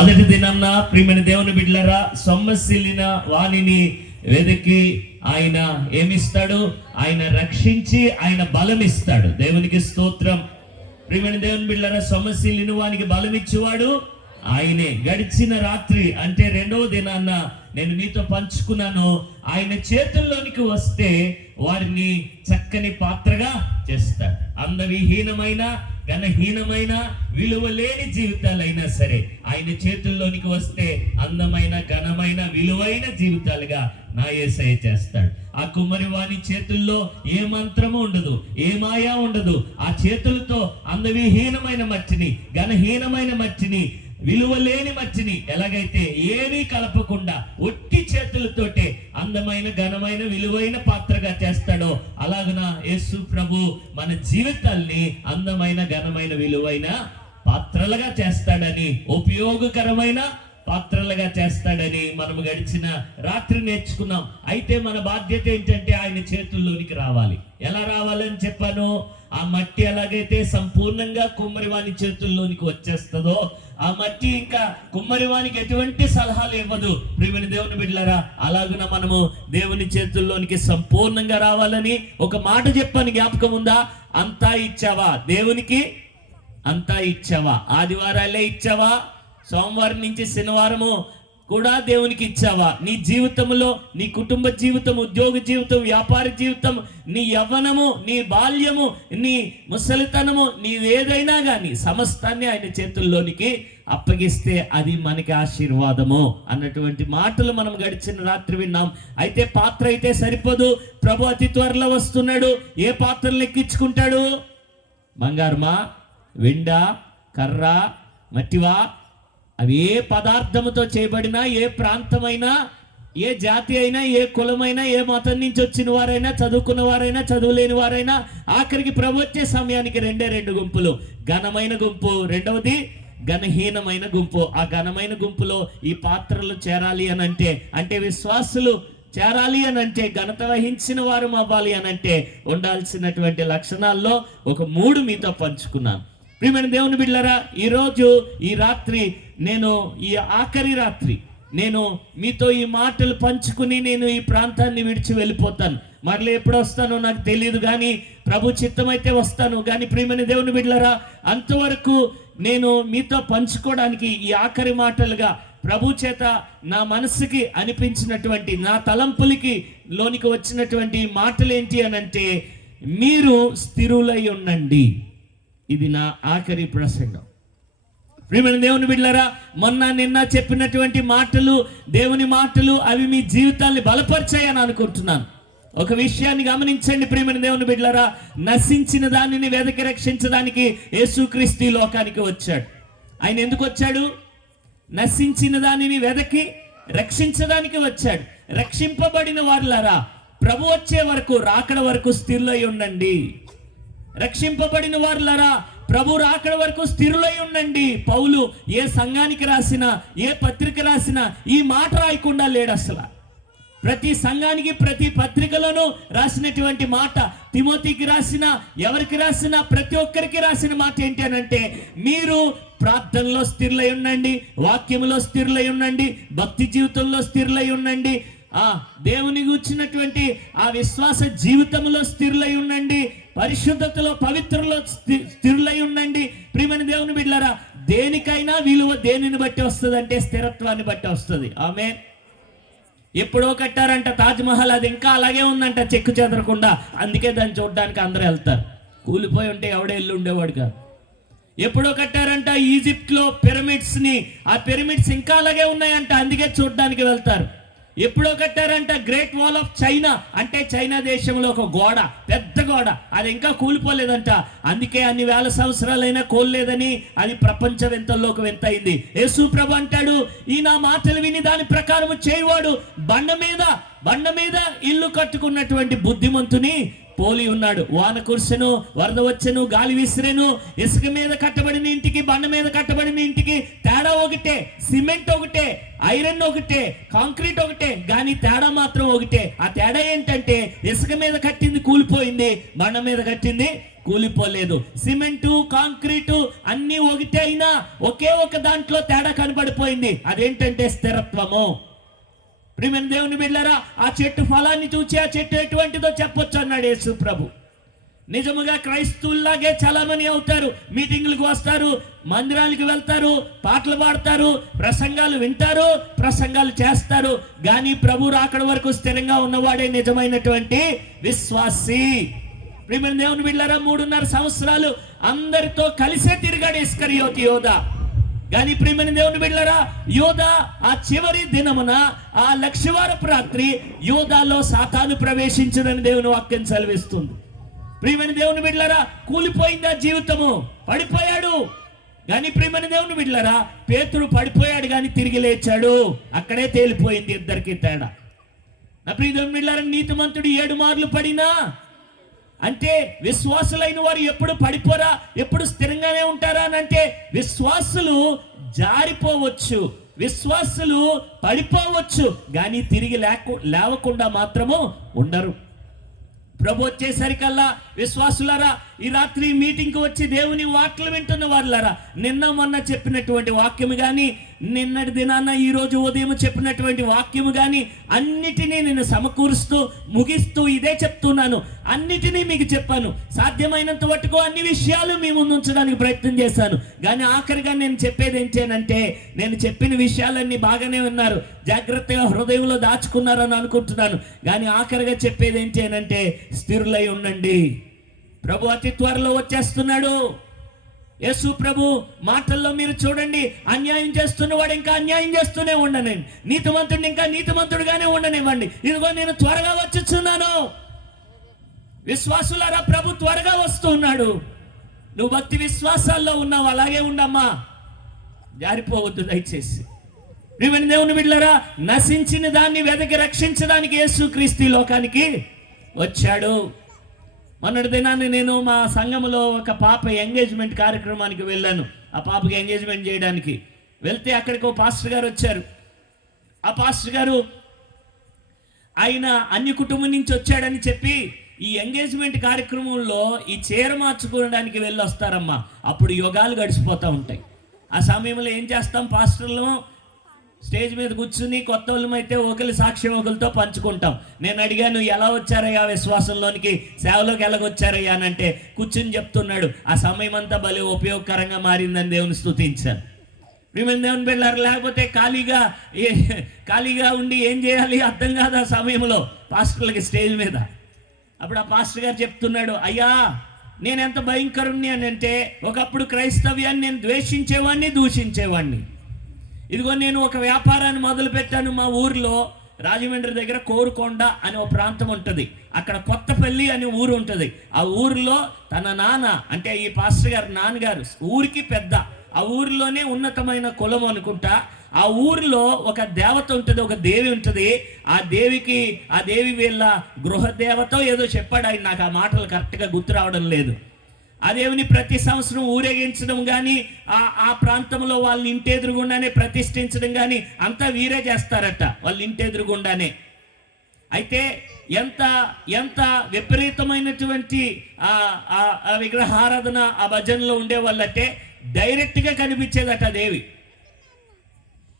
మొదటి దినంన ప్రియమైన దేవుని బిడ్డలారా, సొమ్మసిల్లిన వాణిని వెతికి ఆయన ఏమిస్తాడు? ఆయన రక్షించి ఆయన బలం ఇస్తాడు. దేవునికి స్తోత్రం. ప్రియమైన దేవుని బిడ్డలారా, సొమ్మసిల్లిన వానికి బలం ఇచ్చేవాడు ఆయనే. గడిచిన రాత్రి అంటే రెండవ దినాన్న నేను మీతో పంచుకున్నాను. ఆయన చేతుల్లోనికి వస్తే వారిని చక్కని పాత్రగా చేస్తాడు. అందవిహీనమైన ఘనహీనమైన విలువ లేని జీవితాలైనా సరే ఆయన చేతుల్లోనికి వస్తే అందమైన ఘనమైన విలువైన జీవితాలుగా నా యేసయ్య చేస్తాడు. ఆ కుమ్మరి వాని చేతుల్లో ఏ మంత్రము ఉండదు, ఏ మాయా ఉండదు. ఆ చేతులతో అందవిహీనమైన మట్టిని, ఘనహీనమైన మట్టిని, విలువ లేని మట్టిని ఎలాగైతే ఏమీ కలపకుండా ఒట్టి చేతులతోటే అందమైన ఘనమైన విలువైన పాత్రగా చేస్తాడో అలాగున యేసు ప్రభు మన జీవితాల్ని అందమైన ఘనమైన విలువైన పాత్రలుగా చేస్తాడని, ఉపయోగకరమైన పాత్రలుగా చేస్తాడని మనము గడిచిన రాత్రి నేర్చుకున్నాం. అయితే మన బాధ్యత ఏంటంటే ఆయన చేతుల్లోనికి రావాలి. ఎలా రావాలని చెప్పాను? ఆ మట్టి ఎలాగైతే సంపూర్ణంగా కుమ్మరివాని చేతుల్లోనికి వచ్చేస్తుందో ఆ మట్టి ఇంకా కుమ్మరివానికి ఎటువంటి సలహాలు ఇవ్వదు. ప్రియమైన దేవుని బిడ్డలారా, అలాగున మనము దేవుని చేతుల్లోనికి సంపూర్ణంగా రావాలని ఒక మాట చెప్పాను, జ్ఞాపకం ఉందా? అంతా ఇచ్చావా దేవునికి? అంతా ఇచ్చావా? ఆదివారాలే ఇచ్చావా? సోమవారం నుంచి శనివారము కూడా దేవునికి ఇచ్చావా? నీ జీవితంలో, నీ కుటుంబ జీవితం, ఉద్యోగ జీవితం, వ్యాపార జీవితం, నీ యవ్వనము, నీ బాల్యము, నీ ముసలితనము, నీవేదైనా కానీ సమస్తాన్ని ఆయన చేతుల్లోనికి అప్పగిస్తే అది మనకి ఆశీర్వాదము అన్నటువంటి మాటలు మనం గడిచిన రాత్రి విన్నాం. అయితే పాత్ర అయితే సరిపోదు. ప్రభు అతి త్వరలో వస్తున్నాడు. ఏ పాత్రలు ఎక్కించుకుంటాడు? బంగారమా, వెండా, కర్ర, మట్టివా? అవి ఏ పదార్థముతో చేయబడినా, ఏ ప్రాంతమైనా, ఏ జాతి అయినా, ఏ కులమైనా, ఏ మతం నుంచి వచ్చిన వారైనా, చదువుకున్న వారైనా, చదువులేని వారైనా, ఆఖరికి ప్రభు వచ్చే సమయానికి రెండు గుంపులు. ఘనమైన గుంపు, రెండవది ఘనహీనమైన గుంపు. ఆ ఘనమైన గుంపులో ఈ పాత్రలు చేరాలి అని అంటే విశ్వాసులు చేరాలి అని అంటే, ఘనత వహించిన వారు అవ్వాలి అని అంటే ఉండాల్సినటువంటి లక్షణాల్లో ఒక 3 మీతో పంచుకున్నాను. ప్రియమైన దేవుని బిడ్డలారా, ఈరోజు ఈ రాత్రి నేను ఈ ఆఖరి రాత్రి నేను మీతో ఈ మాటలు పంచుకుని నేను ఈ ప్రాంతాన్ని విడిచి వెళ్ళిపోతాను. మరలా ఎప్పుడు వస్తానో నాకు తెలియదు, కానీ ప్రభు చిత్తమైతే వస్తాను. కానీ ప్రియమైన దేవుని బిడ్డలారా, అంతవరకు నేను మీతో పంచుకోవడానికి ఈ ఆఖరి మాటలుగా ప్రభు చేత నా మనసుకి అనిపించినటువంటి, నా తలంపులకి లోనికి వచ్చినటువంటి మాటలు ఏంటి అని అంటే, మీరు స్థిరులై ఉండండి. ఇది నా ఆఖరి ప్రసంగం. ప్రియమైన దేవుని బిడ్డలారా, మొన్న నిన్న చెప్పినటువంటి మాటలు, దేవుని మాటలు, అవి మీ జీవితాన్ని బలపరిచాయని అనుకుంటున్నాను. ఒక విషయాన్ని గమనించండి ప్రియమైన దేవుని బిడ్డలారా, నశించిన దానిని వెదకి రక్షించడానికి యేసుక్రీస్తు ఈ లోకానికి వచ్చాడు. ఆయన ఎందుకు వచ్చాడు? నశించిన దానిని వెదకి రక్షించడానికి వచ్చాడు. రక్షింపబడిన వారులారా, ప్రభు వచ్చే వరకు, రాకడ వరకు స్థిరులై ఉండండి. రక్షింపబడిన వారులారా, ప్రభు రాకడ వరకు స్థిరులై ఉండండి. పౌలు ఏ సంఘానికి రాసినా, ఏ పత్రిక రాసినా ఈ మాట రాయకుండా లేడు అసలు. ప్రతి సంఘానికి, ప్రతి పత్రికలోనూ రాసినటువంటి మాట, తిమోతికి రాసిన, ఎవరికి రాసినా, ప్రతి ఒక్కరికి రాసిన మాట ఏంటి అని అంటే, మీరు ప్రార్థనలో స్థిరులై ఉండండి, వాక్యములో స్థిరులై ఉండండి, భక్తి జీవితంలో స్థిరులై ఉండండి, దేవుని గూర్చినటువంటి ఆ విశ్వాస జీవితంలో స్థిరులై ఉండండి, పరిశుద్ధతలో, పవిత్రలో స్థిరులై ఉండండి. ప్రియమైన దేవుని బిడ్డలారా, దేనికైనా విలువ దేనిని బట్టి వస్తుంది అంటే స్థిరత్వాన్ని బట్టి వస్తుంది. ఆమేన్. ఎప్పుడో కట్టారంట తాజ్మహల్, అది ఇంకా అలాగే ఉందంట, చెక్కు చెదరకుండా. అందుకే దాన్ని చూడడానికి అందరూ వెళ్తారు. కూలిపోయి ఉంటే ఎవడే ఇల్లు ఉండేవాడు కాదు. ఎప్పుడో కట్టారంట ఈజిప్ట్లో పిరమిడ్స్ని, ఆ పిరమిడ్స్ ఇంకా అలాగే ఉన్నాయంట, అందుకే చూడడానికి వెళ్తారు. ఎప్పుడో కట్టారంట గ్రేట్ వాల్ ఆఫ్ చైనా, అంటే చైనా దేశంలో ఒక గోడ, పెద్ద గోడ, అది ఇంకా కూలిపోలేదంట, అందుకే అన్ని వేల సంవత్సరాలైనా కోల్లేదని అది ప్రపంచ వింతల్లోకి వింత అయింది. యేసు ప్రభు అంటాడు, ఈ నా మాటలు విని దాని ప్రకారం చేయవాడు బండ మీద ఇల్లు కట్టుకున్నటువంటి బుద్ధిమంతుని పోలి ఉన్నాడు. వాన కురిసెను, వరద వచ్చెను, గాలి విసిరెను. ఇసుక మీద కట్టబడిన ఇంటికి, బండ మీద కట్టబడిన ఇంటికి తేడా ఒకటే. సిమెంట్ ఒకటే, ఐరన్ ఒకటే, కాంక్రీట్ ఒకటే, కానీ తేడా మాత్రం ఒకటే. ఆ తేడా ఏంటంటే ఇసుక మీద కట్టింది కూలిపోయింది, బండ మీద కట్టింది కూలిపోలేదు. సిమెంటు, కాంక్రీటు అన్ని ఒకటే అయినా ఒకే ఒక దాంట్లో తేడా కనబడిపోయింది. అదేంటంటే స్థిరత్వము. ప్రియమైన దేవుని బిడ్డలారా, ఆ చెట్టు ఫలాన్ని చూచి ఆ చెట్టు ఎటువంటిదో చెప్పొచ్చు అన్నాడు యేసు ప్రభు. నిజముగా క్రైస్తవుల్లాగే చాలా మంది అవుతారు. మీటింగులకు వస్తారు, మందిరాలకు వెళ్తారు, పాటలు పాడతారు, ప్రసంగాలు వింటారు, ప్రసంగాలు చేస్తారు. కానీ ప్రభు రాకడ వరకు స్థిరంగా ఉన్నవాడే నిజమైనటువంటి విశ్వాసి. ప్రియమైన దేవుని బిడ్డలారా, 3.5 సంవత్సరాలు అందరితో కలిసే తిరిగాడు ఇస్కరియోతు యోధా. కానీ ప్రియమైన దేవుని బిడ్డలారా, యోధా ఆ చివరి దినమున, ఆ లక్షవారపు రాత్రి యోధాలో సాతాను ప్రవేశించునని దేవుని వాక్యం సెలవిస్తుంది. ప్రియమైన దేవుని బిడ్డలారా, కూలిపోయిందా జీవితము, పడిపోయాడు. కానీ ప్రియమైన దేవుని బిడ్డలారా, పేతురు పడిపోయాడు కానీ తిరిగి లేచాడు. అక్కడే తేలిపోయింది ఇద్దరికి తేడా. నా ప్రియ దేవుని బిడ్డలారా, నీతిమంతుడు 7 మార్లు పడినా అంటే విశ్వాసులైన వారు ఎప్పుడు పడిపోరా, ఎప్పుడు స్థిరంగానే ఉంటారా అని అంటే విశ్వాసులు జారిపోవచ్చు, విశ్వాసులు పడిపోవచ్చు, కానీ తిరిగి లేవకుండా మాత్రము ఉండరు. ప్రభు వచ్చేసరికల్లా విశ్వాసులారా, ఈ రాత్రి మీటింగ్కి వచ్చి దేవుని వాక్యం వింటున్న వారులారా, నిన్న మొన్న చెప్పినటువంటి వాక్యము కానీ, నిన్నటి దినాన ఈరోజు ఉదయం చెప్పినటువంటి వాక్యము కానీ అన్నిటినీ నేను సమకూరుస్తూ ముగిస్తూ ఇదే చెప్తున్నాను. అన్నిటినీ మీకు చెప్పాను. సాధ్యమైనంత వరకు అన్ని విషయాలు మీ ముందు ఉంచడానికి ప్రయత్నం చేశాను. కానీ ఆఖరిగా నేను చెప్పేది ఏంటంటే, నేను చెప్పిన విషయాలన్నీ బాగానే ఉన్నారు, జాగ్రత్తగా హృదయంలో దాచుకున్నారని అనుకుంటున్నాను. కానీ ఆఖరిగా చెప్పేది ఏంటంటే, స్థిరులై ఉండండి. ప్రభు అతి త్వరలో వచ్చేస్తున్నాడు. యేసు ప్రభు మాటల్లో మీరు చూడండి, అన్యాయం చేస్తున్నవాడు ఇంకా అన్యాయం చేస్తూనే ఉండనండి, నీతిమంతుడిని ఇంకా నీతిమంతుడుగానే ఉండనివ్వండి, ఇదిగో నేను త్వరగా వచ్చుచున్నాను. విశ్వాసులారా, ప్రభు త్వరగా వస్తున్నాడు. నువ్వు భక్తి విశ్వాసాల్లో ఉన్నావు, అలాగే ఉండమ్మా, జారిపోవద్దు దయచేసి. ప్రియమైన దేవుని బిడ్డలారా, నశించిన దాన్ని వెదకి రక్షించడానికి యేసుక్రీస్తు లోకానికి వచ్చాడు. మొన్నటి దినాన్ని నేను మా సంఘంలో ఒక పాప ఎంగేజ్మెంట్ కార్యక్రమానికి వెళ్ళాను. ఆ పాపకి ఎంగేజ్మెంట్ చేయడానికి వెళ్తే అక్కడికి ఒక పాస్టర్ గారు వచ్చారు. ఆ పాస్టర్ గారు ఆయన అన్ని కుటుంబం నుంచి వచ్చాడని చెప్పి ఈ ఎంగేజ్మెంట్ కార్యక్రమంలో ఈ చీర మార్చుకోవడానికి వెళ్ళి వస్తారమ్మా. అప్పుడు యుగాలు గడిచిపోతూ ఉంటాయి. ఆ సమయంలో ఏం చేస్తాం, పాస్టర్లు స్టేజ్ మీద కూర్చుని కొత్త వాళ్ళమైతే ఒకరి సాక్ష్యం ఒకరితో పంచుకుంటాం. నేను అడిగాను, ఎలా వచ్చారయ్యా విశ్వాసంలోనికి, సేవలోకి ఎలాగొచ్చారయ్యా అని అంటే కూర్చుని చెప్తున్నాడు. ఆ సమయం అంతా భలే ఉపయోగకరంగా మారిందని దేవుని స్తుతించాను. ప్రియమైన దేవుని బిడ్డలారా, లేకపోతే ఖాళీగా ఉండి ఏం చేయాలి అర్థం కాదు ఆ సమయంలో పాస్టర్లకి స్టేజ్ మీద. అప్పుడు ఆ పాస్టర్ గారు చెప్తున్నాడు, అయ్యా నేను ఎంత భయంకరుణ్ణి అని అంటే, ఒకప్పుడు క్రైస్తవ్యాన్ని నేను ద్వేషించేవాడిని, దూషించేవాడిని. ఇదిగో నేను ఒక వ్యాపారాన్ని మొదలు పెట్టాను. మా ఊరిలో రాజమండ్రి దగ్గర కోరుకొండ అనే ఒక ప్రాంతం ఉంటుంది. అక్కడ కొత్తపల్లి అనే ఊరు ఉంటుంది. ఆ ఊరిలో తన నాన్న, అంటే ఈ పాస్టర్ గారు నాన్నగారు ఊరికి పెద్ద, ఆ ఊరిలోనే ఉన్నతమైన కులం అనుకుంటా. ఆ ఊరిలో ఒక దేవత ఉంటుంది, ఒక దేవి ఉంటుంది. ఆ దేవి వీళ్ళ గృహదేవత ఏదో చెప్పాడు ఆయన, నాకు ఆ మాటలు కరెక్ట్గా గుర్తు రావడం లేదు. ఆ దేవుని ప్రతి సంవత్సరం ఊరేగించడం కానీ, ఆ ప్రాంతంలో వాళ్ళ ఇంటి ఎదురుగుండానే ప్రతిష్ఠించడం కానీ అంతా వీరే చేస్తారట, వాళ్ళ ఇంటి ఎదురుగుండానే. అయితే ఎంత విపరీతమైనటువంటి ఆ విగ్రహారాధన ఆ భజనలో ఉండేవాళ్ళంటే డైరెక్ట్గా కనిపించేదట దేవి.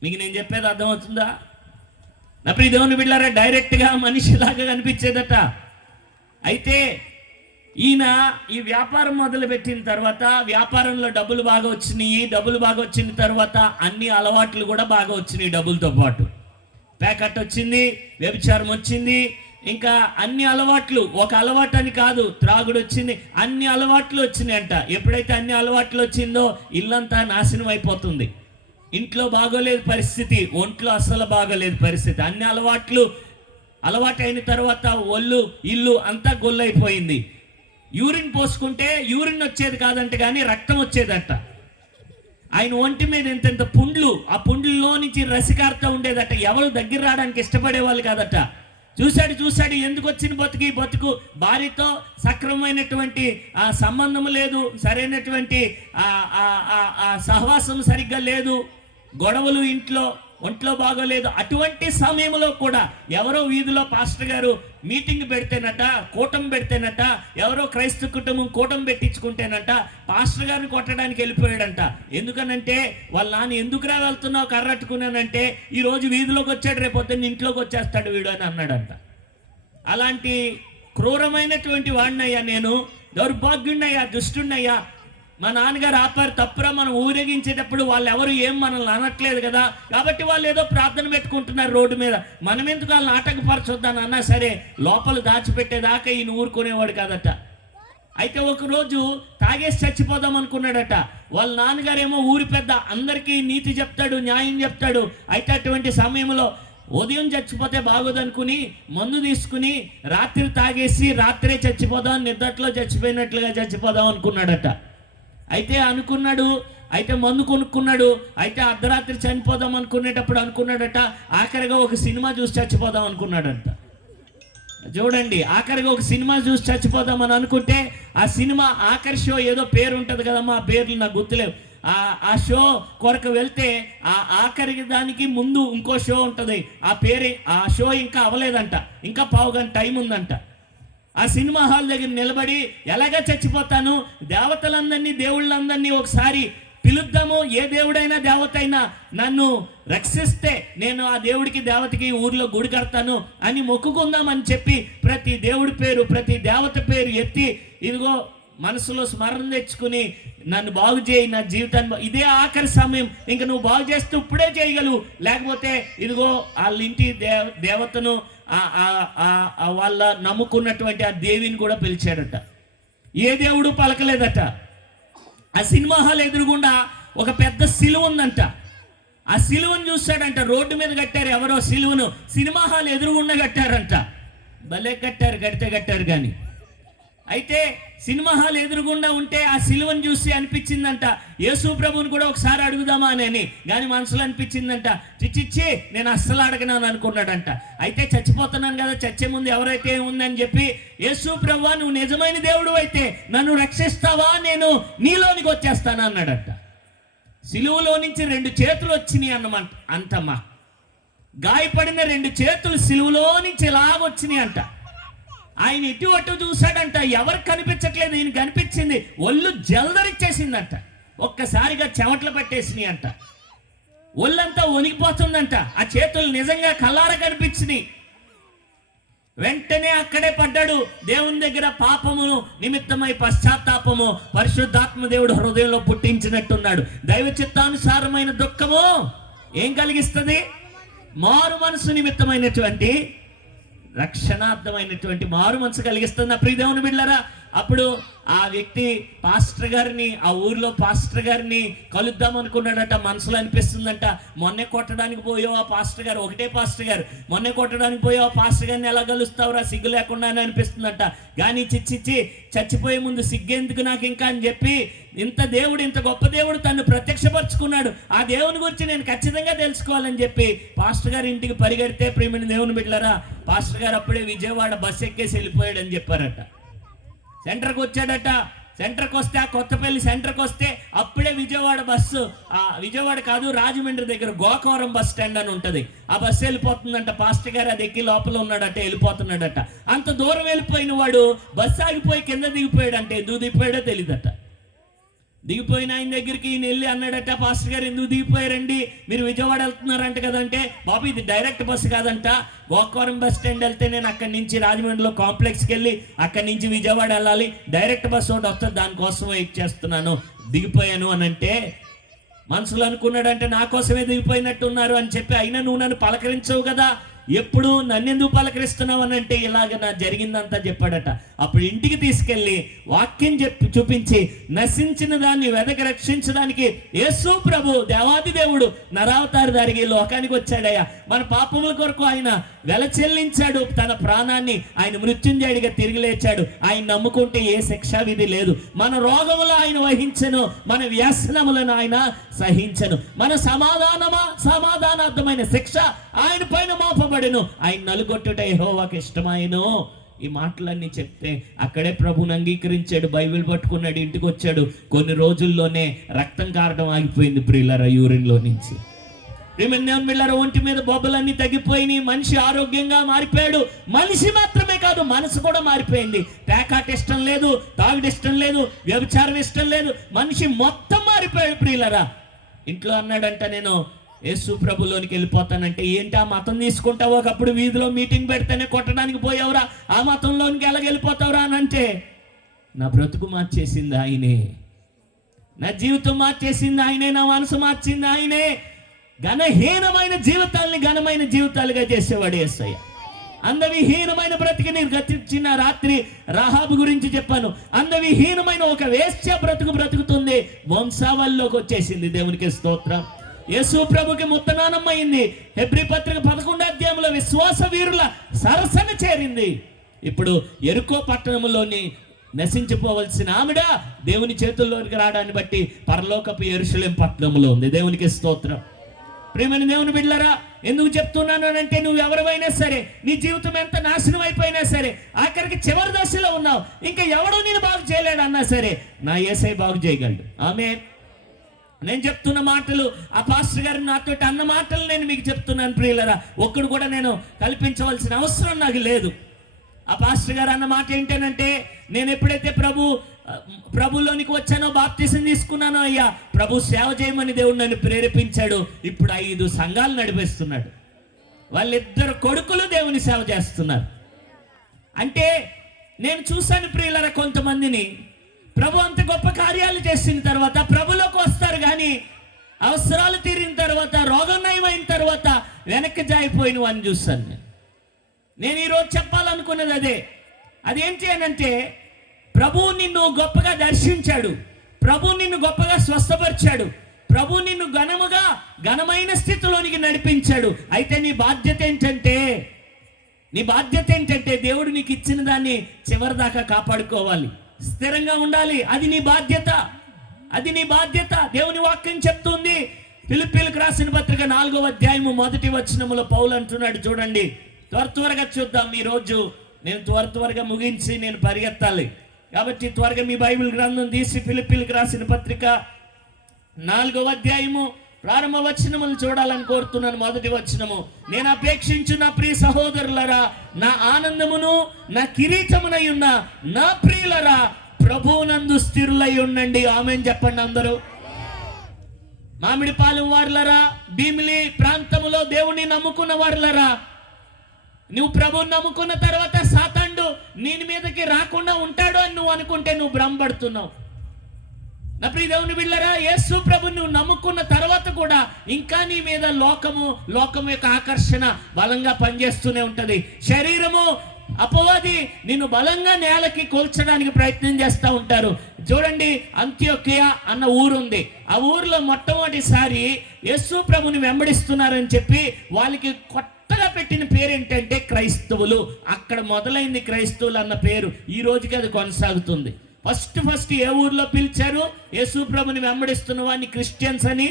మీకు నేను చెప్పేది అర్థమవుతుందా? నా ప్రియ దేవుని బిడ్డలారా, డైరెక్ట్గా మనిషిలాగా కనిపించేదట. అయితే ఈయన ఈ వ్యాపారం మొదలుపెట్టిన తర్వాత వ్యాపారంలో డబ్బులు బాగా వచ్చిన తర్వాత అన్ని అలవాట్లు కూడా బాగా వచ్చినాయి. డబ్బులతో పాటు ప్యాకెట్ వచ్చింది, వ్యభిచారం వచ్చింది, ఇంకా అన్ని అలవాట్లు, ఒక అలవాటు అని కాదు, త్రాగుడు వచ్చింది, అన్ని అలవాట్లు వచ్చినాయంట. ఎప్పుడైతే అన్ని అలవాట్లు వచ్చిందో ఇల్లంతా నాశనం అయిపోతుంది. ఇంట్లో బాగోలేదు పరిస్థితి, ఒంట్లో అస్సలు బాగోలేదు పరిస్థితి. అన్ని అలవాటు అయిన తర్వాత ఇల్లు అంతా గొల్లైపోయింది. యూరిన్ పోసుకుంటే యూరిన్ వచ్చేది కాదంట, కానీ రక్తం వచ్చేదట. ఆయన ఒంటి మీద ఎంతెంత పుండ్లు, ఆ పుండ్లలో నుంచి రసికార్త ఉండేదట. ఎవరు దగ్గర రావడానికి ఇష్టపడే వాళ్ళు కాదట. చూశాడు ఎందుకు వచ్చిన బతుకు భార్యతో సక్రమమైనటువంటి ఆ సంబంధం లేదు, సరైనటువంటి సహవాసం సరిగ్గా లేదు, గొడవలు ఒంట్లో బాగోలేదు. అటువంటి సమయంలో కూడా ఎవరో వీధిలో పాస్టర్ గారు మీటింగ్ పెడితేనట, కూటమి పెడితేనట, ఎవరో క్రైస్తవ కుటుంబం కూటమి పెట్టించుకుంటేనట పాస్టర్ గారిని కొట్టడానికి వెళ్ళిపోయాడంట. ఎందుకనంటే వాళ్ళ నాన్న ఎందుకురా వెళ్తున్నావు కర్రట్టుకున్నానంటే ఈరోజు వీధిలోకి వచ్చాడు, రేపొద్దున్న ఇంట్లోకి వచ్చేస్తాడు వీడు అని అన్నాడంట. అలాంటి క్రూరమైనటువంటి వాడినయ్యా నేను, దౌర్భాగ్యుడినయ్యా, దుష్టుడినయ్యా. మా నాన్నగారు ఆపారు, తప్పురా, మనం ఊరేగించేటప్పుడు వాళ్ళు ఎవరు ఏం మనల్ని అనట్లేదు కదా, కాబట్టి వాళ్ళు ఏదో ప్రార్థన పెట్టుకుంటున్నారు రోడ్డు మీద, మనం ఎందుకు వాళ్ళని ఆటంకపరచొద్దని అన్నా సరే లోపల దాచిపెట్టేదాకా ఈయన ఊరుకునేవాడు కాదట. అయితే ఒకరోజు తాగేసి చచ్చిపోదాం అనుకున్నాడట. వాళ్ళ నాన్నగారేమో ఊరి పెద్ద, అందరికీ నీతి చెప్తాడు, న్యాయం చెప్తాడు. అయితే అటువంటి సమయంలో ఉదయం చచ్చిపోతే బాగోదనుకుని మందు తీసుకుని రాత్రి తాగేసి రాత్రే చచ్చిపోదాం, నిద్దట్లో చచ్చిపోయినట్లుగా చచ్చిపోదాం అనుకున్నాడట. అయితే మందు కొనుక్కున్నాడు. అయితే అర్ధరాత్రి చనిపోదాం అనుకునేటప్పుడు అనుకున్నాడట, ఆఖరిగా ఒక సినిమా చూసి చచ్చిపోదాం అనుకున్నాడంట. చూడండి, ఆఖరిగా ఒక సినిమా చూసి చచ్చిపోదామని అనుకుంటే ఆ సినిమా ఆఖరి షో ఏదో పేరు ఉంటుంది కదమ్మా, ఆ పేర్లు నాకు గుర్తులేవు. ఆ షో కొరకు వెళ్తే ఆ ఆఖరి దానికి ముందు ఇంకో షో ఉంటుంది, ఆ షో ఇంకా అవ్వలేదంట, ఇంకా పావుగంట టైం ఉందంట. ఆ సినిమా హాల్ దగ్గర నిలబడి ఎలాగా చచ్చిపోతాను, దేవతలందరినీ దేవుళ్ళందరినీ ఒకసారి పిలుద్దాము, ఏ దేవుడైనా దేవత అయినా నన్ను రక్షిస్తే నేను ఆ దేవుడికి దేవతకి ఊర్లో గుడి కడతాను అని మొక్కుకుందామని చెప్పి ప్రతి దేవుడి పేరు, ప్రతి దేవత పేరు ఎత్తి ఇదిగో మనసులో స్మరణ తెచ్చుకుని నన్ను బాగు చేయి, నా జీవితాన్ని ఇదే ఆఖరి సమయం, ఇంకా నువ్వు బాగు చేస్తూ ఇప్పుడే చేయగలవు, లేకపోతే ఇదిగో వాళ్ళ ఇంటి దేవతను వాళ్ళ నమ్ముకున్నటువంటి ఆ దేవిని కూడా పిలిచాడట. ఏ దేవుడు పలకలేదట. ఆ సినిమా హాల్ ఎదురుగుండా ఒక పెద్ద సిలువ ఉందంట. ఆ సిలువను చూస్తాడంట. రోడ్డు మీద కట్టారు ఎవరో సిలువను, సినిమా హాల్ ఎదురుగుండా కట్టారంట. భలే కట్టారు కానీ. అయితే సినిమా హాల్ ఎదురుగుండా ఉంటే ఆ సిలువను చూసి అనిపించిందంట, యేసు ప్రభువుని కూడా ఒకసారి అడుగుదామా అని. కానీ మనసులో అనిపించిందంట, చిచ్చిచ్చి నేను అస్సలు అడగనాను అనుకున్నాడంట. అయితే చచ్చిపోతున్నాను కదా, చచ్చే ముందు ఎవరైతే ఉందని చెప్పి, యేసు ప్రభువా నువ్వు నిజమైన దేవుడు అయితే నన్ను రక్షిస్తావా, నేను నీలోనికి వచ్చేస్తాను అన్నాడంట. సిలువలో నుంచి 2 చేతులు వచ్చినాయి అన్నమాట అంటమ్మా. గాయపడిన 2 చేతులు సిలువలో నుంచి ఇలాగొచ్చినాయి అంట. ఆయన ఇటు చూశాడంట, ఎవరికి కనిపించట్లేదు, ఈయన కనిపించింది. ఒళ్ళు జల్దరిచ్చేసిందంట, ఒక్కసారిగా చెమటలు పట్టేసినాయి అంట. ఒళ్ళంతా వణికిపోతుందంట. ఆ చేతులు నిజంగా కళ్ళార కనిపించినాయి. వెంటనే అక్కడే పడ్డాడు. దేవుని దగ్గర పాపమును నిమిత్తమై పశ్చాత్తాపము పరిశుద్ధాత్మ దేవుడు హృదయంలో పుట్టించినట్టున్నాడు. దైవ చిత్తానుసారమైన దుఃఖము ఏం కలిగిస్తుంది? మారు మనసు నిమిత్తమైనటువంటి రక్షణార్థమైనటువంటి మారు మనసు కలిగిస్తుంది. నా ప్రియ దేవుని బిడ్డలారా, అప్పుడు ఆ వ్యక్తి పాస్టర్ గారిని, ఆ ఊర్లో పాస్టర్ గారిని కలుద్దాం అనుకున్నాడట. మనసులో అనిపిస్తుందంట, మొన్నే కొట్టడానికి పోయావు ఆ పాస్టర్ గారు, ఒకటే పాస్టర్ గారు, మొన్నే కొట్టడానికి పోయావు ఆ పాస్టర్ గారిని ఎలా కలుస్తావురా సిగ్గు లేకుండా అని అనిపిస్తుందంట. కానీ చిచ్చిచ్చి చచ్చిపోయే ముందు సిగ్గెందుకు నాకు ఇంకా అని చెప్పి, ఇంత గొప్ప దేవుడు తను ప్రత్యక్షపరుచుకున్నాడు, ఆ దేవుని గురించి నేను ఖచ్చితంగా తెలుసుకోవాలని చెప్పి పాస్టర్ గారి ఇంటికి పరిగెడితే, ప్రియమైన దేవుని బిడ్డలారా, పాస్టర్ గారు అప్పుడే విజయవాడ బస్సు ఎక్కేసి వెళ్ళిపోయాడని చెప్పారట. సెంటర్కి వచ్చాడట. సెంటర్కి వస్తే, ఆ కొత్తపల్లి సెంటర్కి వస్తే అప్పుడే విజయవాడ బస్సు, విజయవాడ కాదు రాజమండ్రి దగ్గర గోకవరం బస్ స్టాండ్ అని ఉంటుంది, ఆ బస్సు వెళ్ళిపోతుందంట. పాస్టర్ గారు అది ఎక్కి లోపల ఉన్నాడట, వెళ్ళిపోతున్నాడట. అంత దూరం వెళ్ళిపోయిన వాడు బస్సు ఆగిపోయి కింద దిగిపోయాడంటే, ఎందుకు దిగిపోయాడో తెలియదట. దిగిపోయిన ఆయన దగ్గరికి ఈయన వెళ్ళి అన్నాడట, పాస్టర్ గారు ఎందుకు దిగిపోయారండి, మీరు విజయవాడ వెళ్తున్నారంట కదంటే, బాబు ఇది డైరెక్ట్ బస్సు కాదంట, గోకవరం బస్ స్టాండ్ వెళ్తే నేను అక్కడి నుంచి రాజమండ్రిలో కాంప్లెక్స్కి వెళ్ళి అక్కడి నుంచి విజయవాడ వెళ్ళాలి, డైరెక్ట్ బస్సు ఒకటి వస్తుంది, దానికోసం వెయిట్ చేస్తున్నాను, దిగిపోయాను అని అంటే, మనసులో అనుకున్నాడంటే నా కోసమే దిగిపోయినట్టు ఉన్నారు అని చెప్పి, అయినా నువ్వు నన్ను పలకరించవు కదా, ఎప్పుడు నన్నెందుకు పలకరిస్తున్నావు అని అంటే, ఇలాగ నా జరిగిందంతా చెప్పాడట. అప్పుడు ఇంటికి తీసుకెళ్ళి వాక్యం చూపించి నశించిన దాన్ని వెదకి రక్షించడానికి యేసు ప్రభు దేవాది దేవుడు నరావతారధారికి లోకానికి వచ్చాడయ్యా. మన పాపముల కొరకు ఆయన వెల చెల్లించాడు తన ప్రాణాన్ని. ఆయన మృత్యుంజయుడిగా తిరిగి లేచాడు. ఆయన నమ్ముకుంటే ఏ శిక్షా విధి లేదు. మన రోగములు ఆయన వహించెను, మన వ్యసనములను ఆయన సహించెను. మన సమాధానార్థమైన శిక్ష ఆయన పైన మోపబడెను. ఆయన నలుగొట్టుట యెహోవాకు ఇష్టమాయెను. ఈ మాటలన్నీ చెప్తే అక్కడే ప్రభుని అంగీకరించాడు. బైబిల్ పట్టుకున్నాడు, ఇంటికి వచ్చాడు. కొన్ని రోజుల్లోనే రక్తం కారడం ఆగిపోయింది ప్రియులారా, యూరిన్లో నుంచి. ప్రియమైన ఒంటి మీద బొబ్బలన్నీ తగ్గిపోయినాయి. మనిషి ఆరోగ్యంగా మారిపోయాడు. మనిషి మాత్రమే కాదు, మనసు కూడా మారిపోయింది. పేకాట ఇష్టం లేదు, తాగుడు ఇష్టం లేదు, వ్యభిచారం ఇష్టం లేదు. మనిషి మొత్తం మారిపోయాడు ప్రియులారా. ఇంట్లో అన్నాడంట, నేను యేసు ప్రభులోనికి వెళ్ళిపోతానంటే, ఏంటి ఆ మతం తీసుకుంటావు? ఒకప్పుడు వీధిలో మీటింగ్ పెడితేనే కొట్టడానికి పోయావురా, ఆ మతంలోనికి ఎలా వెళ్ళిపోతావురా అని అంటే, నా బ్రతుకు మార్చేసింది ఆయనే, నా జీవితం మార్చేసింది ఆయనే, నా మనసు మార్చింది ఆయనే. ఘనహీనమైన జీవితాలని ఘనమైన జీవితాలుగా చేసేవాడు యేసయ్య. అందవిహీనమైన బ్రతికిని గతించిన రాత్రి రాహాబు గురించి చెప్పాను. అందవిహీనమైన ఒక వేశ్య బ్రతుకుతుంది, వంశావళిలోకి వచ్చేసింది. దేవునికి స్తోత్రం. యేసు ప్రభుకి ముత్తనానమ్మైంది. హెబ్రీ పత్రిక 11వ అధ్యాయంలో విశ్వాస వీరుల సరసన చేరింది. ఇప్పుడు యెరికో పట్టణంలోని నశించిపోవలసిన ఆమెడ దేవుని చేతుల్లోకి రావడాన్ని బట్టి పరలోకపు యెరూషలేము పట్టణంలో ఉంది. దేవునికి స్తోత్రం. ప్రియమైన దేవుని బిడ్డలారా, ఎందుకు చెప్తున్నాను అంటే, నువ్వు ఎవరివైనా సరే, నీ జీవితం ఎంత నాశనం అయిపోయినా సరే, ఆఖరికి చివరి దశలో ఉన్నావు, ఇంకా ఎవడో నేను బాగు చేయలేడు అన్నా సరే, నా యేసయ్య బాగు చేయగలడు. ఆమేన్. నేను చెప్తున్న మాటలు, ఆ పాస్టర్ గారు నాతో అన్న మాటలు నేను మీకు చెప్తున్నాను ప్రియులరా. ఒక్కడు కూడా నేను కల్పించవలసిన అవసరం నాకు లేదు. ఆ పాస్టర్ గారు అన్న మాట ఏంటంటే, నేను ఎప్పుడైతే ప్రభులోనికి వచ్చానో, బాప్తిసం తీసుకున్నానో, అయ్యా ప్రభు సేవ చేయమని దేవుడు నన్ను ప్రేరేపించాడు. ఇప్పుడు 5 సంఘాలు నడిపిస్తున్నాడు. వాళ్ళిద్దరు కొడుకులు దేవుని సేవ చేస్తున్నారు. అంటే నేను చూశాను ప్రియులరా, కొంతమందిని ప్రభు అంత గొప్ప కార్యాలు చేసిన తర్వాత ప్రభులోకి వస్తారు, కానీ అవసరాలు తీరిన తర్వాత, రోగం నయమైన తర్వాత వెనక్కి జారిపోయిన వాడిని చూస్తాను. నేను ఈరోజు చెప్పాలనుకున్నది అదేంటి అనంటే, ప్రభు నిన్ను గొప్పగా దర్శించాడు, ప్రభు నిన్ను గొప్పగా స్వస్థపరిచాడు, ప్రభు నిన్ను ఘనమైన స్థితిలోనికి నడిపించాడు. అయితే నీ బాధ్యత ఏంటంటే దేవుడు నీకు ఇచ్చిన దాన్ని చివరి దాకా కాపాడుకోవాలి, స్థిరంగా ఉండాలి. అది నీ బాధ్యత. దేవుని వాక్యం చెప్తుంది. ఫిలిప్పీలకు రాసిన పత్రిక 4వ అధ్యాయము 1వ వచనములో పౌలు అంటున్నాడు, చూడండి. త్వరగా చూద్దాం. ఈరోజు నేను త్వరగా ముగించి నేను పరిగెత్తాలి కాబట్టి త్వరగా మీ బైబిల్ గ్రంథం తీసి ఫిలిప్పీలకు రాసిన పత్రిక 4వ అధ్యాయము ప్రారంభ వచనములు చూడాలని కోరుతున్నాను. 1వ వచనము, నేను అపేక్షించు నా ప్రియ సహోదరులరా, నా ఆనందమును నా కిరీటమునై ఉన్న నా ప్రియులరా, ప్రభువునందు స్థిరులై ఉండండి. ఆమేన్ చెప్పండి అందరూ. మామిడిపాలెం వారులరా, భీమిలి ప్రాంతములో దేవుణ్ణి నమ్ముకున్న వారులరా, నువ్వు ప్రభువుని నమ్ముకున్న తర్వాత సాతానుడు నీ మీదకి రాకుండా ఉంటాడు అని నువ్వు అనుకుంటే నువ్వు భ్రమపడుతున్నావు. నా ప్రియ దేవుని బిడ్డలారా, యేసు ప్రభుని నువ్వు నమ్ముకున్న తర్వాత కూడా ఇంకా నీ మీద లోకం యొక్క ఆకర్షణ బలంగా పనిచేస్తూనే ఉంటది. శరీరము, అపవాది నిన్ను బలంగా నేలకి కూల్చడానికి ప్రయత్నం చేస్తూ ఉంటారు. చూడండి, అంత్యోకియ అన్న ఊరుంది. ఆ ఊరిలో మొట్టమొదటిసారి యేసు ప్రభుని వెంబడిస్తున్నారని చెప్పి వాళ్ళకి కొత్తగా పెట్టిన పేరు ఏంటంటే క్రైస్తవులు. అక్కడ మొదలైంది క్రైస్తవులు అన్న పేరు. ఈ రోజుకి అది కొనసాగుతుంది. ఫస్ట్ ఏ ఊర్లో పిలిచారు? యేసు ప్రభుని వెంబడిస్తున్న వాడిని క్రిస్టియన్స్ అని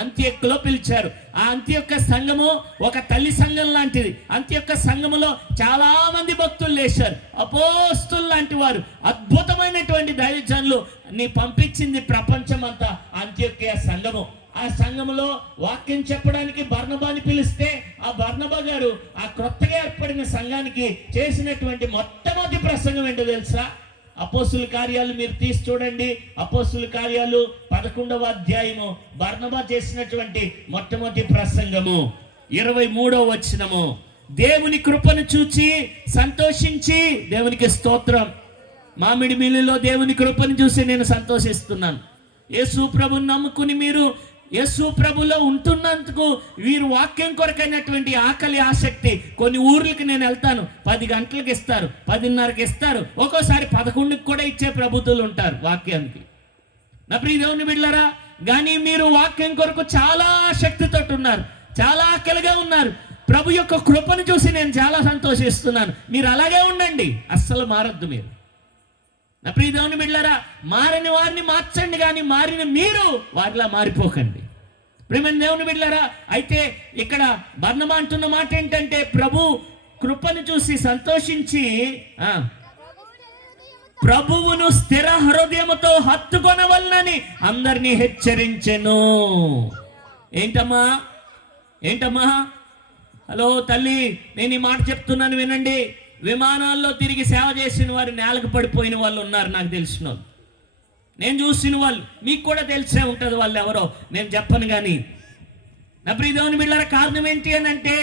అంత్యొక్కలో పిలిచారు. ఆ అంత్యొక్క సంఘము ఒక తల్లి సంఘం లాంటిది. అంత్యొక్క సంఘములో చాలా మంది భక్తులు లేచారు. అపోస్తులు లాంటి వారు, అద్భుతమైనటువంటి దైవజనులు నీ పంపించింది ప్రపంచం అంతా అంత్యొక్క సంఘము. ఆ సంఘములో వాక్యం చెప్పడానికి బర్నబాని పిలిస్తే ఆ బర్నబా గారు ఆ కొత్తగా ఏర్పడిన సంఘానికి చేసినటువంటి మొట్టమొదటి ప్రసంగం ఏంటో తెలుసా? అపోస్తుల కార్యాలు మీరు తీసి చూడండి. అపోస్తుల కార్యాలు 11వ అధ్యాయము బర్నబా చేసినటువంటి మొట్టమొదటి ప్రసంగము 23వ వచనము, దేవుని కృపను చూచి సంతోషించి, దేవునికి స్తోత్రం. మామిడి మిల్లులో దేవుని కృపను చూసి నేను సంతోషిస్తున్నాను. యేసు ప్రభుని నమ్ముకుని మీరు యేసు ప్రభులో ఉంటున్నందుకు వీరు వాక్యం కొరకైనటువంటి ఆకలి, ఆసక్తి. కొన్ని ఊర్లకి నేను వెళ్తాను, 10 గంటలకు ఇస్తారు, 10:30కి ఇస్తారు, ఒక్కోసారి 11కి కూడా ఇచ్చే ప్రభుత్వాలు ఉంటారు వాక్యానికి. నా ప్రియ దేవుని బిడ్డలారా, కానీ మీరు వాక్యం కొరకు చాలా ఆసక్తితో ఉన్నారు, చాలా ఆకలిగా ఉన్నారు. ప్రభు యొక్క కృపను చూసి నేను చాలా సంతోషిస్తున్నాను. మీరు అలాగే ఉండండి, అస్సలు మారద్దు మీరు. నా ప్రియ దేవుని బిడ్డలారా, మారని వారిని మార్చండి, కానీ మారిన మీరు వారిలా మారిపోకండి. ప్రియమైన దేవుని బిడ్డలారా, అయితే ఇక్కడ బర్నబా అంటున్న మాట ఏంటంటే, ప్రభు కృపను చూసి సంతోషించి ప్రభువును స్థిర హృదయముతో హత్తుకొనవలనని అందరినీ హెచ్చరించెను. ఏంటమ్మా హలో తల్లి, నేను ఈ మాట చెప్తున్నాను వినండి. విమానాల్లో తిరిగి సేవ చేసిన వారు నేలకు పడిపోయిన వాళ్ళు ఉన్నారు, నాకు తెలిసిన వాళ్ళు, నేను చూసిన వాళ్ళు, మీకు కూడా తెలిసే ఉంటుంది వాళ్ళు ఎవరో, నేను చెప్పను. కానీ నా ప్రియ దేవుని బిడ్డలారా, కారణం ఏంటి అని అంటే,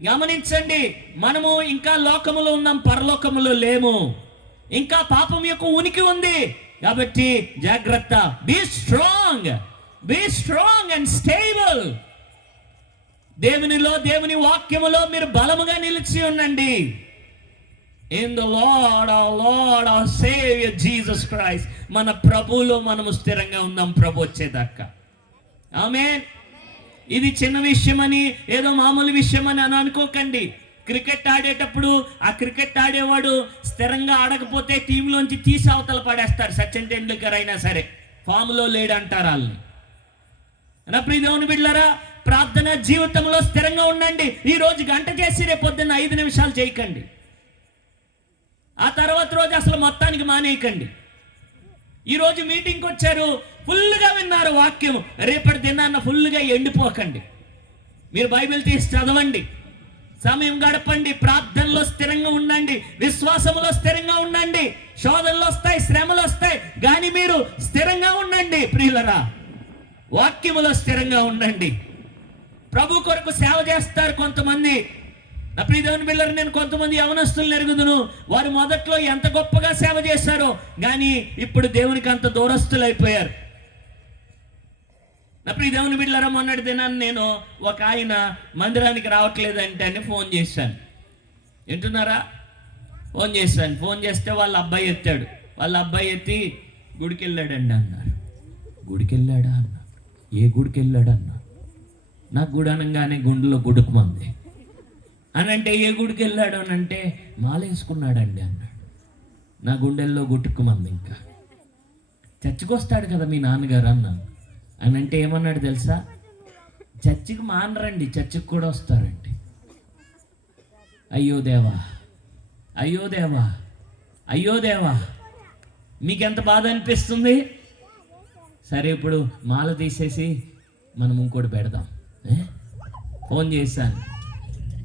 గమనించండి, మనము ఇంకా లోకములో ఉన్నాం, పరలోకములో లేము. ఇంకా పాపం యొక్క ఉనికి ఉంది. కాబట్టి జాగ్రత్త, బీ స్ట్రాంగ్ అండ్ స్టేబుల్. దేవునిలో, దేవుని వాక్యములో మీరు బలముగా నిలిచి ఉండండి. In the lord our saviour Jesus Christ, మన ప్రభువులో మనము స్థిరంగా ఉందాం ప్రభు వచ్చేదాకా. ఆమేన్. ఇది చిన్న విషయమని, ఏదో మామూలు విషయమని అని అనుకోకండి. క్రికెట్ ఆడేటప్పుడు ఆ క్రికెట్ ఆడేవాడు స్థిరంగా ఆడకపోతే టీంలోంచి తీసి అవతల పడేస్తారు. సచిన్ టెండూల్కర్ అయినా సరే ఫామ్లో లేడంటారు వాళ్ళని. నా ప్రియ దేవుని బిడ్డలారా, ప్రార్థన జీవితంలో స్థిరంగా ఉండండి. ఈ రోజు గంట చేసి రేపు పొద్దున్న 5 నిమిషాలు చేయకండి. ఆ తర్వాత రోజు అసలు మొత్తానికి మానేయకండి. ఈరోజు మీటింగ్కి వచ్చారు, ఫుల్గా విన్నారు వాక్యం, రేపటి దినాన్న ఫుల్గా ఎండిపోకండి. మీరు బైబిల్ తీసి చదవండి, సమయం గడపండి, ప్రార్థనలో స్థిరంగా ఉండండి, విశ్వాసంలో స్థిరంగా ఉండండి. శోధనలు వస్తాయి, శ్రమలు వస్తాయి, కానీ మీరు స్థిరంగా ఉండండి ప్రియులరా. వాక్యములో స్థిరంగా ఉండండి. ప్రభు కొరకు సేవ చేస్తారు కొంతమంది. నా ప్రియ దేవుని బిడ్డలారా, నేను కొంతమంది యవనస్తులను ఎరుగుదును. వారు మొదట్లో ఎంత గొప్పగా సేవ చేశారో, కానీ ఇప్పుడు దేవునికి అంత దూరస్తులు అయిపోయారు. నా ప్రియ దేవుని బిడ్డలారా, మొన్నటి దినాన్ని నేను ఒక ఆయన మందిరానికి రావట్లేదంటే అని ఫోన్ చేశాను. వింటున్నారా? ఫోన్ చేస్తే వాళ్ళ అబ్బాయి ఎత్తాడు. వాళ్ళ అబ్బాయి ఎత్తి గుడికి వెళ్ళాడండి అన్నారు. గుడికి వెళ్ళాడా అన్నా? ఏ గుడికి వెళ్ళాడు అన్నా? నాకు గుడి అనగానే గుండెలో గుడుకుమంది. అని అంటే ఏ గుడికి వెళ్ళాడు అని అంటే మాలేసుకున్నాడండి అన్నాడు. నా గుండెల్లో గుట్టుకుమంది. ఇంకా చర్చికి వస్తాడు కదా మీ నాన్నగారు అన్నాను. అని అంటే ఏమన్నాడు తెలుసా? చర్చికి మానరండి, చర్చికి కూడా వస్తారండి. అయ్యో దేవా, మీకెంత బాధ అనిపిస్తుంది? సరే, ఇప్పుడు మాల తీసేసి మనం ఇంకోటి పెడదాం. ఫోన్ చేశాను,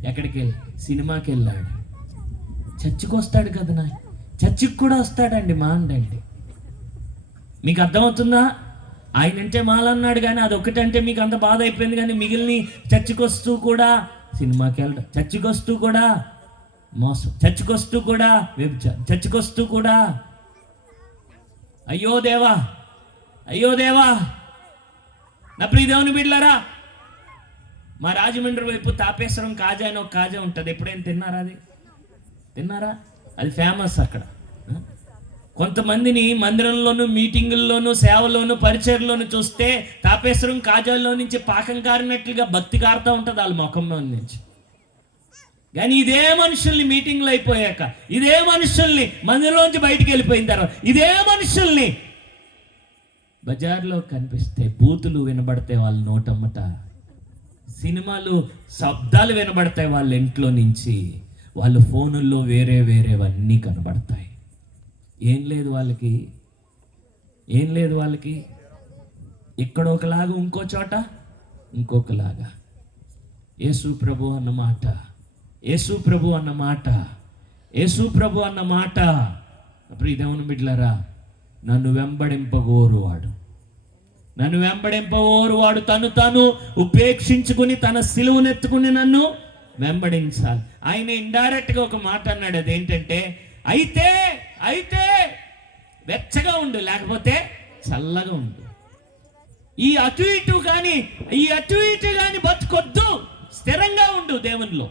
ఎక్కడికి వెళ్ళి? సినిమాకి వెళ్ళాడు. చర్చికి వస్తాడు కదా నా, చర్చికి కూడా వస్తాడండి మానండి. మీకు అర్థమవుతుందా? ఆయన అంటే మాల అన్నాడు, కానీ అది ఒకటంటే మీకు అంత బాధ అయిపోయింది. కానీ మిగిలిన చర్చికి వస్తూ కూడా సినిమాకి వెళ్ళడం, చర్చికి వస్తూ కూడా మోసం, చర్చికి వస్తూ కూడా వ్యభిచారం, చర్చికి వస్తూ కూడా అయ్యో దేవా. నా ప్రియ దేవుని బిడ్డలారా, మా రాజమండ్రి వైపు తాపేశ్వరం కాజా అని ఒక కాజా ఉంటుంది. ఎప్పుడైనా తిన్నారా? అది ఫేమస్ అక్కడ. కొంతమందిని మందిరంలోను, మీటింగుల్లోను, సేవలోను, పరిచయలోను చూస్తే తాపేశ్వరం కాజాల్లో నుంచి పాకం కారినట్లుగా భక్తి కారుతూ ఉంటుంది వాళ్ళ ముఖంలో నుంచి. కానీ ఇదే మనుషుల్ని మీటింగ్లు అయిపోయాక, ఇదే మనుషుల్ని మందిరంలోంచి బయటికి వెళ్ళిపోయిన తర్వాత, ఇదే మనుషుల్ని బజార్లో కనిపిస్తే బూతులు వినబడతాయి వాళ్ళ నోటమ్మట, సినిమాలు శబ్దాలు వినబడతాయి వాళ్ళ ఇంట్లో నుంచి, వాళ్ళ ఫోనుల్లో వేరేవన్నీ కనబడతాయి. ఏం లేదు వాళ్ళకి, ఇక్కడ ఒకలాగా, ఇంకో చోట ఇంకొకలాగా. యేసు ప్రభు అన్న మాట ప్రియ దేవుని బిడ్డలారా, నన్ను వెంబడింపగోరువాడు తను ఉపేక్షించుకుని తన సిలువనెత్తుకుని నన్ను వెంబడించాలి. ఆయన ఇండైరెక్ట్గా ఒక మాట అన్నాడు. అదేంటంటే, అయితే వెచ్చగా ఉండు, లేకపోతే చల్లగా ఉండు. ఈ అటు ఇటు కానీ బతుకొద్దు, స్థిరంగా ఉండు దేవునిలో.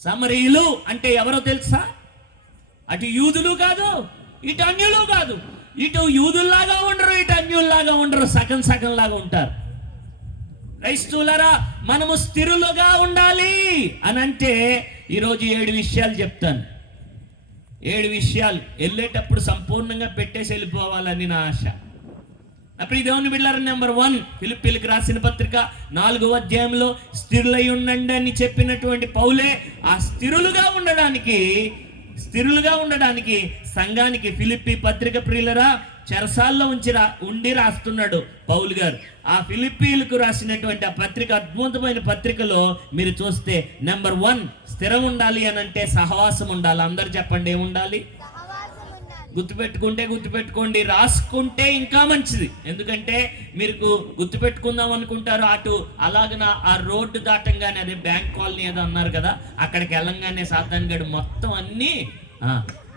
సమరీయులు అంటే ఎవరో తెలుసా? అటు యూదులు కాదు, ఇటు అన్యులు కాదు. ఇటు యూదుల్లాగా ఉండరు, ఇటు అన్యుల్లాగా ఉండరు, సగం లాగా ఉంటారు. క్రైస్తవులరా, మనము స్థిరులుగా ఉండాలి అని అంటే ఈరోజు 7 విషయాలు చెప్తాను. 7 విషయాలు వెళ్ళేటప్పుడు సంపూర్ణంగా పెట్టేసి వెళ్ళిపోవాలని నా ఆశ. అప్పుడు ఈ దేవుని బిడ్డలారా, నెంబర్ 1, ఫిలిప్పీలకు రాసిన పత్రిక 4వ అధ్యాయంలో స్థిరులై ఉండండి అని చెప్పినటువంటి పౌలే ఆ స్థిరులుగా ఉండడానికి సంఘానికి ఫిలిప్పీ పత్రిక ప్రియులరా చెరసాల్లో ఉండి రాస్తున్నాడు పౌలు గారు. ఆ ఫిలిప్పీలకు రాసినటువంటి ఆ పత్రిక అద్భుతమైన పత్రికలో మీరు చూస్తే నెంబర్ 1 స్థిరం ఉండాలి అని అంటే సహవాసం ఉండాలి. అందరు చెప్పండి, ఏముండాలి? గుర్తుపెట్టుకోండి, రాసుకుంటే ఇంకా మంచిది. ఎందుకంటే మీరు గుర్తుపెట్టుకుందాం అనుకుంటారు, అటు అలాగన ఆ రోడ్డు దాటంగానే, అదే బ్యాంక్ కాలనీ ఏదో అన్నారు కదా, అక్కడికి వెళ్ళంగానే సాతాన్ గడు మొత్తం అన్ని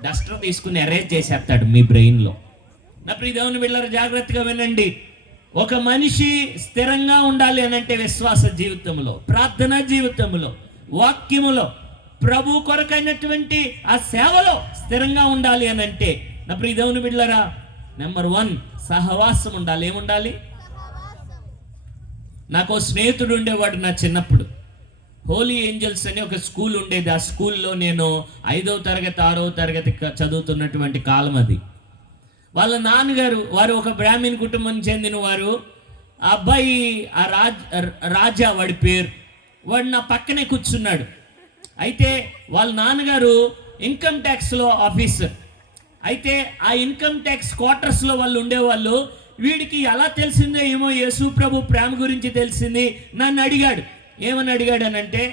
డస్టర్ తీసుకుని అరేంజ్ చేసేస్తాడు మీ బ్రెయిన్లో. నా ప్రియ దేవుని బిడ్డలారా, జాగ్రత్తగా వినండి. ఒక మనిషి స్థిరంగా ఉండాలి అని అంటే విశ్వాస జీవితంలో, ప్రార్థనా జీవితంలో, వాక్యములో, ప్రభు కొరకైనటువంటి ఆ సేవలో స్థిరంగా ఉండాలి అని అంటే నా ప్రియ దేవుని బిడ్డలారా, నెంబర్ 1 సహవాసం ఉండాలి. ఏముండాలి? నాకు స్నేహితుడు ఉండేవాడు నా చిన్నప్పుడు. హోలీ ఏంజల్స్ అని ఒక స్కూల్ ఉండేది. ఆ స్కూల్లో నేను 5వ తరగతి 6వ తరగతి చదువుతున్నటువంటి కాలం అది. వాళ్ళ నాన్నగారు వారు ఒక బ్రాహ్మణ కుటుంబం చెందిన వారు. ఆ అబ్బాయి రాజా వాడి పేరు. వాడు నా పక్కనే కూర్చున్నాడు. అయితే వాళ్ళ నాన్నగారు ఇన్కమ్ ట్యాక్స్లో ఆఫీసర్. అయితే ఆ ఇన్కమ్ ట్యాక్స్ క్వార్టర్స్లో వాళ్ళు ఉండేవాళ్ళు. వీడికి ఎలా తెలిసిందో ఏమో యేసు ప్రభు ప్రేమ గురించి తెలిసింది. నన్ను అడిగాడు. ఏమని అడిగాడనంటే,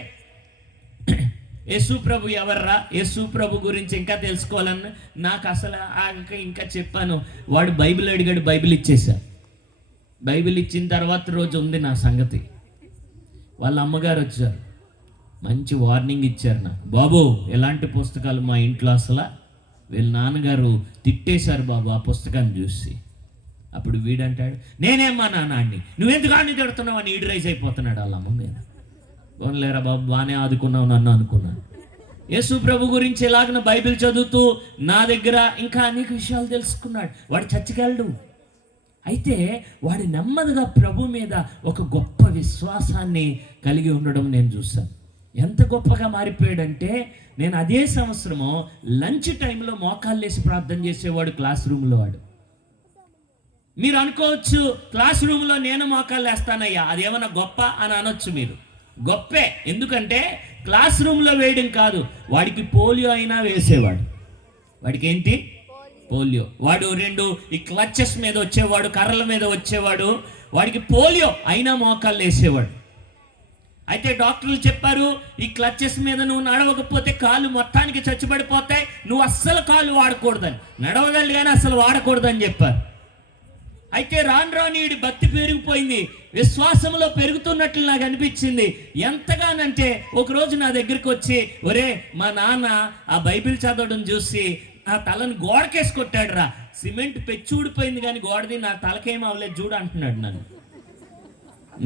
యేసు ప్రభు ఎవర్రా, యేసు ప్రభు గురించి ఇంకా తెలుసుకోవాలన్న. నాకు అసలు ఇంకా చెప్పాను. వాడు బైబిల్ అడిగాడు, బైబిల్ ఇచ్చేసా. బైబిల్ ఇచ్చిన తర్వాత రోజు ఉంది నా సంగతి. వాళ్ళ అమ్మగారు వచ్చారు, మంచి వార్నింగ్ ఇచ్చారు నాకు. బాబు, ఎలాంటి పుస్తకాలు మా ఇంట్లో అసలు వీళ్ళ నాన్నగారు తిట్టేశారు బాబు ఆ పుస్తకాన్ని చూసి. అప్పుడు వీడంటాడు, నేనేమ్మా నాన్ని, నువ్వెందుకు ఆడిని తిడుతున్నావు అని ఈడు రైజ్ అయిపోతున్నాడు వాళ్ళ అమ్మ మీద. పోన్లేరా బాబు, బాగానే ఆదుకున్నావు నన్ను అనుకున్నాను. యేసు ప్రభు గురించి ఎలాగన బైబిల్ చదువుతూ నా దగ్గర ఇంకా అనేక విషయాలు తెలుసుకున్నాడు. వాడు చచ్చికెళ్ళడు. అయితే వాడి నెమ్మదిగా ప్రభు మీద ఒక గొప్ప విశ్వాసాన్ని కలిగి ఉండడం నేను చూశాను. ఎంత గొప్పగా మారిపోయాడంటే, నేను అదే సంవత్సరము లంచ్ టైంలో మోకాళ్ళు వేసి ప్రార్థన చేసేవాడు క్లాస్ రూమ్లో. వాడు మీరు అనుకోవచ్చు, క్లాస్ రూమ్లో నేను మోకాళ్ళు వేస్తానయ్యా అదేమన్నా గొప్ప అని అనొచ్చు మీరు. గొప్పే. ఎందుకంటే క్లాస్ రూమ్లో వేయడం కాదు, వాడికి పోలియో అయినా వేసేవాడు. వాడికి ఏంటి? పోలియో. వాడు 2 ఈ క్లచెస్ మీద వచ్చేవాడు, కర్రల మీద వచ్చేవాడు. వాడికి పోలియో అయినా మోకాళ్ళు వేసేవాడు. అయితే డాక్టర్లు చెప్పారు, ఈ క్లచెస్ మీద నువ్వు నడవకపోతే కాళ్ళు మొత్తానికి చచ్చిపడిపోతాయి, నువ్వు అస్సలు కాళ్ళు వాడకూడదని, నడవగలి కానీ అసలు వాడకూడదని చెప్పారు. అయితే రాను వీడి భక్తి పెరిగిపోయింది, విశ్వాసంలో పెరుగుతున్నట్లు నాకు అనిపించింది. ఎంతగానంటే ఒకరోజు నా దగ్గరికి వచ్చి, ఒరే మా నాన్న ఆ బైబిల్ చదవడం చూసి ఆ తలను గోడకేసి కొట్టాడు రా, సిమెంట్ పెచ్చి ఊడిపోయింది కానీ గోడది నా తలకేం అవ్వలేదు చూడు అంటున్నాడు నన్ను.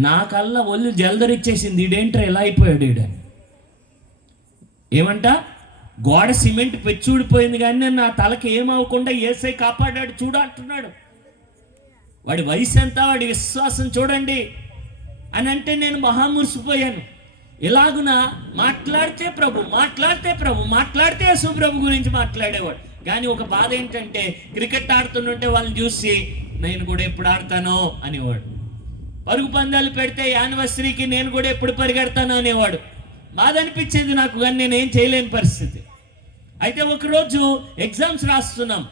నా కల్లా ఒళ్ళు జలదరిచ్చేసింది, ఈడేంట్రా ఎలా అయిపోయాడు ఈడని. ఏమంట? గోడ సిమెంట్ పెచ్చి ఊడిపోయింది కానీ నా తలకి ఏమవ్వకుండా యేసయ్య కాపాడాడు చూడు అంటున్నాడు. వాడి వయసు ఎంత, వాడి విశ్వాసం చూడండి అని అంటే నేను మహామురిసిపోయాను. ఇలాగున మాట్లాడితే యేసు ప్రభు గురించి మాట్లాడేవాడు. కానీ ఒక బాధ ఏంటంటే, క్రికెట్ ఆడుతుంటే వాళ్ళని చూసి నేను కూడా ఎప్పుడు ఆడతానో అనేవాడు. పరుగు పందాలు పెడితే యానివర్సరీకి నేను కూడా ఎప్పుడు పరిగెడతాను అనేవాడు. బాధ అనిపించేది నాకు, కానీ నేనేం చేయలేని పరిస్థితి. అయితే ఒకరోజు ఎగ్జామ్స్ రాస్తున్నాం.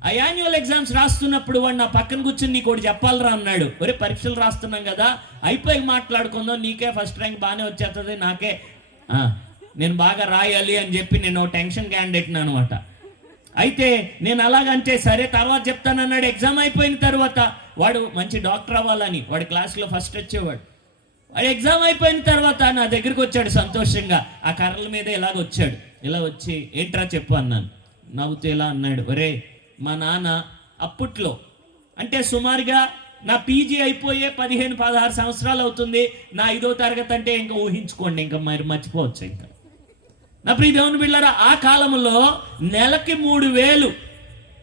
ఆ యాన్యువల్ ఎగ్జామ్స్ రాస్తున్నప్పుడు వాడు నా పక్కన కూర్చుని నీకు ఒకటి చెప్పాలరా అన్నాడు. ఒరే పరీక్షలు రాస్తున్నాం కదా, అయిపోయి మాట్లాడుకుందాం, నీకే ఫస్ట్ ర్యాంక్ బాగానే వచ్చేస్తుంది, నాకే నేను బాగా రాయాలి అని చెప్పి నేను టెన్షన్ క్యాండిడేట్ని అనమాట. అయితే నేను అలాగంటే సరే తర్వాత చెప్తానన్నాడు. ఎగ్జామ్ అయిపోయిన తర్వాత వాడు మంచి డాక్టర్ అవ్వాలని, వాడి క్లాస్లో ఫస్ట్ వచ్చేవాడు. వాడు ఎగ్జామ్ అయిపోయిన తర్వాత నా దగ్గరికి వచ్చాడు సంతోషంగా. ఆ కర్రల మీద ఇలాగ వచ్చాడు. ఇలా వచ్చి ఏంట్రా చెప్పు అన్నాను. నవ్వుతూ ఇలా అన్నాడు, ఒరే మా నాన్న అప్పట్లో అంటే సుమారుగా నా పీజీ అయిపోయే 15-16 సంవత్సరాలు అవుతుంది. నా 5వ తరగతి అంటే ఇంకా ఊహించుకోండి, ఇంకా మరి మర్చిపోవచ్చు. ఇంకా నా ప్రియ దేవుని బిడ్డలారా, ఆ కాలంలో నెలకి 3,000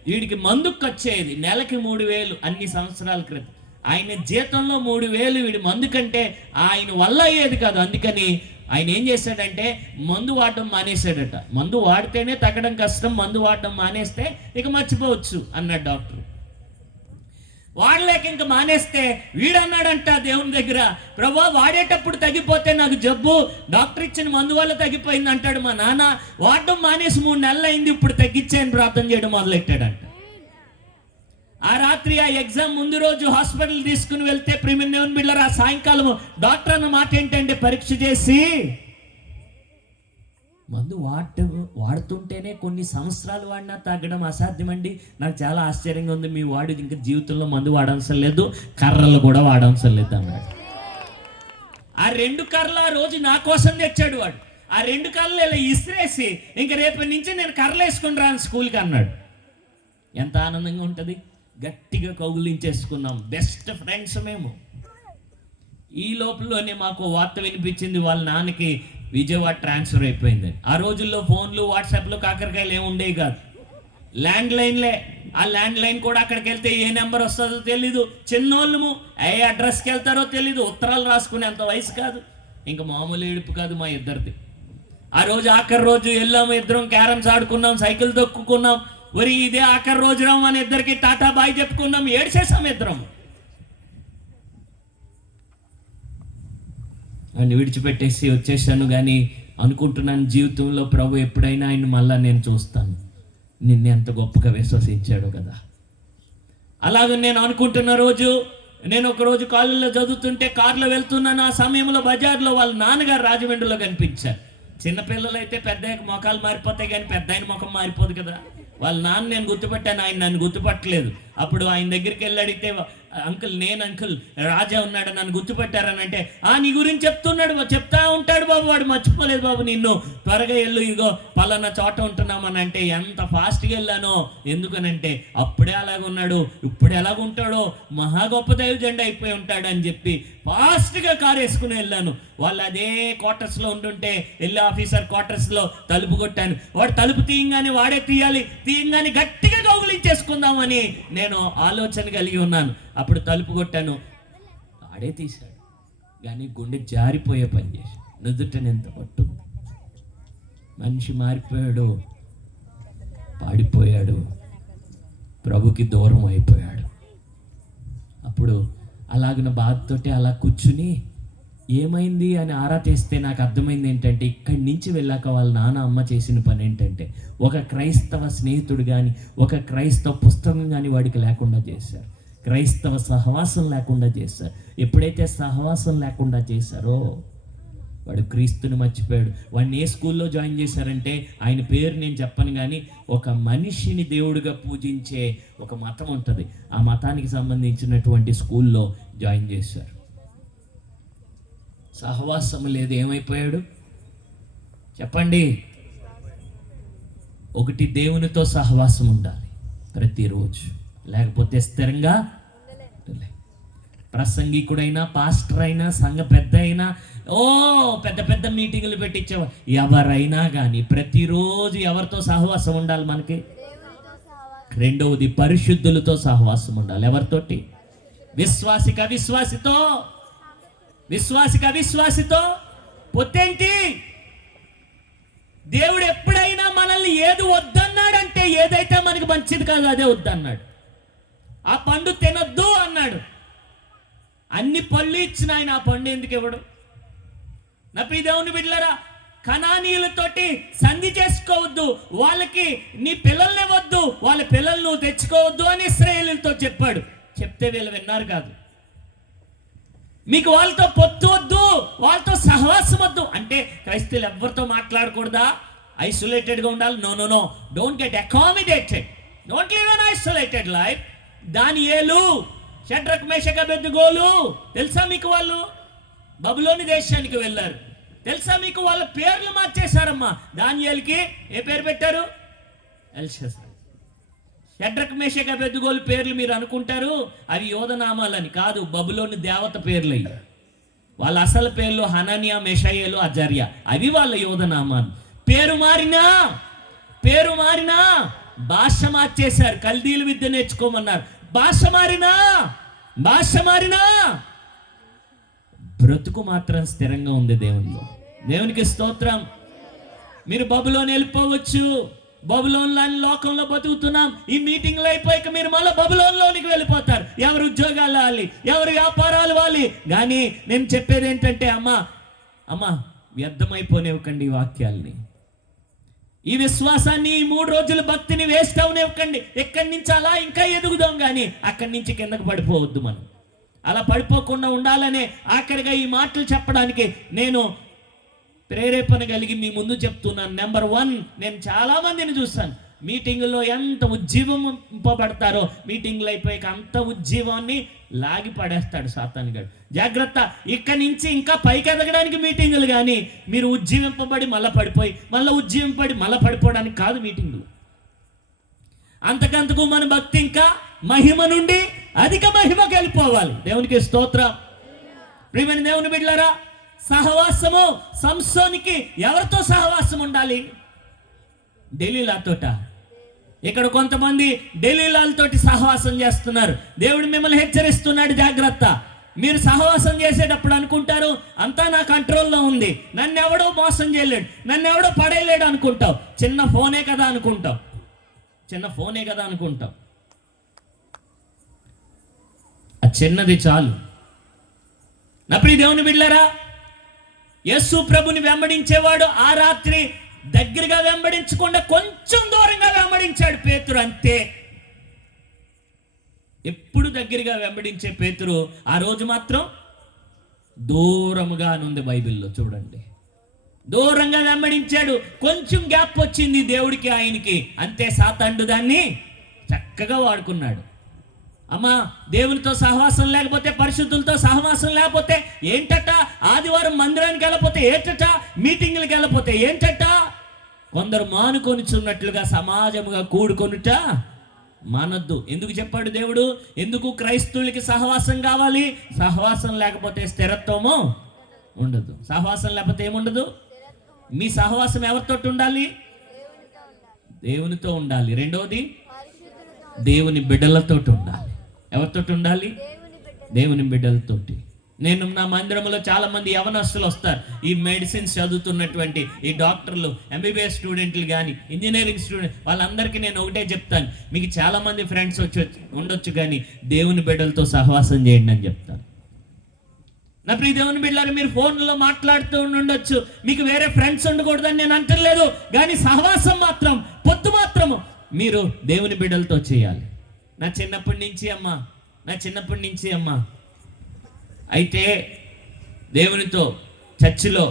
వీడికి మందుకు వచ్చేది. నెలకి 3,000 అన్ని సంవత్సరాల క్రితం. ఆయన జీతంలో 3,000 వీడి మందు కంటే ఆయన వల్ల అయ్యేది కాదు. అందుకని ఆయన ఏం చేశాడంటే మందు వాడడం మానేశాడట. మందు వాడితేనే తగ్గడం కష్టం, మందు వాడడం మానేస్తే ఇక మర్చిపోవచ్చు అన్నాడు డాక్టర్. వాడలేక ఇంకా మానేస్తే వీడన్నాడంట దేవుని దగ్గర, ప్రభా వాడేటప్పుడు తగ్గిపోతే నాకు జబ్బు, డాక్టర్ ఇచ్చిన మందు వల్ల తగ్గిపోయింది అంటాడు మా నాన్న. వాడడం మానేసి 3 నెలలు అయింది, ఇప్పుడు తగ్గించాయని ప్రార్థన చేయడం మొదలెట్టాడంట. ఆ రాత్రి ఆ ఎగ్జామ్ ముందు రోజు హాస్పిటల్ తీసుకుని వెళ్తే ప్రియమైన దేవుని బిడ్డలారా, ఆ సాయంకాలం డాక్టర్ అన్న మాట ఏంటంటే, పరీక్ష చేసి మందు వాడుతుంటేనే కొన్ని సంవత్సరాలు వాడినా తగ్గడం అసాధ్యమండి. నాకు చాలా ఆశ్చర్యంగా ఉంది, మీ వాడు ఇంకా జీవితంలో మందు వాడవసరం లేదు, కర్రలు కూడా వాడవసరం లేదు అన్నాడు. ఆ 2 కర్రలు ఆ రోజు నా కోసం తెచ్చాడు వాడు. ఆ 2 కర్రలు ఇలా ఇసిరేసి ఇంక రేపటి నుంచి నేను కర్రలు వేసుకుని రాను స్కూల్కి అన్నాడు. ఎంత ఆనందంగా ఉంటుంది. గట్టిగా కౌగులించేసుకున్నాం, బెస్ట్ ఫ్రెండ్స్ మేము. ఈ లోపలనే మాకు వార్త వినిపించింది, వాళ్ళ నాన్నకి విజయవాడ ట్రాన్స్ఫర్ అయిపోయింది. ఆ రోజుల్లో ఫోన్లు, వాట్సాప్లు, కాకరకాయలు ఏమి ఉండేవి కాదు, ల్యాండ్ లైన్లే. ఆ ల్యాండ్ లైన్ కూడా అక్కడికి వెళ్తే ఏ నెంబర్ వస్తుందో తెలీదు, చిన్నోళ్ళము ఏ అడ్రస్కి వెళ్తారో తెలీదు, ఉత్తరాలు రాసుకునే అంత వయసు కాదు. ఇంకా మామూలు ఏడుపు కాదు మా ఇద్దరిది. ఆ రోజు ఆఖరి రోజు వెళ్ళాము, ఇద్దరం క్యారమ్స్ ఆడుకున్నాం, సైకిల్ తొక్కుకున్నాం. మరి ఇదే ఆఖరి రోజు రా మన ఇద్దరికి టాటా బాయ్ చెప్పుకున్నాం, ఏడ్చేసాం ఇద్దరం. ఆయన విడిచిపెట్టేసి వచ్చేసాను. కానీ అనుకుంటున్నాను జీవితంలో ప్రభు ఎప్పుడైనా ఆయన మళ్ళా నేను చూస్తాను, నిన్ను ఎంత గొప్పగా విశ్వసించాడు కదా. అలాగే నేను అనుకుంటున్న రోజు, నేను ఒక రోజు కాలేజీలో చదువుతుంటే కారులో వెళ్తున్నాను. ఆ సమయంలో బజార్లో వాళ్ళ నాన్నగారు రాజమండ్రిలో కనిపించారు. చిన్నపిల్లలు అయితే పెద్ద మొఖాలు మారిపోతాయి, కానీ పెద్ద ఆయన ముఖం మారిపోదు కదా. వాళ్ళ నాన్న నేను గుర్తుపట్టాను, ఆయన నన్ను గుర్తుపట్టలేదు. అప్పుడు ఆయన దగ్గరికి వెళ్ళి అడిగితే, అంకుల్ నేను అంకుల్ రాజా ఉన్నాడు, నన్ను గుర్తుపట్టారని అంటే, నీ గురించి చెప్తున్నాడు, చెప్తా ఉంటాడు బాబు, వాడు మర్చిపోలేదు బాబు నిన్ను, త్వరగా వెళ్ళు, ఇగో పలానా చోట ఉంటున్నామని అంటే ఎంత ఫాస్ట్గా వెళ్ళానో. ఎందుకనంటే అప్పుడే అలాగున్నాడు, ఇప్పుడు ఎలాగుంటాడో, మహా గొప్ప దైవజెండా అయిపోయి ఉంటాడు అని చెప్పి ఫాస్ట్గా కారు వేసుకుని వెళ్ళాను. వాళ్ళు అదే క్వార్టర్స్లో ఉంటుంటే వెళ్ళి ఆఫీసర్ క్వార్టర్స్లో తలుపు కొట్టాను. వాడు తలుపు తీయంగానే వాడే తీయంగానే గట్టిగా కౌగులించేసుకుందామని నేను ఆలోచన కలిగి ఉన్నాను. అప్పుడు తలుపు కొట్టాను, వాడే తీశాడు, కానీ గుండె జారిపోయే పని చేశాడు. నుదుటనెంత పట్టు, మనిషి మారిపోయాడు, పాడిపోయాడు, ప్రభుకి దూరం అయిపోయాడు. అప్పుడు అలాగిన బాధతోటి అలా కూర్చుని ఏమైంది అని ఆరా తీస్తే నాకు అర్థమైంది ఏంటంటే, ఇక్కడి నుంచి వెళ్ళాక వాళ్ళ నాన్న అమ్మ చేసిన పని ఏంటంటే, ఒక క్రైస్తవ స్నేహితుడు కానీ, ఒక క్రైస్తవ పుస్తకం కానీ వాడికి లేకుండా చేశారు, క్రైస్తవ సహవాసం లేకుండా చేశారు. ఎప్పుడైతే సహవాసం లేకుండా చేశారో వాడు క్రీస్తుని మర్చిపోయాడు. వాడిని ఏ స్కూల్లో జాయిన్ చేశారంటే, ఆయన పేరు నేను చెప్పను కానీ, ఒక మనిషిని దేవుడిగా పూజించే ఒక మతం ఉంటుంది, ఆ మతానికి సంబంధించినటువంటి స్కూల్లో జాయిన్ చేశారు. సహవాసం లేదు, ఏమైపోయాడు చెప్పండి. ఒకటి, దేవునితో సహవాసం ఉండాలి ప్రతిరోజు, లేకపోతే స్థిరంగా ప్రసంగికుడైనా, పాస్టర్ అయినా, సంఘ పెద్ద అయినా, పెద్ద పెద్ద మీటింగులు పెట్టించేవారు, ఎవరైనా కానీ ప్రతిరోజు ఎవరితో సహవాసం ఉండాలి మనకి? రెండవది, పరిశుద్ధులతో సహవాసం ఉండాలి. ఎవరితోటి? విశ్వాసిక విశ్వాసితో, విశ్వాసిక విశ్వాసితో. పొత్తేంటి? దేవుడు ఎప్పుడైనా మనల్ని ఏది వద్దన్నాడంటే, ఏదైతే మనకి మంచిది కాదు అదే వద్దన్నాడు. ఆ పండు తినొద్దు అన్నాడు. అన్ని పళ్ళు ఇచ్చిన ఆయన ఆ పండు ఎందుకు ఇవ్వడు? నా ప్రియ దేవుని బిడ్డలారా, కనానీయులతోటి సంధి చేసుకోవద్దు, వాళ్ళకి నీ పిల్లల్ని ఇవ్వద్దు, వాళ్ళ పిల్లలు నువ్వు తెచ్చుకోవద్దు అని ఇశ్రాయేలుతో చెప్పాడు. చెప్తే వీళ్ళు విన్నారు కాదు. మీకు వాళ్ళతో పొత్తు వద్దు, వాళ్ళతో సహవాసం వద్దు అంటే క్రైస్తవులు ఎవరితో మాట్లాడకూడదా? ఐసోలేటెడ్గా ఉండాలి? No no no, don't get accommodated, don't live an isolated life. దానియేలు, షడ్రక్, మేషక్, అబేద్నెగోలు తెలుసా మీకు? వాళ్ళు బబులోని దేశానికి వెళ్ళారు. తెలుసా మీకు? వాళ్ళ పేర్లు మార్చేశారమ్మా. దానియేలుకి ఏ పేరు పెట్టారు? బెల్షస్సర్. షడ్రక్ మేషక్ అబేద్నెగోల పేర్లు మీరు అనుకుంటారు అవి యోధనామాలని. కాదు, బబులోని దేవత పేర్లు అయ్యి. వాళ్ళ అసలు పేర్లు హనన్యా, మెషాయేలు, అజర్యా. అవి వాళ్ళ యోధనామాలు. పేరు మారినా భాష మార్చేశారు. కల్దీలు విద్య నేర్చుకోమన్నారు. భాష మారినా బ్రతుకు మాత్రం స్థిరంగా ఉంది దేవునిలో. దేవునికి స్తోత్రం. మీరు బబులోని వెళ్ళిపోవచ్చు. బబులోన్లోని లోకంలో బతుకుతున్నాం. ఈ మీటింగ్లు అయిపోయాక మీరు మళ్ళీ బబులోన్లోనికి వెళ్ళిపోతారు. ఎవరు ఉద్యోగాలు వాలి, ఎవరు వ్యాపారాలు వాలి. కానీ నేను చెప్పేది ఏంటంటే అమ్మా వ్యర్థమైపోనివ్వకండి ఈ వాక్యాల్ని. ఈ విశ్వాసాన్ని, ఈ 3 రోజుల భక్తిని వేస్ట్ అవనివ్వకండి. ఎక్కడి నుంచి అలా ఇంకా ఎదుగుదాం, కానీ అక్కడి నుంచి కిందకు పడిపోవద్దు. మనం అలా పడిపోకుండా ఉండాలనే ఆఖరిగా ఈ మాటలు చెప్పడానికి నేను ప్రేరేపణ కలిగి మీ ముందు చెప్తున్నాను. నెంబర్ 1, నేను చాలా మందిని చూస్తాను మీటింగుల్లో ఎంత ఉజ్జీవింపబడతారో, మీటింగ్లు అయిపోయాక అంత ఉజ్జీవాన్ని లాగి పడేస్తాడు సాతాను గారు. జాగ్రత్త. ఇక్కడి నుంచి ఇంకా పైకి ఎదగడానికి మీటింగులు, కానీ మీరు ఉజ్జీవింపబడి మళ్ళీ పడిపోయి, మళ్ళీ ఉజ్జీవింపడి మళ్ళీ పడిపోవడానికి కాదు మీటింగులు. అంతకంతకు మన భక్తి ఇంకా మహిమ నుండి అధిక మహిమకి వెళ్ళిపోవాలి. దేవునికి స్తోత్రం. ప్రియమైన దేవుని బిడ్డలారా, సహవాసము సంసోనికి ఎవరితో సహవాసం ఉండాలి? డెలీలాతోట. ఇక్కడ కొంతమంది డెలీలాలతోటి సహవాసం చేస్తున్నారు. దేవుడు మిమ్మల్ని హెచ్చరిస్తున్నాడు, జాగ్రత్త. మీరు సహవాసం చేసేటప్పుడు అనుకుంటారు అంతా నా కంట్రోల్లో ఉంది, నన్ను ఎవడో మోసం చేయలేడు, నన్ను ఎవడో పడేయలేడు అనుకుంటావు. చిన్న ఫోనే కదా అనుకుంటావు. ఆ చిన్నది చాలు. నా ప్రియ దేవుని బిడ్డలారా, యేసు ప్రభుని వెంబడించేవాడు ఆ రాత్రి దగ్గరగా వెంబడించకుండా కొంచెం దూరంగా వెంబడించాడు పేతురు, అంతే. ఎప్పుడు దగ్గరగా వెంబడించే పేతురు ఆ రోజు మాత్రం దూరముగా అనుంది బైబిల్లో. చూడండి, దూరంగా వెంబడించాడు. కొంచెం గ్యాప్ వచ్చింది దేవుడికి, ఆయనకి, అంతే. సాతానుడు దాన్ని చక్కగా వాడుకున్నాడు. అమ్మా, దేవునితో సహవాసం లేకపోతే, పరిశుద్ధులతో సహవాసం లేకపోతే ఏంటట? ఆదివారం మందిరానికి వెళ్ళకపోతే ఏంటట? మీటింగ్లకు వెళ్ళకపోతే ఏంటట? కొందరు మానుకొనిచున్నట్లుగా సమాజముగా కూడుకొనుట మానద్దు. ఎందుకు చెప్పాడు దేవుడు? ఎందుకు క్రైస్తవులకి సహవాసం కావాలి? సహవాసం లేకపోతే స్థిరత్వము ఉండదు. సహవాసం లేకపోతే ఏముండదు? మీ సహవాసం ఎవరితో ఉండాలి? దేవునితో ఉండాలి. రెండవది, దేవుని బిడ్డలతో ఉండాలి. ఎవరితో ఉండాలి? దేవుని బిడ్డలతోటి. నేను నా మందిరంలో చాలా మంది యవనస్తులు వస్తారు. ఈ మెడిసిన్స్ చదువుతున్నటువంటి ఈ డాక్టర్లు, ఎంబీబీఎస్ స్టూడెంట్లు కానీ, ఇంజనీరింగ్ స్టూడెంట్, వాళ్ళందరికీ నేను ఒకటే చెప్తాను, మీకు చాలా మంది ఫ్రెండ్స్ ఉండొచ్చు, కానీ దేవుని బిడ్డలతో సహవాసం చేయండి అని చెప్తాను. నా ప్రియ దేవుని బిడ్డలారా, మీరు ఫోన్లో మాట్లాడుతూ ఉండొచ్చు, మీకు వేరే ఫ్రెండ్స్ ఉండకూడదని నేను అంటలేదు, కానీ సహవాసం మాత్రం, పొత్తు మాత్రము మీరు దేవుని బిడ్డలతో చేయాలి. నా చిన్నప్పటి నుంచి అమ్మా అయితే దేవునితో, చర్చిలో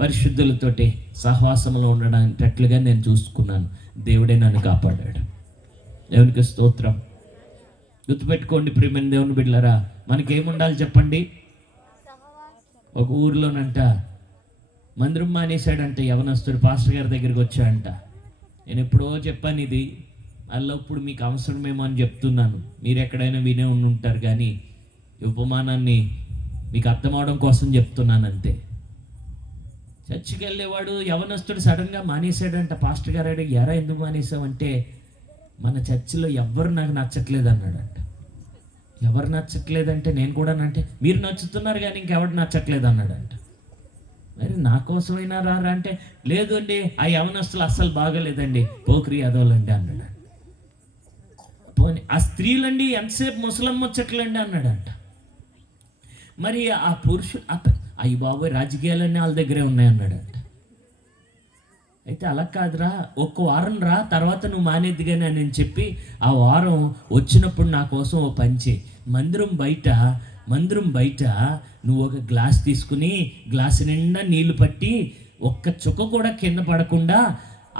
పరిశుద్ధులతోటి సహవాసంలో ఉండడానికట్లుగా నేను చూసుకున్నాను. దేవుడే నన్ను కాపాడాడు. దేవునికి స్తోత్రం. గుర్తుపెట్టుకోండి ప్రియమైన దేవుని బిడ్డలారా, మనకేముండాలి చెప్పండి? ఒక ఊర్లోనంట మందిరం మానేశాడంట యవనస్తుడు. పాస్టర్ గారి దగ్గరికి వచ్చాడంట. నేను ఎప్పుడో చెప్పాను ఇది, అలా ఇప్పుడు మీకు అవసరమేమో అని చెప్తున్నాను. మీరు ఎక్కడైనా వినే ఉంటారు, కానీ ఉపమానాన్ని మీకు అర్థమవడం కోసం చెప్తున్నాను అంతే. చర్చికి వెళ్ళేవాడు యవనస్తుడు సడన్గా మానేశాడంట. పాస్టర్ గారు అడిగి, ఎరా ఎందుకు మానేసావంటే, మన చర్చిలో ఎవ్వరు నాకు నచ్చట్లేదు అన్నాడంట. ఎవరు నచ్చట్లేదంటే నేను కూడా అంటే, మీరు నచ్చుతున్నారు కానీ ఇంకెవరు నచ్చట్లేదు అన్నాడంట. మరి నా కోసమైనా రారా అంటే, లేదు అండి ఆ యవనస్తులు అస్సలు బాగలేదండి, పోకిరి అదోలండి అన్నాడు. పోనీ ఆ స్త్రీలండి ఎంతసేపు ముసలమ్మ వచ్చట్లండి అన్నాడంట. మరి ఆ పురుషుడు అయ్యి బాబోయ్ రాజకీయాలన్నీ వాళ్ళ దగ్గరే ఉన్నాయి అన్నాడంట. అయితే అలా కాదురా, ఒక్క వారం రా, తర్వాత నువ్వు మానేద్దిగానే అని చెప్పి ఆ వారం వచ్చినప్పుడు నా కోసం ఓ పంచి మందిరం బయట నువ్వు ఒక గ్లాస్ తీసుకుని గ్లాసు నిండా నీళ్లు పట్టి ఒక్క చుక్క కూడా కింద పడకుండా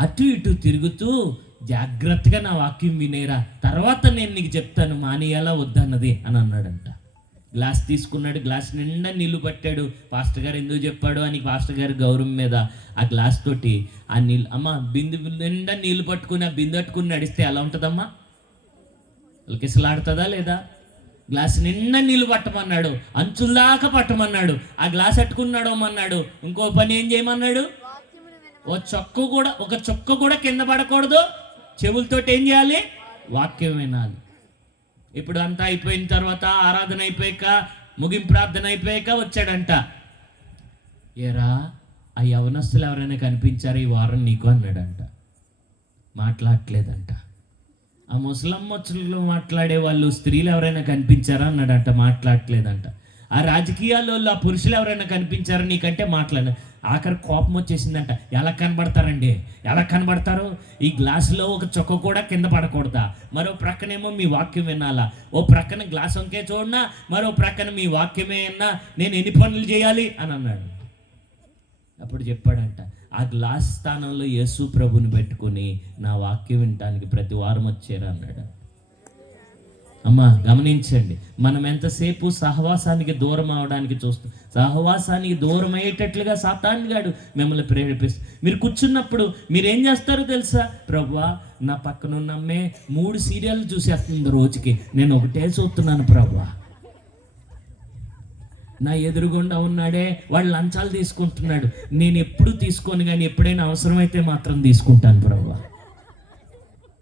అటు ఇటు తిరుగుతూ జాగ్రత్తగా నా వాక్యం వినేరా, తర్వాత నేను నీకు చెప్తాను మానేయాలా వద్దన్నది అని అన్నాడంట. గ్లాస్ తీసుకున్నాడు, గ్లాస్ నిండా నీళ్లు పట్టాడు. పాస్టర్ గారు ఎందుకు చెప్పాడు అని పాస్టర్ గారి గౌరవం మీద ఆ గ్లాస్ తోటి ఆ నీళ్ళు, అమ్మ బిందు నిండా నీళ్లు పట్టుకుని ఆ బిందు పట్టుకుని నడిస్తే ఎలా ఉంటుందమ్మా? కిసలాడుతుందా లేదా? గ్లాస్ నిండా నీళ్లు పట్టమన్నాడు, అంచుల్దాకా పట్టమన్నాడు. ఆ గ్లాస్ అట్టుకున్నాడు అన్నాడు. ఇంకో పని ఏం చేయమన్నాడు? ఒక చొక్క కూడా కింద పడకూడదు. చెవులతోటి ఏం చేయాలి? వాక్యం వినాలి. ఇప్పుడు అంతా అయిపోయిన తర్వాత ఆరాధన అయిపోయాక, ముగింపు ప్రార్థన అయిపోయాక వచ్చాడంట. ఏరా, ఆ యవనస్తులు ఎవరైనా కనిపించారా ఈ వారం నీకు అన్నాడంట. మాట్లాడలేదంట. ఆ ముసలమ్మొచ్చులు మాట్లాడే వాళ్ళు స్త్రీలు ఎవరైనా కనిపించారా అన్నాడంట. మాట్లాడలేదంట. ఆ రాజకీయాల్లో ఆ పురుషులు ఎవరైనా కనిపించారా నీకంటే మాట్లాడ. ఆఖరి కోపం వచ్చేసిందంట. ఎలా కనబడతారండి? ఎలా కనబడతారు? ఈ గ్లాసులో ఒక చొక్క కూడా కింద పడకూడదా? మరో ప్రక్కనేమో మీ వాక్యం వినాలా? ఓ ప్రక్కన గ్లాస్ వంకే చూడనా, మరో ప్రక్కన మీ వాక్యమే విన్నా, నేను ఎన్ని పనులు చేయాలి అని అన్నాడు. అప్పుడు చెప్పాడంట, ఆ గ్లాస్ స్థానంలో యేసు ప్రభుని పెట్టుకుని నా వాక్యం వినటానికి ప్రతి వారం వచ్చారు అన్నాడు. అమ్మా గమనించండి, మనం ఎంతసేపు సహవాసానికి దూరం అవడానికి చూస్తాం. సహవాసానికి దూరం అయ్యేటట్లుగా సాతాను గాడు మిమ్మల్ని ప్రేరేపిస్తాడు. మీరు కూర్చున్నప్పుడు మీరేం చేస్తారో తెలుసా? ప్రభువా, నా పక్కన ఉన్న అమ్మే 3 సీరియల్ చూసేస్తుంది రోజుకి, నేను ఒకటే చూస్తున్నాను ప్రభువా. నా ఎదురుగుండా ఉన్నాడే వాడు లంచాలు తీసుకుంటున్నాడు, నేను ఎప్పుడు తీసుకోను, కానీ ఎప్పుడైనా అవసరమైతే మాత్రం తీసుకుంటాను ప్రభువా.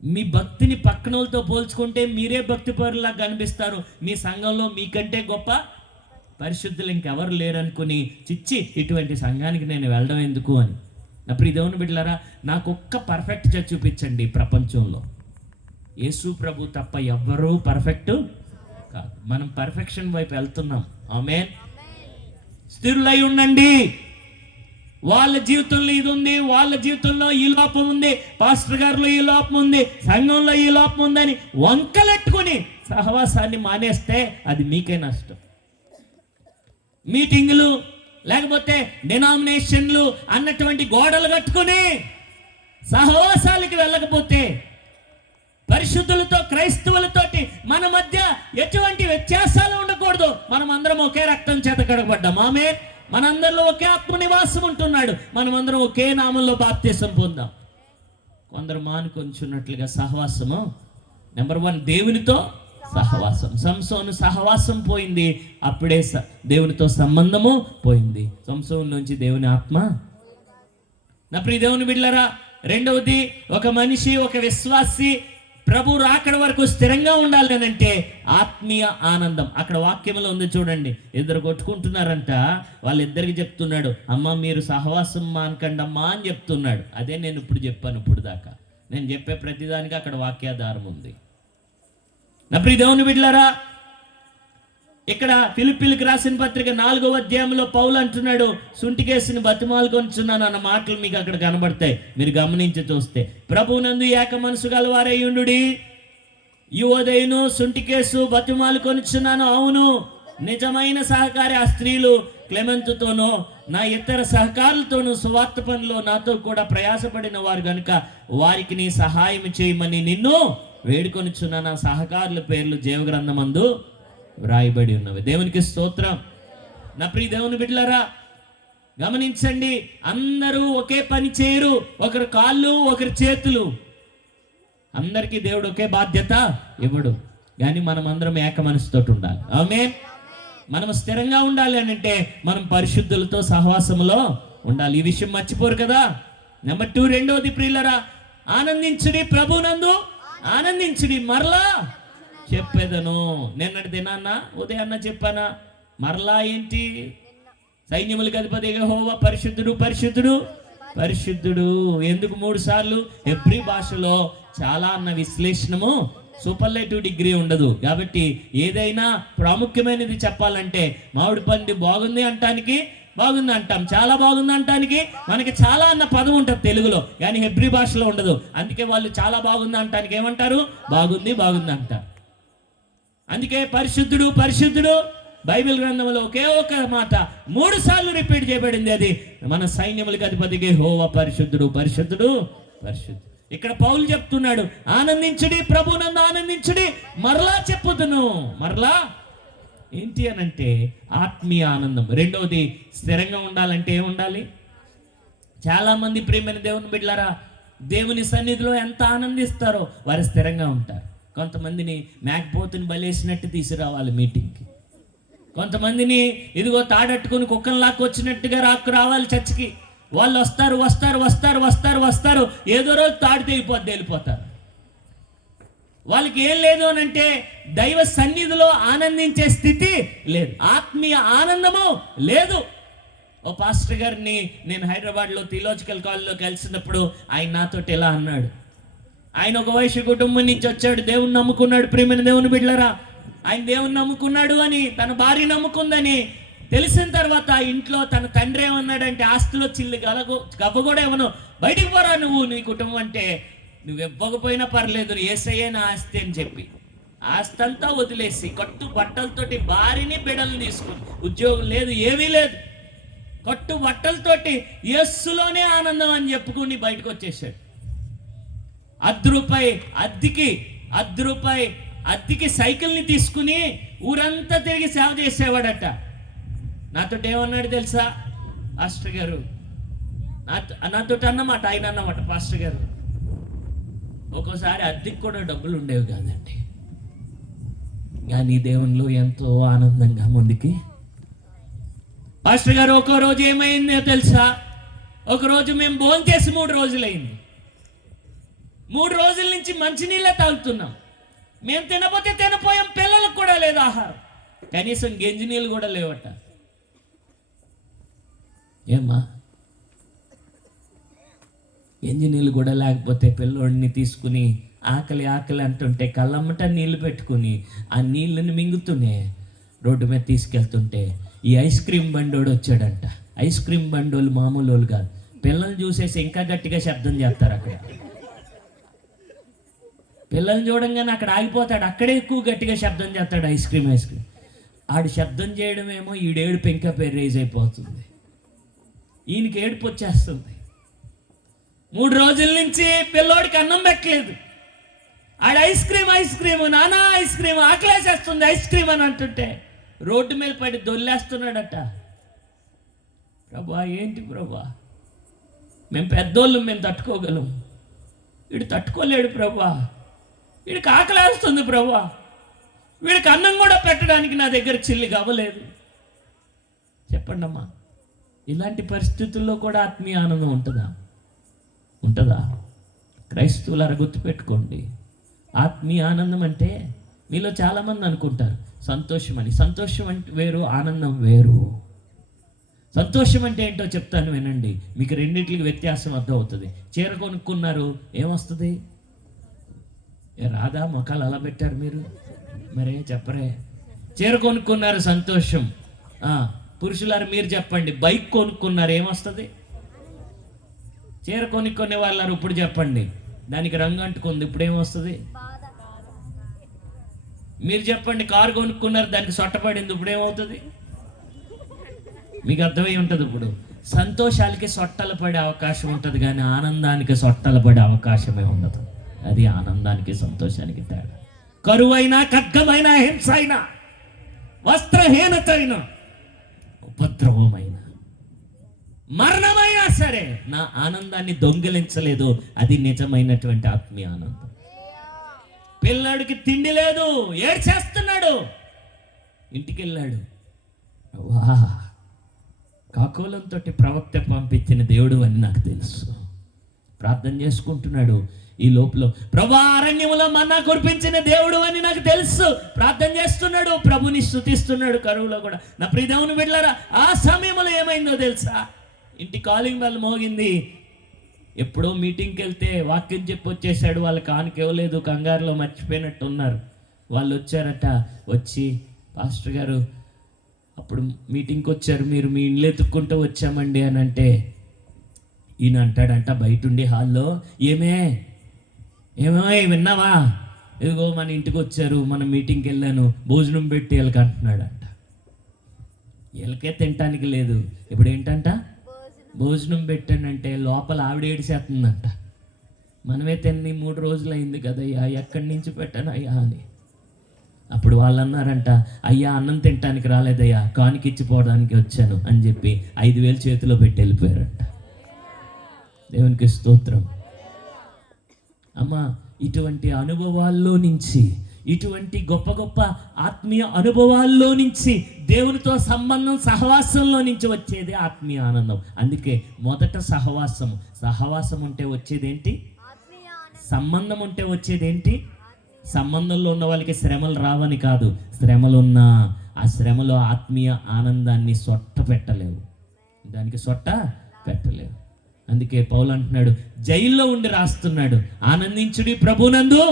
మీ భక్తిని పక్కన వాళ్ళతో పోల్చుకుంటే మీరే భక్తి పరులా కనిపిస్తారు. మీ సంఘంలో మీకంటే గొప్ప పరిశుద్ధులు ఇంకెవరు లేరనుకుని, చిచ్చి ఇటువంటి సంఘానికి నేను వెళ్ళడం ఎందుకు అని. నా ప్రియ దేవుని బిడ్డలారా, నాకు ఒక్క పర్ఫెక్ట్ చర్చ్ చూపించండి ప్రపంచంలో. యేసు ప్రభు తప్ప ఎవ్వరూ పర్ఫెక్ట్ కాదు. మనం పర్ఫెక్షన్ వైపు వెళ్తున్నాం. ఆమేన్. స్థిరులై ఉండండి. వాళ్ళ జీవితంలో ఇది ఉంది, వాళ్ళ జీవితంలో ఈ లోపం ఉంది, పాస్టర్ గారిలో ఈ లోపం ఉంది, సంఘంలో ఈ లోపం ఉందని వంకలెట్టుకుని సహవాసాన్ని మానేస్తే అది మీకే నష్టం. మీటింగులు లేకపోతే డినామినేషన్లు అన్నటువంటి గోడలు కట్టుకుని సహవాసాలకి వెళ్ళకపోతే, పరిశుద్ధులతో క్రైస్తవులతోటి మన మధ్య ఎటువంటి వ్యత్యాసాలు ఉండకూడదు. మనం అందరం ఒకే రక్తం చేత కడగబడ్డాం. ఆమేన్. మనందరిలో ఒకే ఆత్మ నివాసం ఉంటున్నాడు. మనమందరం ఒకే నామంలో బాప్తిసం పొందాం. కొందరు మానుకొంచున్నట్లుగా సహవాసము. నెంబర్ 1 దేవునితో సహవాసం. సంసోను సహవాసం పోయింది, అప్పుడే దేవునితో సంబంధము పోయింది. సంసోను నుంచి దేవుని ఆత్మ. నా ప్రియ దేవుని బిడ్డలారా, రెండవది, ఒక మనిషి, ఒక విశ్వాసి ప్రభు రాకడ వరకు స్థిరంగా ఉండాలి అని అంటే ఆత్మీయ ఆనందం. అక్కడ వాక్యంలో ఉంది చూడండి, ఇద్దరు కొట్టుకుంటున్నారంట. వాళ్ళిద్దరికి చెప్తున్నాడు, అమ్మ మీరు సహవాసం మానకండి అమ్మా అని చెప్తున్నాడు. అదే నేను ఇప్పుడు చెప్పాను. ఇప్పుడు దాకా నేను చెప్పే ప్రతిదానికి అక్కడ వాక్యాధారం ఉంది. నా ప్రియ దేవుని బిడ్డలారా, ఇక్కడ ఫిలిప్పీలకు రాసిన పత్రిక 4వ అధ్యాయంలో పౌలు అంటున్నాడు, సుంటికేసిని బతిమాలుకొంచున్నాను అన్న మాటలు మీకు అక్కడ కనబడతాయి. మీరు గమనించి చూస్తే, ప్రభువునందు ఏక మనసు గలవారై ఉండుడి. యువదయును సుంటికేసు బతిమాలుకొనుచున్నాను. అవును, నిజమైన సహకారి ఆ స్త్రీలు క్లెమెంతుతోనూ నా ఇతర సహకారులతోనూ సువార్త పనిలో నాతో కూడా ప్రయాసపడిన వారు గనుక వారికి నీ సహాయం చేయమని నిన్ను వేడుకొనుచున్నాను. ఆ సహకారుల పేర్లు జీవగ్రంథమందు వ్రాయబడి ఉన్నవి. దేవునికి స్తోత్రం. నా ప్రియ దేవుని బిడ్డలారా, గమనించండి, అందరూ ఒకే పని చేయరు. ఒకరు కాళ్ళు, ఒకరు చేతులు. అందరికీ దేవుడు ఒకే బాధ్యత ఇవ్వడు, కానీ మనం అందరం ఏక మనసుతో ఉండాలి. ఆమేన్. మనం స్థిరంగా ఉండాలి అని అంటే మనం పరిశుద్ధులతో సహవాసంలో ఉండాలి. ఈ విషయం మర్చిపోరు కదా. నెంబర్ 2, రెండవది ప్రియులరా, ఆనందించుడి, ప్రభునందు ఆనందించుడి. మరలా చెప్పేదను. నిన్నటి దినాన్న ఉదయాన్న చెప్పానా? మరలా ఏంటి? సైన్యములకు అధిపతి యెహోవా పరిశుద్ధుడు, పరిశుద్ధుడు, పరిశుద్ధుడు. ఎందుకు 3 సార్లు? హెబ్రీ భాషలో చాలా అన్న విశ్లేషణము సూపర్లేటివ్ డిగ్రీ ఉండదు. కాబట్టి ఏదైనా ప్రాముఖ్యమైనది చెప్పాలంటే మామిడి పండు బాగుంది అంటానికి బాగుంది అంటాం, చాలా బాగుంది అంటానికి మనకి చాలా అన్న పదం ఉంటుంది తెలుగులో, కానీ హెబ్రీ భాషలో ఉండదు. అందుకే వాళ్ళు చాలా బాగుంది అంటానికి ఏమంటారు? బాగుంది, బాగుంది అంటారు. అందుకే పరిశుద్ధుడు, పరిశుద్ధుడు బైబిల్ గ్రంథంలో ఒకే ఒక మాట 3 సార్లు రిపీట్ చేయబడింది. అది మన సైన్యములకు అధిపతికి యెహోవా పరిశుద్ధుడు, పరిశుద్ధుడు, పరిశుద్ధుడు. ఇక్కడ పౌలు చెప్తున్నాడు, ఆనందించుడి, ప్రభునందు ఆనందించుడి. మరలా చెప్పుదును. మరలా ఏంటి అని అంటే ఆత్మీయ ఆనందం. రెండవది, స్థిరంగా ఉండాలంటే ఏముండాలి? చాలామంది ప్రియమైన దేవుని బిడ్డలారా, దేవుని సన్నిధిలో ఎంత ఆనందిస్తారో వారు స్థిరంగా ఉంటారు. కొంతమందిని మేకపోతుని బలేసినట్టు తీసుకురావాలి మీటింగ్కి. కొంతమందిని ఇదిగో తాడట్టుకుని కుక్కల్లాక్కు వచ్చినట్టుగా రావాలి చర్చికి. వాళ్ళు వస్తారు వస్తారు వస్తారు వస్తారు వస్తారు, ఏదో రోజు తాడు తెగిపోద్ది, వెళ్ళిపోతారు. వాళ్ళకి ఏం లేదు అని అంటే దైవ సన్నిధిలో ఆనందించే స్థితి లేదు, ఆత్మీయ ఆనందము లేదు. ఓ పాస్టర్ గారిని నేను హైదరాబాద్లో థియోలాజికల్ కాలేజ్లో కలిసినప్పుడు ఆయన నాతోటి ఎలా అన్నాడు. ఆయన ఒక వైశ్య కుటుంబం నుంచి వచ్చాడు, దేవుని నమ్ముకున్నాడు. ప్రియమైన దేవుని బిడ్డలారా, ఆయన దేవుని నమ్ముకున్నాడు అని, తన భార్య నమ్ముకుందని తెలిసిన తర్వాత ఇంట్లో తన తండ్రి ఏమన్నాడంటే, ఆస్తిలో చిల్లి గవ్వ కూడా ఇవ్వను, బయటికి పోరా నువ్వు, నీ కుటుంబం అంటే నువ్వు ఇవ్వకపోయినా పర్లేదు, యేసయ్యే నా ఆస్తి అని చెప్పి ఆస్తి అంతా వదిలేసి కట్టు బట్టలతోటి భార్యని బిడ్డలు తీసుకుని, ఉద్యోగం లేదు ఏమీ లేదు, కట్టు బట్టలతోటి యేసులోనే ఆనందం అని చెప్పుకుని బయటకు వచ్చేసాడు. రూపాయి అద్దెకి సైకిల్ని తీసుకుని ఊరంతా తిరిగి సేవ చేసేవాడట. నాతో ఏమన్నాడు తెలుసా పాస్టర్ గారు, నాతో అన్నమాట, ఆయన అన్నమాట, పాస్టర్ గారు ఒక్కోసారి అద్దెకి కూడా డబ్బులు ఉండేవి కాదండి, కానీ దేవునిలో ఎంతో ఆనందంగా ముందుకి. పాస్టర్ గారు ఒక్కో రోజు ఏమైందో తెలుసా, ఒకరోజు మేము భోంచేసి 3 రోజులైంది. 3 రోజుల నుంచి మంచినీళ్ళే తాగుతున్నాం. మేము తినపోతే తినపోయాం, పిల్లలకు కూడా లేదు ఆహారం, కనీసం గంజి నీళ్ళు కూడా లేవట. ఏమ్మా, గంజి నీళ్ళు కూడా లేకపోతే పిల్లోడిని తీసుకుని ఆకలి అంటుంటే కళ్ళమ్మట నీళ్లు పెట్టుకుని ఆ నీళ్ళని మింగుతూనే రోడ్డు మీద తీసుకెళ్తుంటే ఈ ఐస్ క్రీమ్ బండోడు వచ్చాడంట. ఐస్ క్రీమ్ బండోళ్ళు మామూలు వాళ్ళు కాదు, పిల్లల్ని చూసేసి ఇంకా గట్టిగా శబ్దం చేస్తారు. అక్కడ పిల్లల్ని చూడంగానే అక్కడ ఆగిపోతాడు, అక్కడే ఎక్కువ గట్టిగా శబ్దం చేస్తాడు. ఐస్ క్రీమ్ ఆడు శబ్దం చేయడమేమో ఈడేడుపు ఇంకా రైజ్ అయిపోతుంది, ఈయనకి ఏడుపు వచ్చేస్తుంది. 3 రోజుల నుంచి పిల్లోడికి అన్నం పెట్టలేదు. ఆడ ఐస్ క్రీమ్ నానా ఐస్ క్రీమ్, ఆకలేసేస్తుంది ఐస్ క్రీమ్ అని అంటుంటే రోడ్డు మీద పడి దొల్లేస్తున్నాడట. ప్రభా ఏంటి ప్రభా, మేము పెద్దోళ్ళు, మేము తట్టుకోగలం, వీడు తట్టుకోలేడు ప్రభా, వీడికి ఆకలేస్తుంది ప్రభా, వీడికి అన్నం కూడా పెట్టడానికి నా దగ్గర చిల్లి అవ్వలేదు. చెప్పండి అమ్మా, ఇలాంటి పరిస్థితుల్లో కూడా ఆత్మీయ ఆనందం ఉంటుందా? క్రైస్తవులారా గుర్తుపెట్టుకోండి, ఆత్మీయ ఆనందం అంటే మీలో చాలామంది అనుకుంటారు సంతోషం అని. సంతోషం అంటే వేరు, ఆనందం వేరు. సంతోషం అంటే ఏంటో చెప్తాను వినండి, మీకు రెండింటికి వ్యత్యాసం అర్థం అవుతుంది. చీర కొనుక్కున్నారు, ఏమొస్తుంది? రాదా? మొక్కలు అలా పెట్టారు మీరు, మరే చెప్పరే. చీర కొనుక్కున్నారు, సంతోషం. పురుషులారు మీరు చెప్పండి, బైక్ కొనుక్కున్నారు, ఏమొస్తుంది? చీర కొనుక్కునే వాళ్ళారు ఇప్పుడు చెప్పండి, దానికి రంగు అంటుకుంది, ఇప్పుడు ఏమొస్తుంది? మీరు చెప్పండి, కారు కొనుక్కున్నారు, దానికి సొట్టపడింది, ఇప్పుడు ఏమవుతుంది? మీకు అర్థమై ఉంటుంది. ఇప్పుడు సంతోషాలకి సొట్టలు పడే అవకాశం ఉంటుంది, కానీ ఆనందానికి సొట్టలు పడే అవకాశమే ఉండదు. అది ఆనందానికి సంతోషానికి తేడా. కరువైనా, ఖడ్గమైన, హింస అయినా, వస్త్రహీనత అయినా, ఉపద్రవమైన, మరణమైనా సరే నా ఆనందాన్ని దొంగిలించలేదు. అది నిజమైనటువంటి ఆత్మీయ ఆనందం. పిల్లాడికి తిండి లేదు, ఏడ్చేస్తున్నాడు, ఇంటికి వెళ్ళాడు, వా కాకోలంతో ప్రవక్త పంపించిన దేవుడు అని నాకు తెలుసు. ప్రార్థన చేసుకుంటున్నాడు ఈ లోపల, ప్రభా అరణ్యములో మన్నా కురిపించిన దేవుడు అని నాకు తెలుసు. ప్రార్థన చేస్తున్నాడు, ప్రభుని స్తుతిస్తున్నాడు కరువులో కూడా. నా ప్రియ దేవుని బిడ్డలారా, ఆ సమయంలో ఏమైందో తెలుసా? ఇంటి కాలింగ్ బెల్ మోగింది. ఎప్పుడో మీటింగ్కి వెళ్తే వాక్యం చెప్పి వచ్చేసాడు, వాళ్ళకి ఆనకి ఇవ్వలేదు, కంగారులో మర్చిపోయినట్టు ఉన్నారు. వాళ్ళు వచ్చారట, వచ్చి పాస్టర్ గారు అప్పుడు మీటింగ్కి వచ్చారు, మీరు మీ ఇల్లు ఎత్తుక్కుంటూ వచ్చామండి అని అంటే, ఈయన అంటాడంట బయటుండి హాల్లో, ఏమే విన్నావా, ఇదిగో మన ఇంటికి వచ్చారు, మనం మీటింగ్కి వెళ్ళాను, భోజనం పెట్టి వీళ్ళకి అంటున్నాడంట. వీళ్ళకే తినటానికి లేదు, ఇప్పుడు ఏంటంట భోజనం పెట్టానంటే లోపల ఆవిడ ఏడిసేస్తుందంట. మనమే తిని 3 రోజులు అయింది కదయ్యా, ఎక్కడి నుంచి పెట్టానయ్యా అని. అప్పుడు వాళ్ళు అన్నారంట, అయ్యా అన్నం తినటానికి రాలేదయ్యా, కానుకిచ్చిపోవడానికి వచ్చాను అని చెప్పి 5,000 చేతిలో పెట్టి వెళ్ళిపోయారంట. దేవునికి స్తోత్రం. అమ్మా, ఇటువంటి అనుభవాల్లో నుంచి, ఇటువంటి గొప్ప గొప్ప ఆత్మీయ అనుభవాల్లో నుంచి, దేవునితో సంబంధం సహవాసంలో నుంచి వచ్చేది ఆత్మీయ ఆనందం. అందుకే మొదట సహవాసం ఉంటే వచ్చేదేంటి? సంబంధం ఉంటే వచ్చేదేంటి? సంబంధంలో ఉన్న వాళ్ళకి శ్రమలు రావని కాదు, శ్రమలున్నా ఆ శ్రమలో ఆత్మీయ ఆనందాన్ని సొట్ట పెట్టలేవు, దానికి సొట్ట పెట్టలేవు. అందుకే పౌలు అంటున్నాడు, జైల్లో ఉండి రాస్తున్నాడు, ఆనందించుడి ప్రభునందు.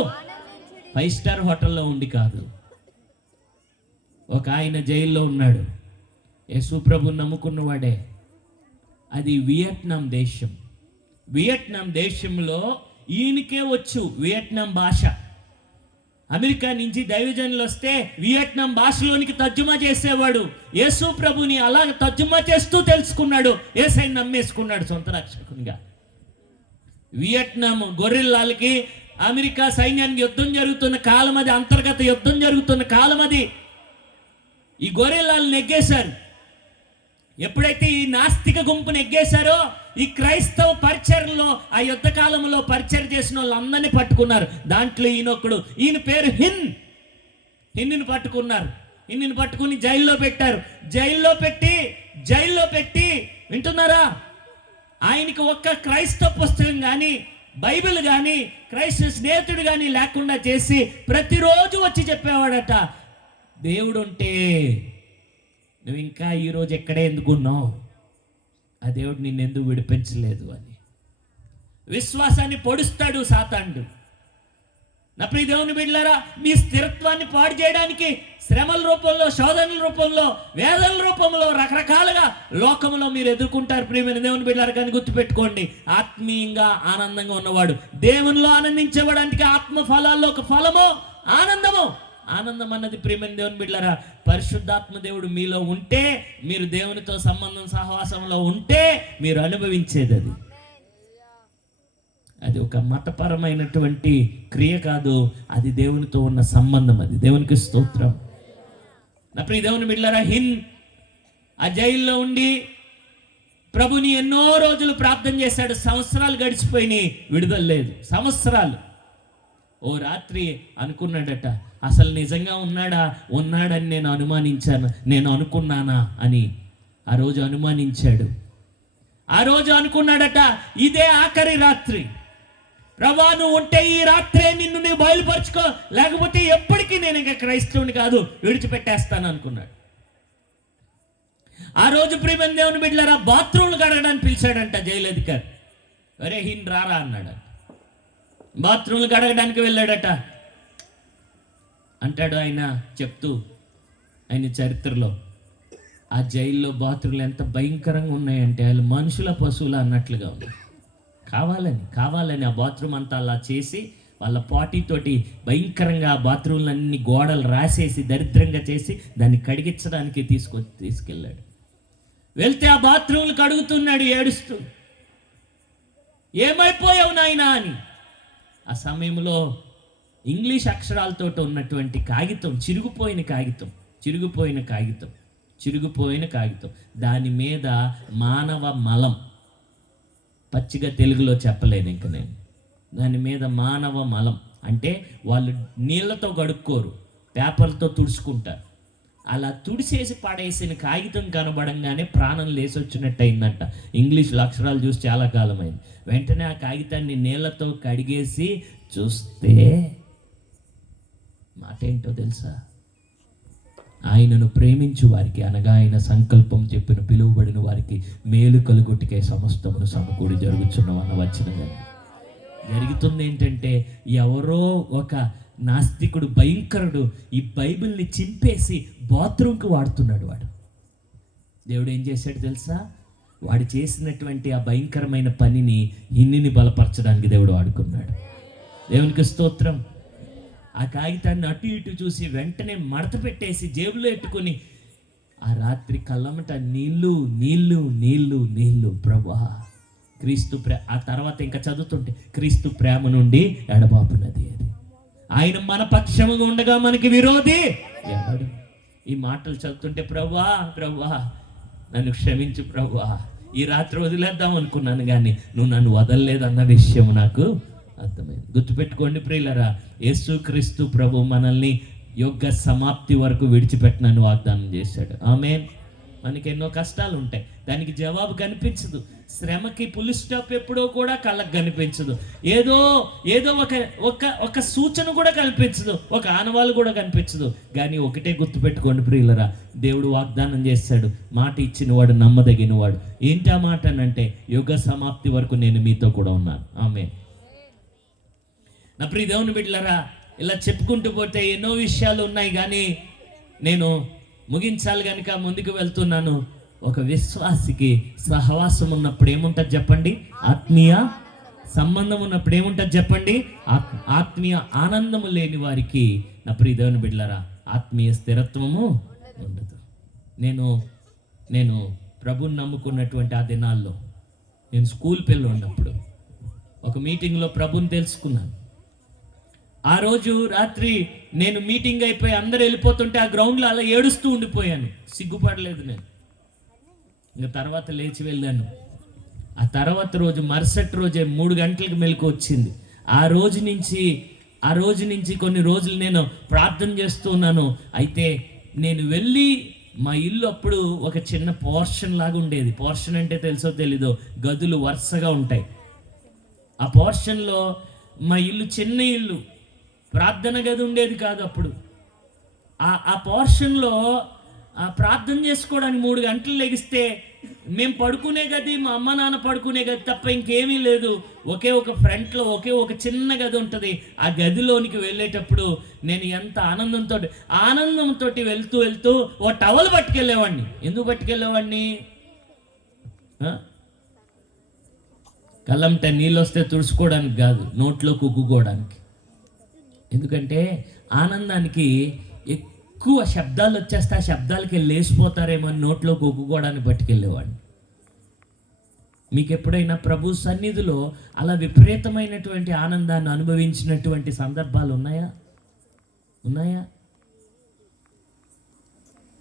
5 స్టార్ హోటల్లో ఉండి కాదు. ఒక ఆయన జైల్లో ఉన్నాడు, యేసు ప్రభుని నమ్ముకున్నవాడే. అది వియట్నాం దేశం. వియట్నాం దేశంలో ఈయనకే వచ్చు వియట్నాం భాష. అమెరికా నుంచి దైవజనులు వస్తే వియట్నాం భాషలోనికి తర్జుమా చేసేవాడు. యేసు ప్రభుని అలాగ తర్జుమా చేస్తూ తెలుసుకున్నాడు, యేసయ్యని నమ్మేసుకున్నాడు సొంత రక్షకునిగా. వియట్నాం గొర్రెల్లాలకి అమెరికా సైన్యానికి యుద్ధం జరుగుతున్న కాలం అది, అంతర్గత యుద్ధం జరుగుతున్న కాలం అది. ఈ గొర్రెల్లాలు నెగ్గేశారు. ఎప్పుడైతే ఈ నాస్తిక గుంపును ఎగ్గేశారో, ఈ క్రైస్తవ పరిచర్లో ఆ యుద్ధ కాలంలో పరిచర్ చేసిన వాళ్ళందరినీ పట్టుకున్నారు. దాంట్లో ఈయనొక్కడు, ఈయన పేరు హిన్నుని పట్టుకున్నారు. హిన్నుని పట్టుకుని జైల్లో పెట్టారు. జైల్లో పెట్టి వింటున్నారా, ఆయనకి ఒక్క క్రైస్తవ పుస్తకం కానీ, బైబిల్ కానీ, క్రైస్తవ స్నేహితుడు కానీ లేకుండా చేసి ప్రతిరోజు వచ్చి చెప్పేవాడట, దేవుడు ఉంటే నువ్వు ఇంకా ఈరోజు ఎక్కడే ఎందుకున్నావు, ఆ దేవుడు నిన్నెందుకు విడిపించలేదు అని. విశ్వాసాన్ని పొడుస్తాడు సాతానుడు. నా ప్రియ దేవుని బిడ్డలారా, మీ స్థిరత్వాన్ని పాడు చేయడానికి శ్రమల రూపంలో, శోధనల రూపంలో, వేదనల రూపంలో రకరకాలుగా లోకంలో మీరు ఎదుర్కొంటారు. ప్రియమైన దేవుని బిడ్డలారా, కానీ గుర్తుపెట్టుకోండి, ఆత్మీయంగా ఆనందంగా ఉన్నవాడు, దేవునిలో ఆనందించేవాడానికి ఆత్మ ఫలాల్లో ఒక ఫలము ఆనందము. ఆనందం అన్నది ప్రియమైన దేవుని బిడ్డలారా, పరిశుద్ధాత్మ దేవుడు మీలో ఉంటే, మీరు దేవునితో సంబంధం సహవాసంలో ఉంటే మీరు అనుభవించేది అది ఒక మతపరమైనటువంటి క్రియ కాదు, అది దేవునితో ఉన్న సంబంధం. అది దేవునికి స్తోత్రం. నా ప్రియ దేవుని బిడ్డలారా, ఆ జైల్లో ఉండి ప్రభుని ఎన్నో రోజులు ప్రార్థన చేశాడు. సంవత్సరాలు గడిచిపోయినాయి, విడుదల లేదు. సంవత్సరాలు. ఓ రాత్రి అనుకున్నాడట, అసలు నిజంగా ఉన్నాడని నేను అనుకున్నానా అని ఆ రోజు అనుమానించాడు. ఆ రోజు అనుకున్నాడట, ఇదే ఆఖరి రాత్రి, ప్రభా నువ్వు ఉంటే ఈ రాత్రే నిన్ను నీవు బయలుపరుచుకో, లేకపోతే ఎప్పటికీ నేను ఇంకా క్రైస్తవుని కాదు, విడిచిపెట్టేస్తాను అనుకున్నాడు. ఆ రోజు ప్రియమైన దేవుని బిడ్డలారా, బాత్రూమ్లు కడగడానికి పిలిచాడంట జైలు అధికారి. అరే రారా అన్నాడు. బాత్రూమ్లు కడగడానికి వెళ్ళాడట. అంటాడు ఆయన చెప్తూ, ఆయన చరిత్రలో ఆ జైల్లో బాత్రూమ్లు ఎంత భయంకరంగా ఉన్నాయంటే వాళ్ళు మనుషుల పశువులు అన్నట్లుగా ఉన్నాయి. కావాలని ఆ బాత్రూమ్ అంతా అలా చేసి వాళ్ళ పార్టీతోటి భయంకరంగా ఆ బాత్రూమ్లన్నీ గోడలు రాసేసి దరిద్రంగా చేసి దాన్ని కడిగించడానికి తీసుకెళ్ళాడు. వెళ్తే ఆ బాత్రూమ్లు కడుగుతున్నాడు ఏడుస్తూ, ఏమైపోయావు నాయనా అని. ఆ సమయంలో ఇంగ్లీష్ అక్షరాలతో ఉన్నటువంటి కాగితం, చిరిగిపోయిన కాగితం, దాని మీద మానవ మలం, పచ్చిగా తెలుగులో చెప్పలేను ఇంక నేను, దాని మీద మానవ మలం అంటే వాళ్ళు నీళ్ళతో గడుక్కోరు, పేపర్లతో తుడుచుకుంటారు. అలా తుడిసేసి పడేసిన కాగితం కనబడంగానే ప్రాణం లేసొచ్చినట్టు అయిందంట. ఇంగ్లీష్లో అక్షరాలు చూసి చాలా కాలమైంది. వెంటనే ఆ కాగితాన్ని నీళ్ళతో కడిగేసి చూస్తే మాట ఏంటో తెలుసా, ఆయనను ప్రేమించు వారికి, అనగా ఆయన సంకల్పం చెప్పిన పిలువబడిన వారికి మేలు కలుగుటికే సమస్తమును సమకూడి జరుగుతున్న అన్న వచనంగా జరుగుతుంది. ఏంటంటే ఎవరో ఒక నాస్తికుడు, భయంకరుడు ఈ బైబిల్ని చింపేసి బాత్రూమ్కి వాడుతున్నాడు. దేవుడు ఏం చేశాడు తెలుసా, వాడు చేసినటువంటి ఆ భయంకరమైన పనిని ఇన్నిని బలపరచడానికి దేవుడు వాడుకున్నాడు. దేవునికి స్తోత్రం. ఆ కాగితాన్ని అటు ఇటు చూసి వెంటనే మడత పెట్టేసి జేబులో ఎట్టుకొని ఆ రాత్రి కళ్ళమట నీళ్లు ప్రభా క్రీస్తు ఆ తర్వాత ఇంకా చదువుతుంటే క్రీస్తు ప్రేమ నుండి ఎడబాపునది అది. ఆయన మన పక్షముగా ఉండగా మనకి విరోధి ఎవడు? ఈ మాటలు చదువుతుంటే ప్రభువా ప్రభువా నన్ను క్షమించు ప్రభువా, ఈ రాత్రి వదిలేద్దాం అనుకున్నాను కానీ నువ్వు నన్ను వదలలేదన్న విషయం నాకు అర్థమైంది. గుర్తుపెట్టుకోండి ప్రియులరా, యేసుక్రీస్తు ప్రభు మనల్ని యుగ సమాప్తి వరకు విడిచిపెట్టనని వాగ్దానం చేశాడు. ఆమేన్. మనకి ఎన్నో కష్టాలు ఉంటాయి, దానికి జవాబు కనిపించదు. శ్రమకి పులి స్టాప్ ఎప్పుడో కూడా కళ్ళకు కనిపించదు. ఏదో ఏదో ఒక సూచన కూడా కనిపించదు, ఒక ఆనవాళ్ళు కూడా కనిపించదు. కానీ ఒకటే గుర్తుపెట్టుకోండి ప్రియులరా, దేవుడు వాగ్దానం చేశాడు, మాట ఇచ్చినవాడు నమ్మదగినవాడు. ఏంటి ఆ మాట అనంటే, యుగ సమాప్తి వరకు నేను మీతో కూడా ఉన్నాను. ఆమేన్. నా ప్రియ దేవుని బిడ్డలారా, ఇలా చెప్పుకుంటూ పోతే ఎన్నో విషయాలు ఉన్నాయి, కానీ నేను ముగించాలి కనుక ముందుకు వెళ్తున్నాను. ఒక విశ్వాసికి సహవాసం ఉన్నప్పుడు ఏముంటుంది చెప్పండి? ఆత్మీయ సంబంధం ఉన్నప్పుడు ఏముంటుంది చెప్పండి? ఆత్మీయ ఆనందము లేని వారికి నా ప్రియ దేవుని బిడ్డలారా ఆత్మీయ స్థిరత్వము ఉండదు. నేను ప్రభుని నమ్ముకున్నటువంటి ఆ దినాల్లో నేను స్కూల్ పిల్లలు ఉన్నప్పుడు ఒక మీటింగ్లో ప్రభుని తెలుసుకున్నాను. ఆ రోజు రాత్రి నేను మీటింగ్ అయిపోయి అందరూ వెళ్ళిపోతుంటే ఆ గ్రౌండ్లో అలా ఏడుస్తూ ఉండిపోయాను. సిగ్గుపడలేదు నేను. ఇంకా తర్వాత లేచి వెళ్ళాను. ఆ తర్వాత రోజు మరుసటి రోజే 3 గంటలకు మెలకు వచ్చింది. ఆ రోజు నుంచి కొన్ని రోజులు నేను ప్రార్థన చేస్తూ ఉన్నాను. అయితే నేను వెళ్ళి మా ఇల్లు అప్పుడు ఒక చిన్న పోర్షన్ లాగా ఉండేది. పోర్షన్ అంటే తెలుసో తెలీదో, గదులు వరుసగా ఉంటాయి. ఆ పోర్షన్లో మా ఇల్లు చిన్న ఇల్లు, ప్రార్థన గది ఉండేది కాదు అప్పుడు. ఆ పోర్షన్లో ప్రార్థన చేసుకోవడానికి 3 గంటలు లెగిస్తే మేము పడుకునే గది, మా అమ్మ నాన్న పడుకునే గది తప్ప ఇంకేమీ లేదు. ఒకే ఒక ఫ్రంట్లో ఒక చిన్న గది ఉంటుంది. ఆ గదిలోనికి వెళ్ళేటప్పుడు నేను ఎంత ఆనందంతో వెళ్తూ ఓ టవల్ పట్టుకెళ్ళేవాడిని. ఎందుకు పట్టుకెళ్ళేవాడిని? కళ్ళంట నీళ్ళు వస్తే తుడుచుకోవడానికి కాదు, నోట్లో కుక్కుకోవడానికి. ఎందుకంటే ఆనందానికి ఎక్కువ శబ్దాలు వచ్చేస్తే ఆ శబ్దాలకి లేచిపోతారేమో అని నోట్లో కుక్కుకోవడానికి పట్టుకెళ్ళేవాడిని. మీకు ఎప్పుడైనా ప్రభు సన్నిధిలో అలా విపరీతమైనటువంటి ఆనందాన్ని అనుభవించినటువంటి సందర్భాలు ఉన్నాయా?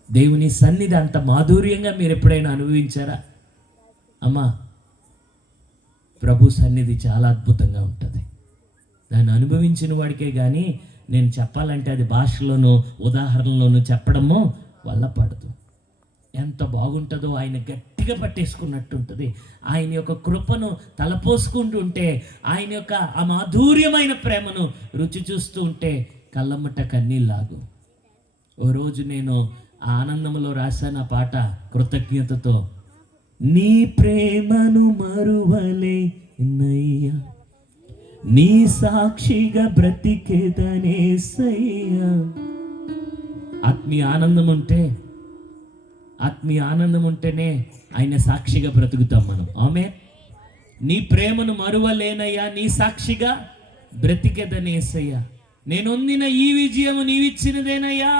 దేవుని సన్నిధి అంత మాధుర్యంగా మీరు ఎప్పుడైనా అనుభవించారా? అమ్మా, ప్రభు సన్నిధి చాలా అద్భుతంగా ఉంటుంది. దాన్ని అనుభవించిన వాడికే కానీ నేను చెప్పాలంటే అది భాషలోనూ ఉదాహరణలోనూ చెప్పడము వల్ల పడదు. ఎంత బాగుంటుందో, ఆయన గట్టిగా పట్టేసుకున్నట్టు ఉంటుంది. ఆయన యొక్క కృపను తలపోసుకుంటూ ఉంటే, ఆయన యొక్క ఆ మాధుర్యమైన ప్రేమను రుచి చూస్తూ ఉంటే కళ్ళమ్మట కన్నీళ్ళాగు. ఓ రోజు నేను ఆ ఆనందంలో రాశాను ఆ పాట కృతజ్ఞతతో. నీ ప్రేమను మరువలేనయ్యా, నీ సాక్షిగా బ్రతికేదనేసయ్యా. ఆత్మీయ ఆనందం ఉంటేనే ఆయన సాక్షిగా బ్రతుకుతాం మనం. ఆమె నీ ప్రేమను మరువలేనయ్యా, నీ సాక్షిగా బ్రతికేదనేసయ్యా. నేనొందిన ఈ విజయము నీవిచ్చినదేనయ్యా,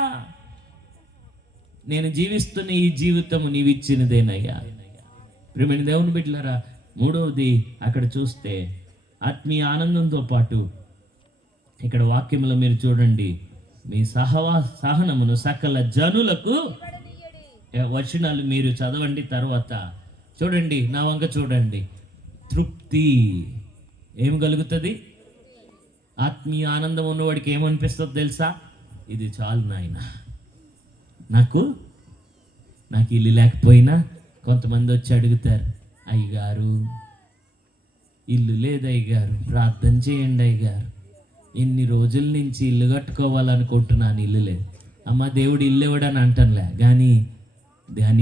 నేను జీవిస్తున్న ఈ జీవితము నీవిచ్చినదేనయ్యా. ప్రియమైన దేవుని బిడ్డలారా, మూడవది అక్కడ చూస్తే ఆత్మీయ ఆనందంతో పాటు ఇక్కడ వాక్యంలో మీరు చూడండి, మీ సహనమును సకల జనులకు. వచనాలు మీరు చదవండి, తర్వాత చూడండి, నా వంక చూడండి. తృప్తి ఏం కలుగుతుంది? ఆత్మీయ ఆనందం ఉన్నవాడికి ఏమనిపిస్తుందో తెలుసా? ఇది చాలు నాయన, నాకు ఇల్లు లేకపోయినా. కొంతమంది వచ్చి అడుగుతారు, అయ్యగారు ఇల్లు లేదు అయ్యగారు, ప్రార్థన చేయండి అయ్యగారు, ఎన్ని రోజుల నుంచి ఇల్లు కట్టుకోవాలనుకుంటున్నాను, ఇల్లు లేదు. అమ్మ, దేవుడు ఇల్లు ఇవ్వడని అంటంలే, కానీ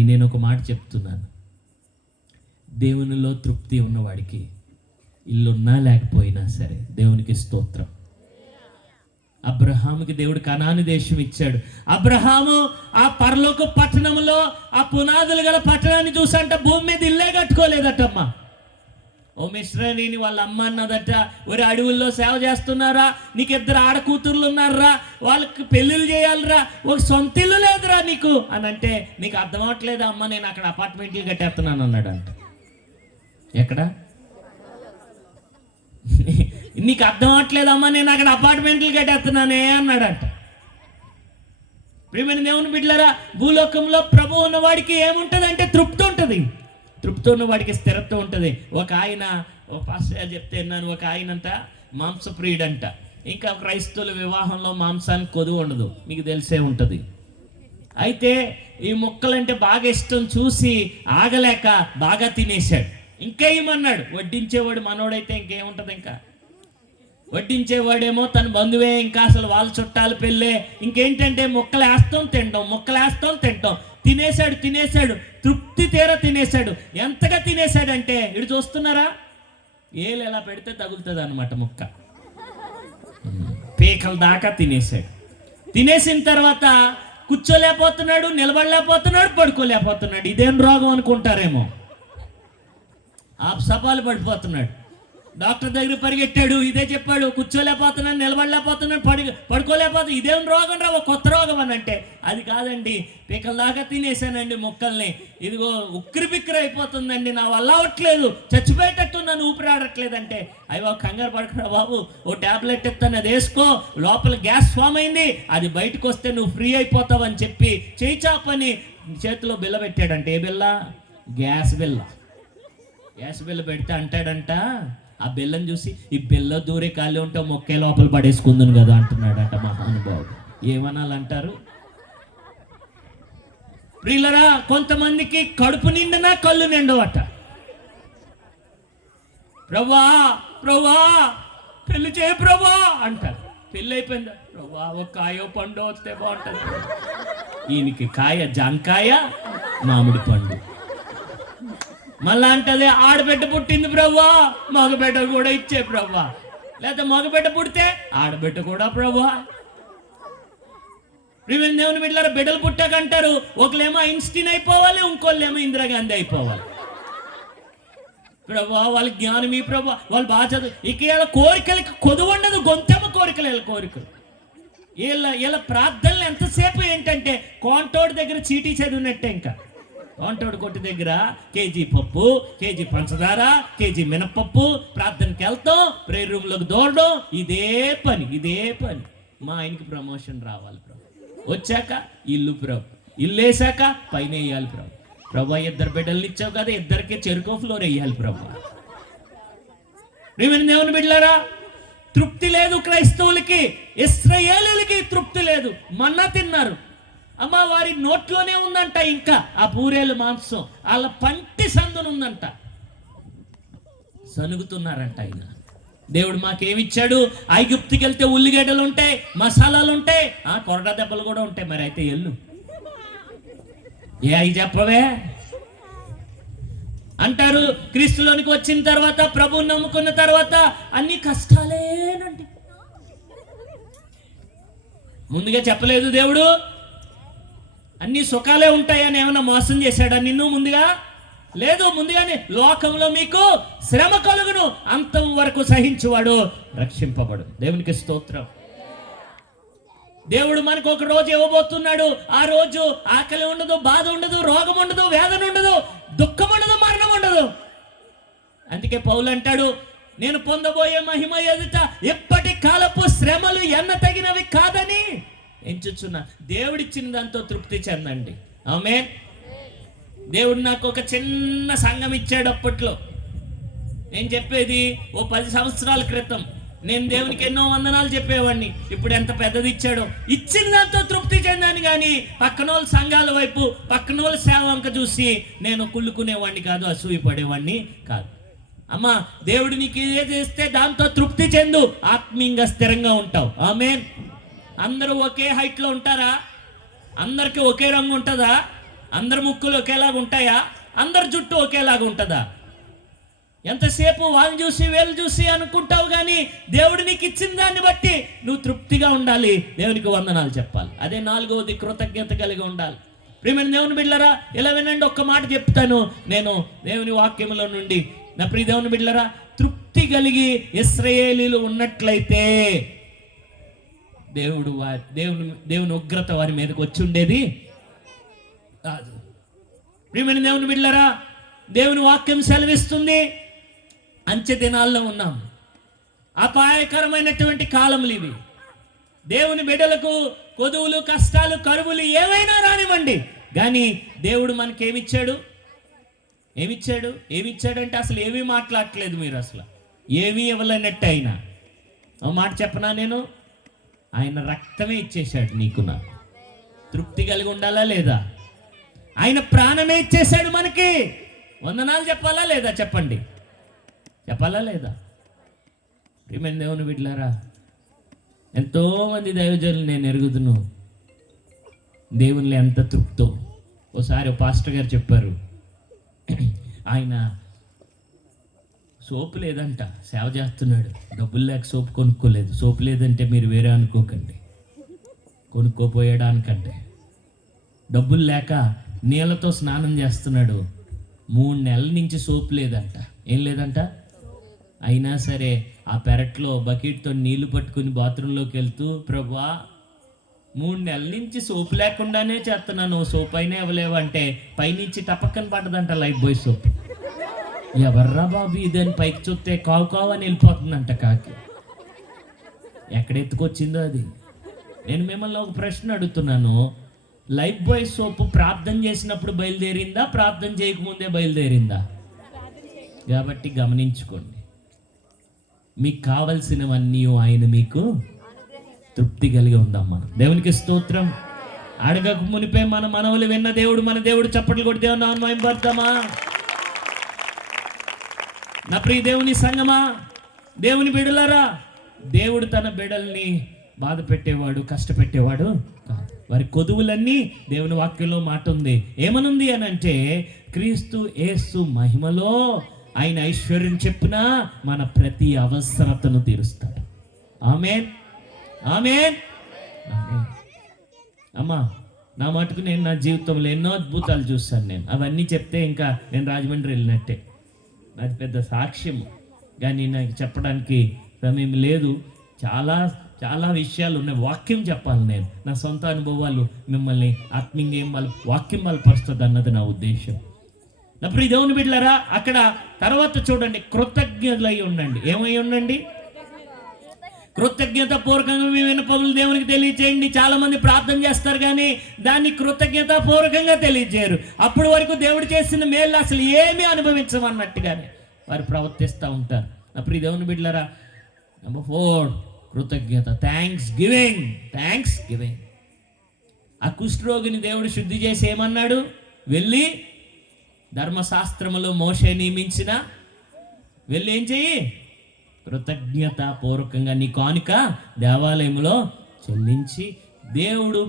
నేను ఒక మాట చెప్తున్నాను. దేవునిలో తృప్తి ఉన్నవాడికి ఇల్లున్నా లేకపోయినా సరే దేవునికి స్తోత్రం. అబ్రహాముకి దేవుడు కనాను దేశం ఇచ్చాడు. అబ్రహాము ఆ పరలోక పట్టణంలో ఆ పునాదులు గల పట్టణాన్ని చూసంట భూమి మీద ఇల్లే కట్టుకోలేదటమ్మా. ఓ మిశ్రణిని వాళ్ళ అమ్మ అన్నదట, ఒరే అడవుల్లో సేవ చేస్తున్నారా, నీకు 2 ఆడకూతుర్లు ఉన్నారా, వాళ్ళకి పెళ్ళిళ్ళు చేయాలరా, ఒక సొంత ఇల్లు లేదురా నీకు అని అంటే, నీకు అర్థం అవట్లేదా అమ్మ, నేను అక్కడ అపార్ట్మెంట్లు కట్టేస్తున్నాను అన్నాడు అంట. ఎక్కడ? నీకు అర్థం అవట్లేదమ్మా, నేను అక్కడ అపార్ట్మెంట్లు కట్టేస్తున్నానే అన్నాడట. ప్రియమైన దేవుని బిడ్డలారా, భూలోకంలో ప్రభు ఉన్నవాడికి ఏముంటుంది తృప్తి ఉంటుంది. తృప్తి ఉన్నవాడికి స్థిరత్వం ఉంటుంది. ఒక ఆయన, ఒక పాస్టర్ చెప్తే విన్నాను, ఒక ఆయనంట మాంసప్రియుడంట. ఇంకా క్రైస్తవుల వివాహంలో మాంసానికి కొదువు ఉండదు, మీకు తెలిసే ఉంటుంది. అయితే ఈ మొక్కలంటే బాగా ఇష్టం చూసి ఆగలేక బాగా తినేశాడు. ఇంకేమన్నాడు, వడ్డించేవాడు మనోడైతే ఇంకేముంటుంది, ఇంకా వడ్డించేవాడేమో తన బంధువే, ఇంకా అసలు వాళ్ళ చుట్టాలు పెళ్ళే, ఇంకేంటంటే మొక్కలేస్తాం తింటాం. తినేశాడు, తృప్తి తీర తినేశాడు. ఎంతగా తినేశాడంటే ఇటు చూస్తున్నారా, ఏలు ఎలా పెడితే తగులుతుంది అన్నమాట మొక్క, పీకల దాకా తినేశాడు. తినేసిన తర్వాత కూర్చోలేకపోతున్నాడు, నిలబడలేకపోతున్నాడు, పడుకోలేకపోతున్నాడు. ఇదేం రోగం అనుకుంటారేమో. ఆ సపాలు పడిపోతున్నాడు. డాక్టర్ దగ్గర పరిగెట్టాడు, ఇదే చెప్పాడు, కూర్చోలేకపోతున్నాను, నిలబడలేకపోతున్నాను, పడుకోలేకపోతున్నాను. ఇదేం రోగం రా, కొత్త రోగం అని అంటే అది కాదండి, పీకల దాకా తినేసానండి మొక్కల్ని, ఇదిగో ఉక్కిరిబిక్కిరి అయిపోతుందండి, నా వల్ల అవ్వట్లేదు, చచ్చిపోయేటట్టు నన్ను ఊపిరాడట్లేదంటే, అయ్యో కంగారు పడకరా బాబు, ఓ ట్యాబ్లెట్ ఇస్తాను, అది వేసుకో, లోపల గ్యాస్ ఫామ్ అయింది, అది బయటకు వస్తే నువ్వు ఫ్రీ అయిపోతావు అని చెప్పి చేయి చాపని చేతిలో బిల్ల పెట్టాడంటే. ఏ బిల్ల? గ్యాస్ బిల్ల. గ్యాస్ బిల్ల పెడితే అంటాడంట, ఆ బెల్లం చూసి, ఈ బెల్ల దూరే ఖాళీ ఉంటే మొక్కే లోపల పడేసుకుందును కదా అంటున్నాడంట మహానుభావుడు. ఏమనాలంటారు ప్రియులరా? కొంతమందికి కడుపు నిండినా కళ్ళు నిండవట. ప్రభా పెళ్లి చేయ ప్రభా అంటారు. పెళ్ళి అయిపోయిందా? ప్రభా ఒక కాయో పండు వస్తే బాగుంటుంది. ఈయనకి కాయ జాంకాయ, మామిడి పండు. మళ్ళా అంటది, ఆడబిడ్డ పుట్టింది ప్రభా, మగబిడ్డ కూడా ఇచ్చే ప్రభా. లేకపోతే మగబిడ్డ పుడితే ఆడబిడ్డ కూడా ప్రభా. ప్రియమైన దేవుని బిడ్డలారా, బిడ్డలు పుట్టాకంటారు, ఒకళ్ళేమో ఐన్స్టీన్ అయిపోవాలి, ఇంకోళ్ళేమో ఇందిరాగాంధీ అయిపోవాలి. ప్రభా వాళ్ళ జ్ఞానం ఈ ప్రభా, వాళ్ళు బాగా చదువు. ఇక వీళ్ళ కోరికలకి కొదువు ఉండదు, గొంతెమ్మ కోరికలు వీళ్ళ కోరికలు. వీళ్ళ ప్రార్థనలు ఎంతసేపు ఏంటంటే కోంటోడి దగ్గర చీటీ చదివినట్టే. ఇంకా కోంటోడి కొట్టు దగ్గర కేజీ పప్పు, కేజీ పంచదార, కేజీ మినపప్పు, ప్రార్థనకి వెళ్తాం, ప్రేయర్ రూమ్లోకి దూరడం, ఇదే పని. మా ఆయనకి ప్రమోషన్ రావాలి ప్రభు, వచ్చాక ఇల్లు ప్రభు, ఇల్లు వేసాక పైన వేయాలి ప్రభు. ప్రభు 2 బిడ్డలు ఇచ్చావు కదా, 2కే చెరుకో ఫ్లోర్ వేయాలి ప్రభు. ప్రియమైన దేవుని బిడ్డలారా, తృప్తి లేదు క్రైస్తవులకి, ఇశ్రాయేలీయులకి తృప్తి లేదు. మన్నా తిన్నారు, అమ్మ వారి నోట్లోనే ఉందంట ఇంకా ఆ పూరేలు మాంసం, వాళ్ళ పంటి సందునుందంట, సనుగుతున్నారంట. ఆయన దేవుడు మాకేమిచ్చాడు? ఐగుప్తుకి వెళ్తే ఉల్లిగడ్డలు ఉంటాయి, మసాలాలు ఉంటాయి, కొరడా దెబ్బలు కూడా ఉంటాయి. మరి అయితే ఎల్లు అవి చెప్పవే అంటారు. క్రీస్తులోనికి వచ్చిన తర్వాత, ప్రభువుని నమ్ముకున్న తర్వాత అన్ని కష్టాలేనండి. ముందుగా చెప్పలేదు దేవుడు అన్ని సుఖాలే ఉంటాయని ఏమైనా మోసం చేశాడా నిన్ను? ముందుగా లేదు. ముందుగానే లోకంలో మీకు శ్రమ కలుగును, అంతం వరకు సహించువాడు రక్షింపబడు. దేవునికి స్తోత్రం. దేవుడు మనకు ఒక రోజు ఇవ్వబోతున్నాడు. ఆ రోజు ఆకలి ఉండదు, బాధ ఉండదు, రోగం ఉండదు, వేదన ఉండదు, దుఃఖం ఉండదు, మరణం ఉండదు. అందుకే పౌలు అంటాడు, నేను పొందబోయే మహిమ ఎదుట ఎప్పటి కాలపు శ్రమలు ఎన్న తగినవి కాదని ఎంచుచున్నా. దేవుడిచ్చిన దాంతో తృప్తి చెందండి. ఆమేన్. దేవుడు నాకు ఒక చిన్న సంఘం ఇచ్చాడు. అప్పట్లో నేను చెప్పేది ఓ 10 సంవత్సరాల క్రితం నేను దేవునికి ఎన్నో వందనాలు చెప్పేవాడిని. ఇప్పుడు ఎంత పెద్దది ఇచ్చాడో. ఇచ్చిన దాంతో తృప్తి చెందాను కానీ పక్కన వాళ్ళ సంఘాల వైపు, పక్కన వాళ్ళ సేవ వంక చూసి నేను కుళ్ళుకునేవాడిని కాదు, అసూయపడేవాడిని కాదు. అమ్మా, దేవుడు నీకు ఏ చేస్తే దాంతో తృప్తి చెందు, ఆత్మీయంగా స్థిరంగా ఉంటావు. ఆమేన్. అందరూ ఒకే హైట్లో ఉంటారా? అందరికీ ఒకే రంగు ఉంటుందా? అందరి ముక్కులు ఒకేలాగా ఉంటాయా? అందరి జుట్టు ఒకేలాగా ఉంటుందా? ఎంతసేపు వాళ్ళు చూసి వీళ్ళు చూసి అనుకుంటావు కానీ దేవుడు నీకు ఇచ్చిన దాన్ని బట్టి నువ్వు తృప్తిగా ఉండాలి, దేవునికి వందనాలు చెప్పాలి. అదే 4వది, కృతజ్ఞత కలిగి ఉండాలి. ప్రియమైన దేవుని బిడ్డలారా, ఇలా వినండి, ఒక్క మాట చెప్తాను నేను దేవుని వాక్యంలో నుండి. నా ప్రియ దేవుని బిడ్డలారా, తృప్తి కలిగి ఇశ్రాయేలీయులు ఉన్నట్లయితే దేవుని ఉగ్రత వారి మీదకి వచ్చి ఉండేది కాదు. ప్రియమైన దేవుని బిడ్డలారా, దేవుని వాక్యం సెలవిస్తుంది, అంచె దినాల్లో ఉన్నాం. అపాయకరమైనటువంటి కాలములు ఇవి. దేవుని బిడ్డలకు కొదువులు, కష్టాలు, కరువులు ఏవైనా రానివ్వండి, కానీ దేవుడు మనకేమిచ్చాడు? ఏమిచ్చాడంటే అసలు ఏమీ మాట్లాడట్లేదు మీరు. అసలు ఏమీ ఇవ్వలేనట్టు అయినా ఒక మాట చెప్పనా నేను, ఆయన రక్తమే ఇచ్చేశాడు నీకు నాకు. తృప్తి కలిగి ఉండాలా లేదా? ఆయన ప్రాణమే ఇచ్చేశాడు మనకి. వందనాలు చెప్పాలా లేదా? చెప్పండి, చెప్పాలా లేదా? ప్రియమైన దేవుని బిడ్డలారా, ఎంతోమంది దైవజనులు నేను ఎరుగుదును దేవునిలో ఎంత తృప్తో. ఓసారి పాస్టర్ గారు చెప్పారు, ఆయన సోపు లేదంట, సేవ చేస్తున్నాడు, డబ్బులు లేక సోపు కొనుక్కోలేదు. సోపు లేదంటే మీరు వేరే అనుకోకండి, కొనుక్కోపోయడానికంటే. డబ్బులు లేక నీళ్ళతో స్నానం చేస్తున్నాడు, 3 నెలల నుంచి సోపు లేదంట. ఏం లేదంట? అయినా సరే ఆ పెరట్లో బకెట్తో నీళ్లు పట్టుకుని బాత్రూంలోకి వెళ్తూ, ప్రభువా 3 నెలల నుంచి సోపు లేకుండానే చేస్తున్నాను, సోపు అయినా ఇవ్వలేవంటే పైనుంచి టపక్కన పడ్డదంట లైఫ్ బాయ్ సోప్. ఎవర్రా బాబు ఇదని పైకి చూస్తే కావు కావు అని వెళ్ళిపోతుందంట కాకి. ఎక్కడ ఎత్తుకొచ్చిందో అది. నేను మిమ్మల్ని ఒక ప్రశ్న అడుగుతున్నాను, లైఫ్ బాయ్ సోపు ప్రార్థన చేసినప్పుడు బయలుదేరిందా, ప్రార్థన చేయకముందే బయలుదేరిందా? కాబట్టి గమనించుకోండి, మీకు కావలసినవన్నీ ఆయన మీకు తృప్తి కలిగి ఉందమ్మా. దేవునికి స్తోత్రం. అడగక మునిపే మన మనవులు విన్న దేవుడు, మన దేవుడు. చప్పట్లు కొట్టి దేవుని నామం పడతామా? నా ప్రియ దేవుని సంగమా, దేవుని బిడ్డలారా, దేవుడు తన బిడ్డల్ని బాధ పెట్టేవాడు, కష్టపెట్టేవాడు కాదు. వారి కొదువులన్నీ దేవుని వాక్యంలో మాట ఉంది. ఏమనుంది అని అంటే, క్రీస్తు యేసు మహిమలో ఆయన ఐశ్వర్యం చెప్పున మన ప్రతి అవసరతను తీరుస్తాడు. ఆమేన్, ఆమేన్, ఆమేన్. అమ్మా, నా మటుకు నేను నా జీవితంలో ఎన్నో అద్భుతాలు చూస్తాను. నేను అవన్నీ చెప్తే ఇంకా నేను రాజమండ్రి వెళ్ళినట్టే. అది పెద్ద సాక్ష్యము, కానీ నాకు చెప్పడానికి సమయం లేదు. చాలా చాలా విషయాలు ఉన్నాయి, వాక్యం చెప్పాలి. నేను నా సొంత అనుభవాలు మిమ్మల్ని ఆత్మీయంగా వాక్యం బలపరుస్తుంది అన్నది నా ఉద్దేశం. నా ప్రియ దేవుని బిడ్డలారా, అక్కడ తర్వాత చూడండి, కృతజ్ఞతలై ఉండండి. ఏమై ఉండండి? కృతజ్ఞత పూర్వకంగా మీ విన్నపములు దేవునికి తెలియచేయండి. చాలా మంది ప్రార్థన చేస్తారు కానీ దాన్ని కృతజ్ఞత పూర్వకంగా తెలియజేయరు. అప్పటి వరకు దేవుడు చేసిన మేలు అసలు ఏమీ అనుభవించమన్నట్టుగానే వారు ప్రవర్తిస్తూ ఉంటారు. నా ప్రియ దేవుని బిడ్డలారా, నెంబర్ 4 కృతజ్ఞత, థ్యాంక్స్ గివింగ్. Thanks giving. ఆ కుష్ఠరోగిని దేవుడు శుద్ధి చేసి ఏమన్నాడు? వెళ్ళి ధర్మశాస్త్రములో మోషే నియమించిన వెళ్ళి ఏం చెయ్యి? కృతజ్ఞత పూర్వకంగా నీ కానుక దేవాలయంలో చెల్లించి, దేవుడు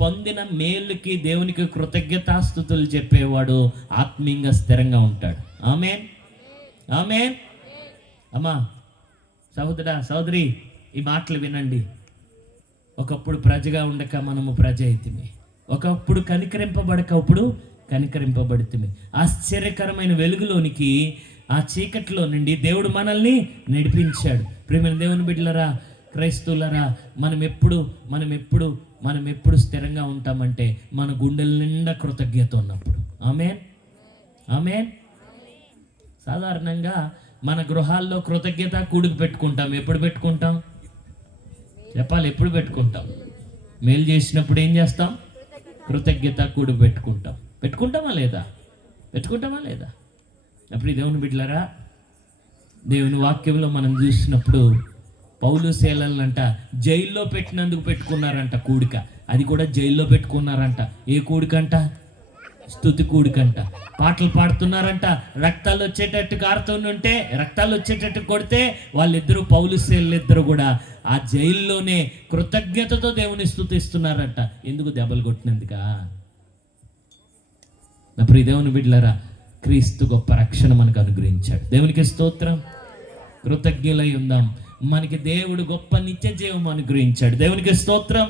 పొందిన మేలుకి దేవునికి కృతజ్ఞతాస్తుతులు చెప్పేవాడు ఆత్మీయంగా స్థిరంగా ఉంటాడు. ఆమేన్, ఆమేన్. అమ్మా, సహోదరా, సహోదరి, ఈ మాటలు వినండి. ఒకప్పుడు ప్రజగా ఉండక మనము ప్రజ అయితిమి, ఒకప్పుడు కనికరింపబడక ఇప్పుడు కనికరింపబడుతుంది. ఆశ్చర్యకరమైన వెలుగులోనికి, ఆ చీకటిలో నుండి దేవుడు మనల్ని నడిపించాడు. ప్రియమైన దేవుని బిడ్డలరా, క్రైస్తవులరా, మనం ఎప్పుడు స్థిరంగా ఉంటామంటే మన గుండెల నిండా కృతజ్ఞత ఉన్నప్పుడు. ఆమేన్, ఆమేన్. సాధారణంగా మన గృహాల్లో కృతజ్ఞత కూడికి పెట్టుకుంటాం. ఎప్పుడు పెట్టుకుంటాం? చెప్పాలి, ఎప్పుడు పెట్టుకుంటాం? మేలు చేసినప్పుడు ఏం చేస్తాం? కృతజ్ఞత కూడికి పెట్టుకుంటామా లేదా? అప్పుడు దేవుని బిడ్డలారా, దేవుని వాక్యంలో మనం చూసినప్పుడు పౌలు శీలలంట జైల్లో పెట్టినందుకు పెట్టుకున్నారంట కూడిక. అది కూడా జైల్లో పెట్టుకున్నారంట. ఏ కూడికంట? స్తుతి కూడికంట. పాటలు పాడుతున్నారంట, రక్తాలు వచ్చేటట్టు కారుతుంటే, రక్తాలు వచ్చేటట్టు కొడితే వాళ్ళిద్దరూ, పౌలు శీలలిద్దరూ కూడా ఆ జైల్లోనే కృతజ్ఞతతో దేవుని స్తుతిస్తున్నారంట. ఎందుకు? దెబ్బలు కొట్టినందుక. నా ప్రియ దేవుని బిడ్డలారా, క్రీస్తు గొప్ప రక్షణ మనకు అనుగ్రహించాడు. దేవునికి స్తోత్రం. కృతజ్ఞులై ఉందాం. మనకి దేవుడు గొప్ప నిత్య జీవం అనుగ్రహించాడు. దేవునికి స్తోత్రం.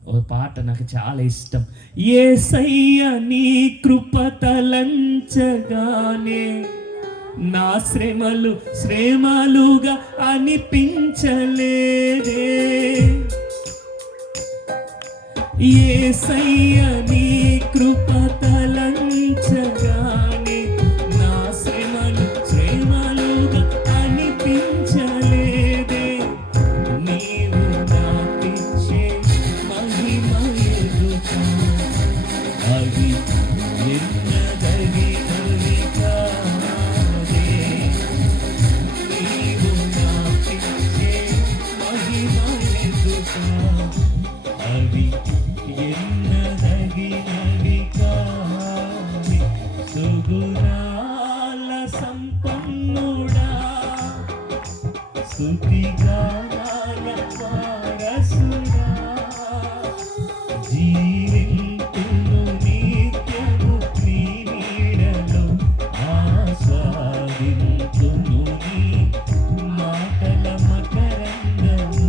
ఓ పాట నాకు చాలా ఇష్టం. యేసయ్య నీ కృప తలంచగానే నా శ్రమలుగా అనిపించలేదే. యేసయ్య నీ కృప తలంచగానే నా శ్రమలుగా అనిపించలేదే. గుణాల సంపన్నుడా, స్తుతిగానాల వారసుడా, జీవింతును నిత్యము నీ నీడలో, ఆస్వాదింతును నీ మాటల మకరందము,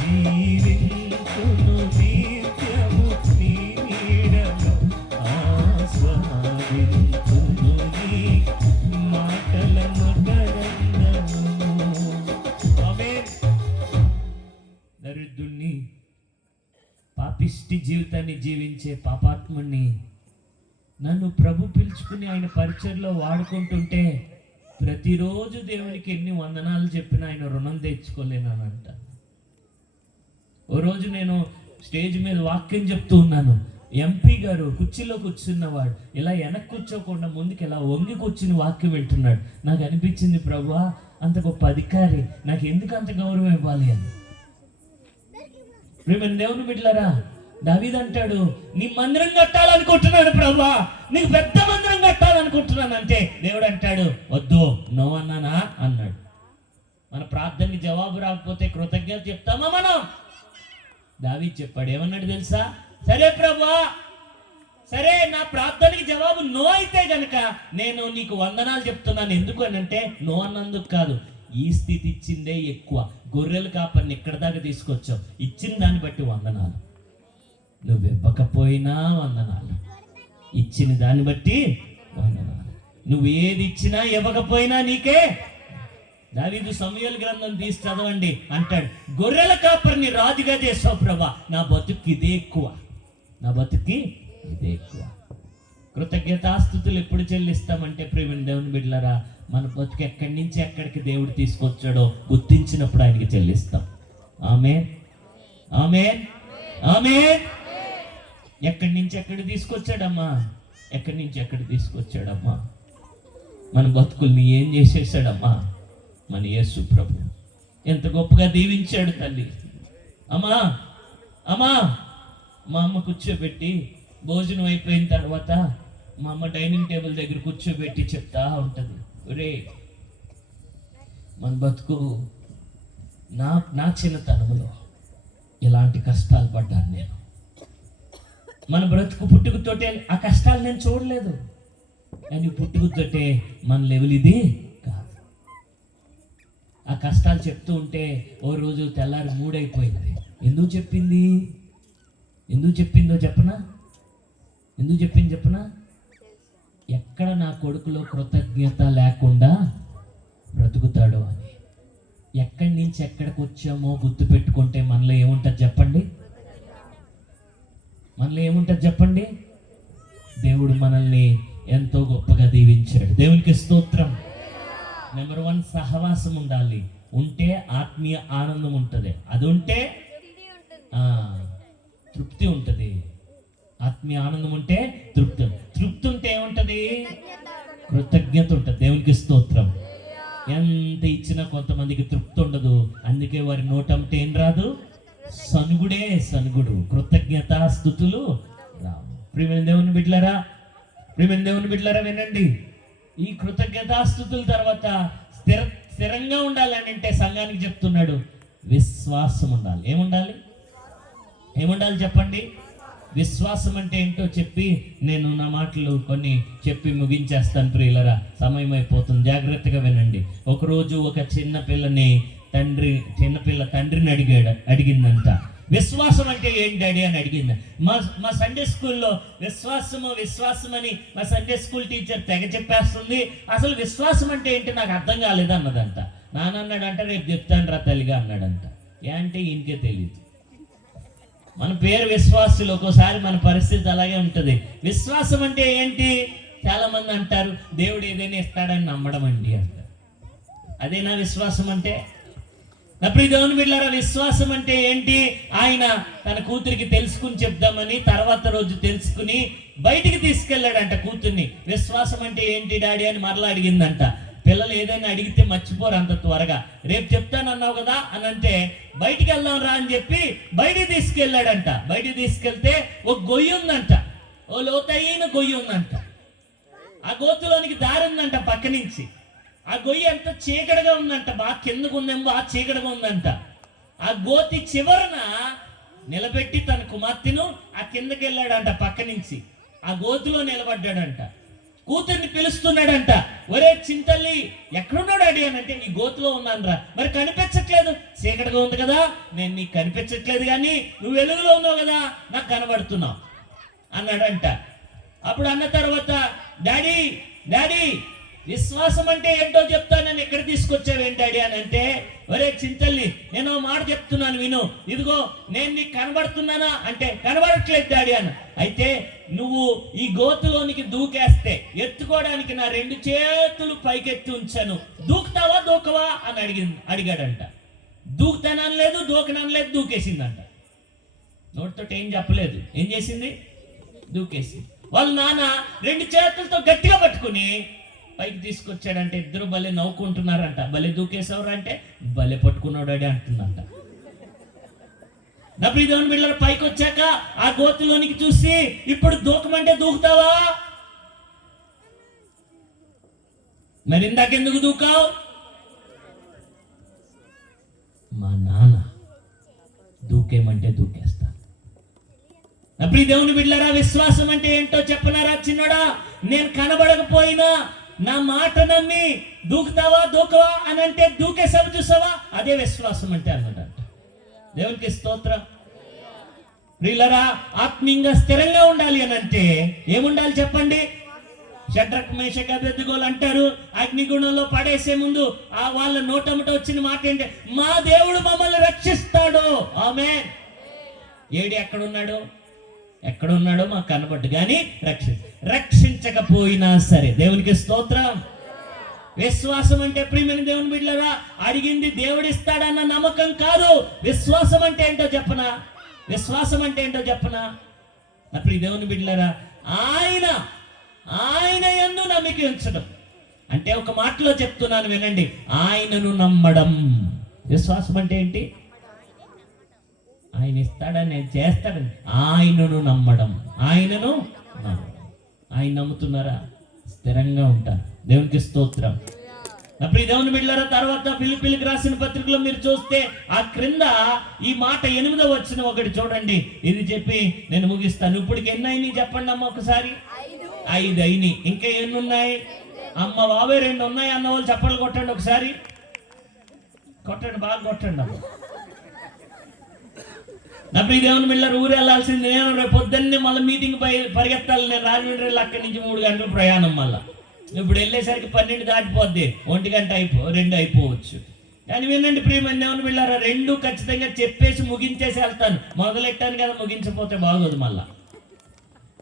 జీవింతును నిత్యము నీ నీడలో, ఆస్వాదింతును నీ మాటల మకరందము. ఆమేన్. దరిద్రుణ్ణి, పాపిష్టి జీవితాన్ని జీవించే పాపాత్ముణ్ణి నన్ను ప్రభు పిలుచుకుని ఆయన పరిచర్లో వాడుకుంటుంటే ప్రతిరోజు దేవునికి ఎన్ని వందనాలు చెప్పినా ఆయన రుణం తెచ్చుకోలేనంట. ఓ రోజు నేను స్టేజ్ మీద వాక్యం చెప్తూ ఉన్నాను. ఎంపీ గారు కుర్చీలో కూర్చున్నవాడు ఇలా వెనక్కి కూర్చోకుండా ముందుకు ఇలా వంగి కూర్చుని వాక్యం వింటున్నాడు. నాకు అనిపించింది, ప్రభువా అంత గొప్ప అధికారి నాకు ఎందుకు అంత గౌరవం ఇవ్వాలి అని. ప్రియమైన దేవుని బిడ్డలారా, దావీదు అంటాడు, నీ మందిరం కట్టాలనుకుంటున్నాడు ప్రభువా, నీకు పెద్ద మందిరం కట్టాలనుకుంటున్నాను అంటే దేవుడు అంటాడు, వద్దు, నో అన్నానా అన్నాడు. మన ప్రార్థనకి జవాబు రాకపోతే కృతజ్ఞత చెప్తామా మనం? దావీదు చెప్పాడు, ఏమన్నాడు తెలుసా? సరే ప్రభువా, సరే నా ప్రార్థనకి జవాబు నో అయితే గనక నేను నీకు వందనాలు చెప్తున్నాను. ఎందుకు అని అంటే నో అన్నందుకు కాదు, ఈ స్థితి ఇచ్చిందే ఎక్కువ. గొర్రెలు కాపరిని ఇక్కడ దాకా తీసుకొచ్చావు, ఇచ్చిన దాన్ని బట్టి వందనాలు. నువ్వు ఇవ్వకపోయినా వందనాలు, ఇచ్చిన దాన్ని బట్టి వందనాలు. నువ్వు ఏది ఇచ్చినా ఇవ్వకపోయినా నీకే. దావీదు సమూయేలు గ్రంథం తీసి చదవండి, అంటాడు, గొర్రెల కాపరిని రాజుగా చేసావు ప్రభా, నా బతుక్కి ఇదే ఎక్కువ, నా బతుక్కి ఇదే ఎక్కువ. కృతజ్ఞతాస్తుతులు ఎప్పుడు చెల్లిస్తామంటే ప్రియమైన దేవుని బిడ్డలారా, మన బతుకు ఎక్కడి నుంచి ఎక్కడికి దేవుడు తీసుకొచ్చాడో గుర్తించినప్పుడు ఆయనకి చెల్లిస్తాం. ఆమేన్, ఆమేన్, ఆమేన్. ఎక్కడి నుంచి ఎక్కడికి తీసుకొచ్చాడమ్మా, ఎక్కడి నుంచి ఎక్కడికి తీసుకొచ్చాడమ్మా, మన బతుకుల్ని ఏం చేసేసాడమ్మా మన యేసు ప్రభు. ఎంత గొప్పగా దీవించాడు తల్లి. అమ్మా అమ్మా, మా అమ్మ కూర్చోబెట్టి భోజనం అయిపోయిన తర్వాత మా అమ్మ డైనింగ్ టేబుల్ దగ్గర కూర్చోబెట్టి చెప్తా ఉంటుంది, ఒరే మన బతుకు నా చిన్నతనంలో ఇలాంటి కష్టాలు పడ్డాను నేను. మన బ్రతుకు పుట్టుకతోటే ఆ కష్టాలు నేను చూడలేదు, కానీ పుట్టుకతోటే మన లెవెల్ ఇది కాదు. ఆ కష్టాలు చెప్తూ ఉంటే ఓ రోజు తెల్లారి మూడైపోయింది. ఎందుకు చెప్పింది, ఎందుకు చెప్పిందో చెప్పనా? ఎందుకు చెప్పింది చెప్పనా? ఎక్కడ నా కొడుకులో కృతజ్ఞత లేకుండా బ్రతుకుతాడో అని. ఎక్కడి నుంచి ఎక్కడికి వచ్చామో గుర్తు పెట్టుకుంటే మనలో ఏముంటుంది చెప్పండి? మనలో ఏముంటుంది చెప్పండి? దేవుడు మనల్ని ఎంతో గొప్పగా దీవించాడు. దేవునికి స్తోత్రం. నెంబర్ 1 సహవాసం ఉండాలి. ఉంటే ఆత్మీయ ఆనందం ఉంటుంది. అది ఉంటే తృప్తి ఉంటుంది. ఆత్మీయ ఆనందం ఉంటే తృప్తి. తృప్తి ఉంటే ఏముంటది? కృతజ్ఞత ఉంటుంది. దేవునికి స్తోత్రం. ఎంత ఇచ్చినా కొంతమందికి తృప్తి ఉండదు. అందుకే వారి నోటంటే ఏం రాదు? సనుగుడే సనుగుడు. కృతజ్ఞత స్తుతులు రావు. ప్రియమైన దేవుని బిడ్డలారా, ప్రియమైన దేవుని బిడ్డలారా వినండి. ఈ కృతజ్ఞతాస్తుతుల తర్వాత స్థిరంగా ఉండాలని అంటే సంఘానికి చెప్తున్నాడు, విశ్వాసం ఉండాలి. ఏముండాలి? ఏముండాలి చెప్పండి? విశ్వాసం అంటే ఏంటో చెప్పి నేను నా మాటలు కొన్ని చెప్పి ముగించేస్తాను ప్రియులరా, సమయం అయిపోతుంది. జాగ్రత్తగా వినండి. ఒకరోజు ఒక చిన్నపిల్ల తండ్రిని అడిగిందంట, విశ్వాసం అంటే ఏంటి డాడీ అని అడిగింది. మా సండే స్కూల్లో విశ్వాసం అని మా సండే స్కూల్ టీచర్ తెగ చెప్పేస్తుంది. అసలు విశ్వాసం అంటే ఏంటి నాకు అర్థం కాలేదు అన్నదంట. నాన్నన్నాడంట, రేపు చెప్తాను రా తల్లిగా అన్నాడంట. ఏ అంటే ఈయనకే తెలియదు. మన పేరు విశ్వాసులు, ఒక్కోసారి మన పరిస్థితి అలాగే ఉంటుంది. విశ్వాసం అంటే ఏంటి? చాలా మంది అంటారు దేవుడు ఏదైనా ఇస్తాడని నమ్మడం అండి అంటారు. అదేనా విశ్వాసం అంటే? నా ప్రియ దేవుని బిడ్డలారా, విశ్వాసం అంటే ఏంటి? ఆయన తన కూతురికి తెలుసుకుని చెప్దామని తర్వాత రోజు తెలుసుకుని బయటికి తీసుకెళ్ళాడంట కూతుర్ని. విశ్వాసం అంటే ఏంటి డాడీ అని మరలా అడిగిందంట. పిల్లలు ఏదైనా అడిగితే మర్చిపోరు అంత త్వరగా. రేపు చెప్తానన్నావు కదా అని అంటే బయటికి వెళ్దాం రా అని చెప్పి బయటికి తీసుకెళ్ళాడంట. బయటికి తీసుకెళ్తే ఒక గొయ్యి ఉందంట, ఓ లోతైన గొయ్యి ఉందంట. గోతులోనికి దారి ఉందంట పక్క నుంచి. ఆ గొయ్యి ఎంత చీకటిగా ఉందంట, బాగా కిందకు ఉందేమో, బాగా చీకటిగా ఉందంట. ఆ గోతి చివరన నిలబెట్టి తన కుమార్తెను ఆ కిందకి వెళ్ళాడంట పక్క నుంచి. ఆ గోతిలో నిలబడ్డాడంట. కూతుర్ని పిలుస్తున్నాడంట, ఒరే చింతల్లి ఎక్కడున్నాడు డాడీ అని అంటే, ఈ గోతిలో ఉన్నాను రా. మరి కనిపించట్లేదు, చీకటిగా ఉంది కదా, నేను నీకు కనిపించట్లేదు కానీ నువ్వు వెలుగులో ఉన్నావు కదా, నాకు కనబడుతున్నావు అన్నాడంట. అప్పుడు అన్న తర్వాత, డాడీ డాడీ విశ్వాసం అంటే ఏంటో చెప్తానని ఎక్కడ తీసుకొచ్చావేంటి డాడీ అని అంటే, ఒరే చింతల్లి నేను మాట చెప్తున్నాను విను, ఇదిగో నేను నీకు కనబడుతున్నానా అంటే, కనబడట్లేదు డాడీ అని. అయితే నువ్వు ఈ గోతులోనికి దూకేస్తే ఎత్తుకోవడానికి నా 2 చేతులు పైకెత్తి ఉంచాను, దూకుతావా దూకవా అని అడిగాడంట. దూకుతానలేదు, దూకనలేదు, దూకేసిందంట. నోటితో ఏం చెప్పలేదు, ఏం చేసింది, దూకేసింది. వాళ్ళ నాన్న 2 చేతులతో గట్టిగా పట్టుకుని పైకి తీసుకొచ్చాడంటే, ఇద్దరు భలే నవ్వుకుంటున్నారంట. భలే దూకేసేవారు అంటే, భలే పట్టుకున్నాడు అని అంటుందంట. నా ప్రియదేవుని బిడ్డలారా, పైకి వచ్చాక ఆ గోతులోనికి చూసి, ఇప్పుడు దూకమంటే దూకుతావా? మరి ఇందాకెందుకు దూకావు? మా నాన్న దూకేమంటే దూకేస్తా. నా ప్రియదేవుని బిడ్డలారా, విశ్వాసం అంటే ఏంటో చెప్పనారా చిన్నోడా? నేను కనబడకపోయినా నా మాట నమ్మి దూకుతావా దూకవా అని అంటే, దూకేసావు చూసావా, అదే విశ్వాసం అంటే అన్నదంట. దేవునికి స్తోత్రం. ప్రియులరా, ఆత్మీయంగా స్థిరంగా ఉండాలి అని అంటే ఏముండాలి చెప్పండి? షడ్రక్ మేషక్ అబేద్నెగోలు అంటారు, అగ్నిగుణంలో పడేసే ముందు ఆ వాళ్ళ నోటముట వచ్చిన మాట ఏంటి? మా దేవుడు మమ్మల్ని రక్షిస్తాడు. ఆమేన్. ఏడి ఎక్కడున్నాడో మాకు కనబడ్డు కానీ రక్షించకపోయినా సరే, దేవునికి స్తోత్రం. విశ్వాసం అంటే ప్రియమైన దేవుని బిడ్డలారా, అడిగింది దేవుడు ఇస్తాడన్న నమ్మకం కాదు. విశ్వాసం అంటే ఏంటో చెప్పనా? విశ్వాసం అంటే ఏంటో చెప్పనా? నా ప్రియ దేవుని బిడ్డలారా, ఆయన యందు నమ్మిక ఉంచడం అంటే, ఒక మాటలో చెప్తున్నాను వినండి, ఆయనను నమ్మడం. విశ్వాసం అంటే ఏంటి? ఆయన ఇస్తాడని, చేస్తాడని, ఆయనను నమ్మడం. ఆయన నమ్ముతున్నారా? స్థిరంగా ఉంటారు. దేవునికి స్తోత్రం. నా ప్రియ దేవుని బిడ్డలారా, తర్వాత ఫిలిప్పీలకు రాసిన పత్రికలో మీరు చూస్తే ఆ క్రింద ఈ మాట 8వ వచనం ఒకటి చూడండి. ఇది చెప్పి నేను ముగిస్తాను. ఇప్పటికి ఎన్ని అయినాయి చెప్పండి అమ్మ ఒకసారి? 5 అయినాయి. ఇంకా ఎన్ని ఉన్నాయి అమ్మ బాబాయ్? 2 ఉన్నాయి అన్న వాళ్ళు చప్పట్లు కొట్టండి ఒకసారి. కొట్టండి, బాగా కొట్టండి అమ్మ. నా ప్రియ దేవుని బిడ్డలారా, ఊరు వెళ్ళాల్సింది నేను. రేపు పొద్దున్నే మళ్ళీ మీటింగ్ పరిగెత్తాలి నేను. రాజమండ్రి అక్కడి నుంచి 3 గంటల ప్రయాణం. మళ్ళీ ఇప్పుడు వెళ్ళేసరికి 12 దాటిపోద్ది, 1 గంట 2 అయిపోవచ్చు. కానీ వినండి ప్రియమైన దేవుని బిడ్డలారా, 2 ఖచ్చితంగా చెప్పేసి ముగించేసి వెళ్తాను. మొదలెట్టాను కదా, ముగించపోతే బాగోదు మళ్ళా.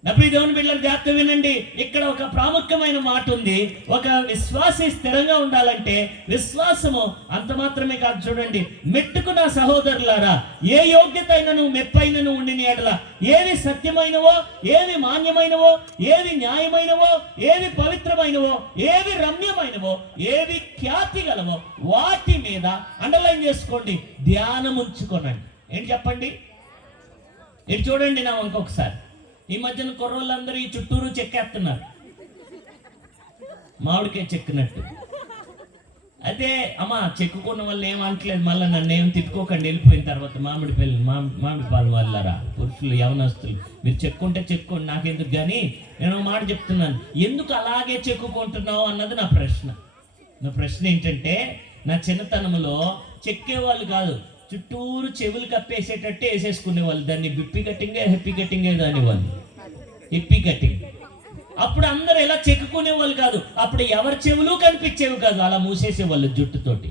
నా ప్రియ దేవుని బిడ్డలారా, జాగ్రత్త వినండి. ఇక్కడ ఒక ప్రాముఖ్యమైన మాట ఉంది. ఒక విశ్వాసి స్థిరంగా ఉండాలంటే విశ్వాసము అంత మాత్రమే కాదు. చూడండి, మెట్టుకున్న సహోదరులారా, ఏ యోగ్యత అయినను మెప్పైనను ఉండిన ఎడల, ఏవి సత్యమైనవో, ఏవి మాన్యమైనవో, ఏవి న్యాయమైనవో, ఏవి పవిత్రమైనవో, ఏవి రమ్యమైనవో, ఏవి ఖ్యాతి గలవో, వాటి మీద అండర్లైన్ చేసుకోండి, ధ్యానం ఉంచుకోనండి. ఏంటి చెప్పండి? ఇటు చూడండి నా ఇంకొకసారి. ఈ మధ్యన కుర్రోళ్ళందరూ ఈ చుట్టూరు చెక్కేస్తున్నారు, మామిడికాయ చెక్కినట్టు. అదే అమ్మ చెక్కుకున్న వాళ్ళు ఏమంటలేదు, మళ్ళీ నన్ను ఏం తిట్టుకోకండి వెళ్ళిపోయిన తర్వాత. మామిడి పాలు వాళ్ళరా, పురుషులు, యవనస్తులు, మీరు చెక్కుంటే చెక్కోండి, నాకెందుకు. కానీ నేను మాట చెప్తున్నాను, ఎందుకు అలాగే చెక్కుకుంటున్నావు అన్నది నా ప్రశ్న. నా ప్రశ్న ఏంటంటే, నా చిన్నతనంలో చెక్కేవాళ్ళు కాదు, చుట్టూరు చెవులు కప్పేసేటట్టు వేసేసుకునే వాళ్ళు. దాన్ని బిప్పి కట్టింగే, హెప్పీ కట్టింగే దాని వాళ్ళు, హిప్పీ కట్టింగ్. అప్పుడు అందరూ ఎలా చెక్కుకునే వాళ్ళు కాదు. అప్పుడు ఎవరి చెవులు కనిపించేవి కాదు, అలా మూసేసేవాళ్ళు జుట్టుతోటి.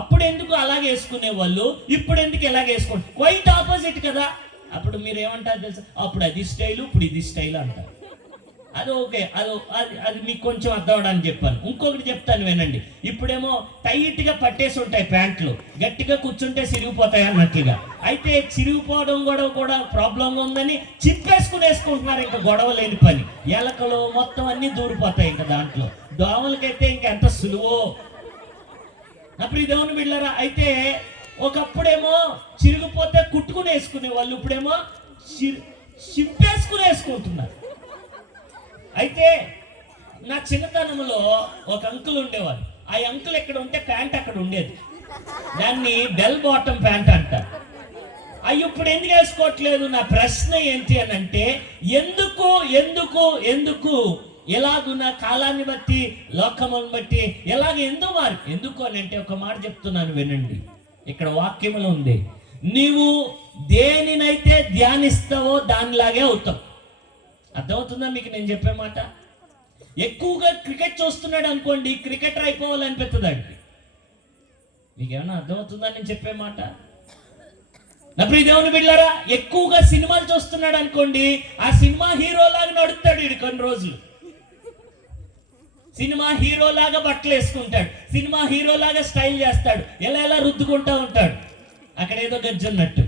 అప్పుడు ఎందుకు అలాగే వేసుకునే వాళ్ళు, ఇప్పుడు ఎందుకు ఎలాగ వేసుకోండి? క్వైట్ ఆపోజిట్ కదా. అప్పుడు మీరు ఏమంటారు తెలుసా? అప్పుడు అది స్టైలు, ఇప్పుడు ఇది స్టైల్ అంటారు. అది ఓకే, అది మీకు కొంచెం అర్థం అవడానికి చెప్పాను. ఇంకొకటి చెప్తాను వినండి. ఇప్పుడేమో టైట్గా పట్టేసి ఉంటాయి ప్యాంట్లు, గట్టిగా కూర్చుంటే చిరిగిపోతాయి అన్నట్లుగా. అయితే చిరిగిపోవడం కూడా ప్రాబ్లంగా ఉందని చిప్పేసుకుని వేసుకుంటున్నారు. ఇంకా గొడవ లేని పని. ఎలకలు మొత్తం అన్నీ దూరిపోతాయి ఇంకా దాంట్లో. దోమలకైతే ఇంకెంత సులువో. నా ప్రియ దేవుని బిడ్డలారా, అయితే ఒకప్పుడేమో చిరిగిపోతే కుట్టుకుని వేసుకునే వాళ్ళు, ఇప్పుడేమో చిప్పేసుకుని వేసుకుంటున్నారు. అయితే నా చిన్నతనంలో ఒక అంకుల్ ఉండేవారు. ఆ అంకుల్ ఇక్కడ ఉంటే ప్యాంట్ అక్కడ ఉండేది. దాన్ని బెల్ బాటమ్ ప్యాంట్ అంటారు. అవి ఇప్పుడు ఎందుకు వేసుకోవట్లేదు? నా ప్రశ్న ఏంటి అని అంటే, ఎందుకు ఎందుకు ఎందుకు ఎలాగున్న కాలాన్ని బట్టి, లోకములను బట్టి ఎలాగ ఎందుకు అని అంటే, ఒక మాట చెప్తున్నాను వినండి. ఇక్కడ వాక్యములో ఉంది, నీవు దేనినైతే ధ్యానిస్తావో దానిలాగే అవుతావు. అర్థమవుతుందా మీకు నేను చెప్పే మాట? ఎక్కువగా క్రికెట్ చూస్తున్నాడు అనుకోండి, క్రికెటర్ అయిపోవాలనిపిస్తుంది అండి. మీకేమైనా అర్థమవుతుందా నేను చెప్పే మాట? నా ప్రియ దేవుని బిడ్డలారా, ఎక్కువగా సినిమాలు చూస్తున్నాడు అనుకోండి, ఆ సినిమా హీరోలాగా నడుస్తాడు వీడు కొన్ని రోజులు. సినిమా హీరోలాగా బట్టలు వేసుకుంటాడు, సినిమా హీరోలాగా స్టైల్ చేస్తాడు, ఎలా రుద్దుకుంటా ఉంటాడు అక్కడ ఏదో గజ్జున్నట్టు.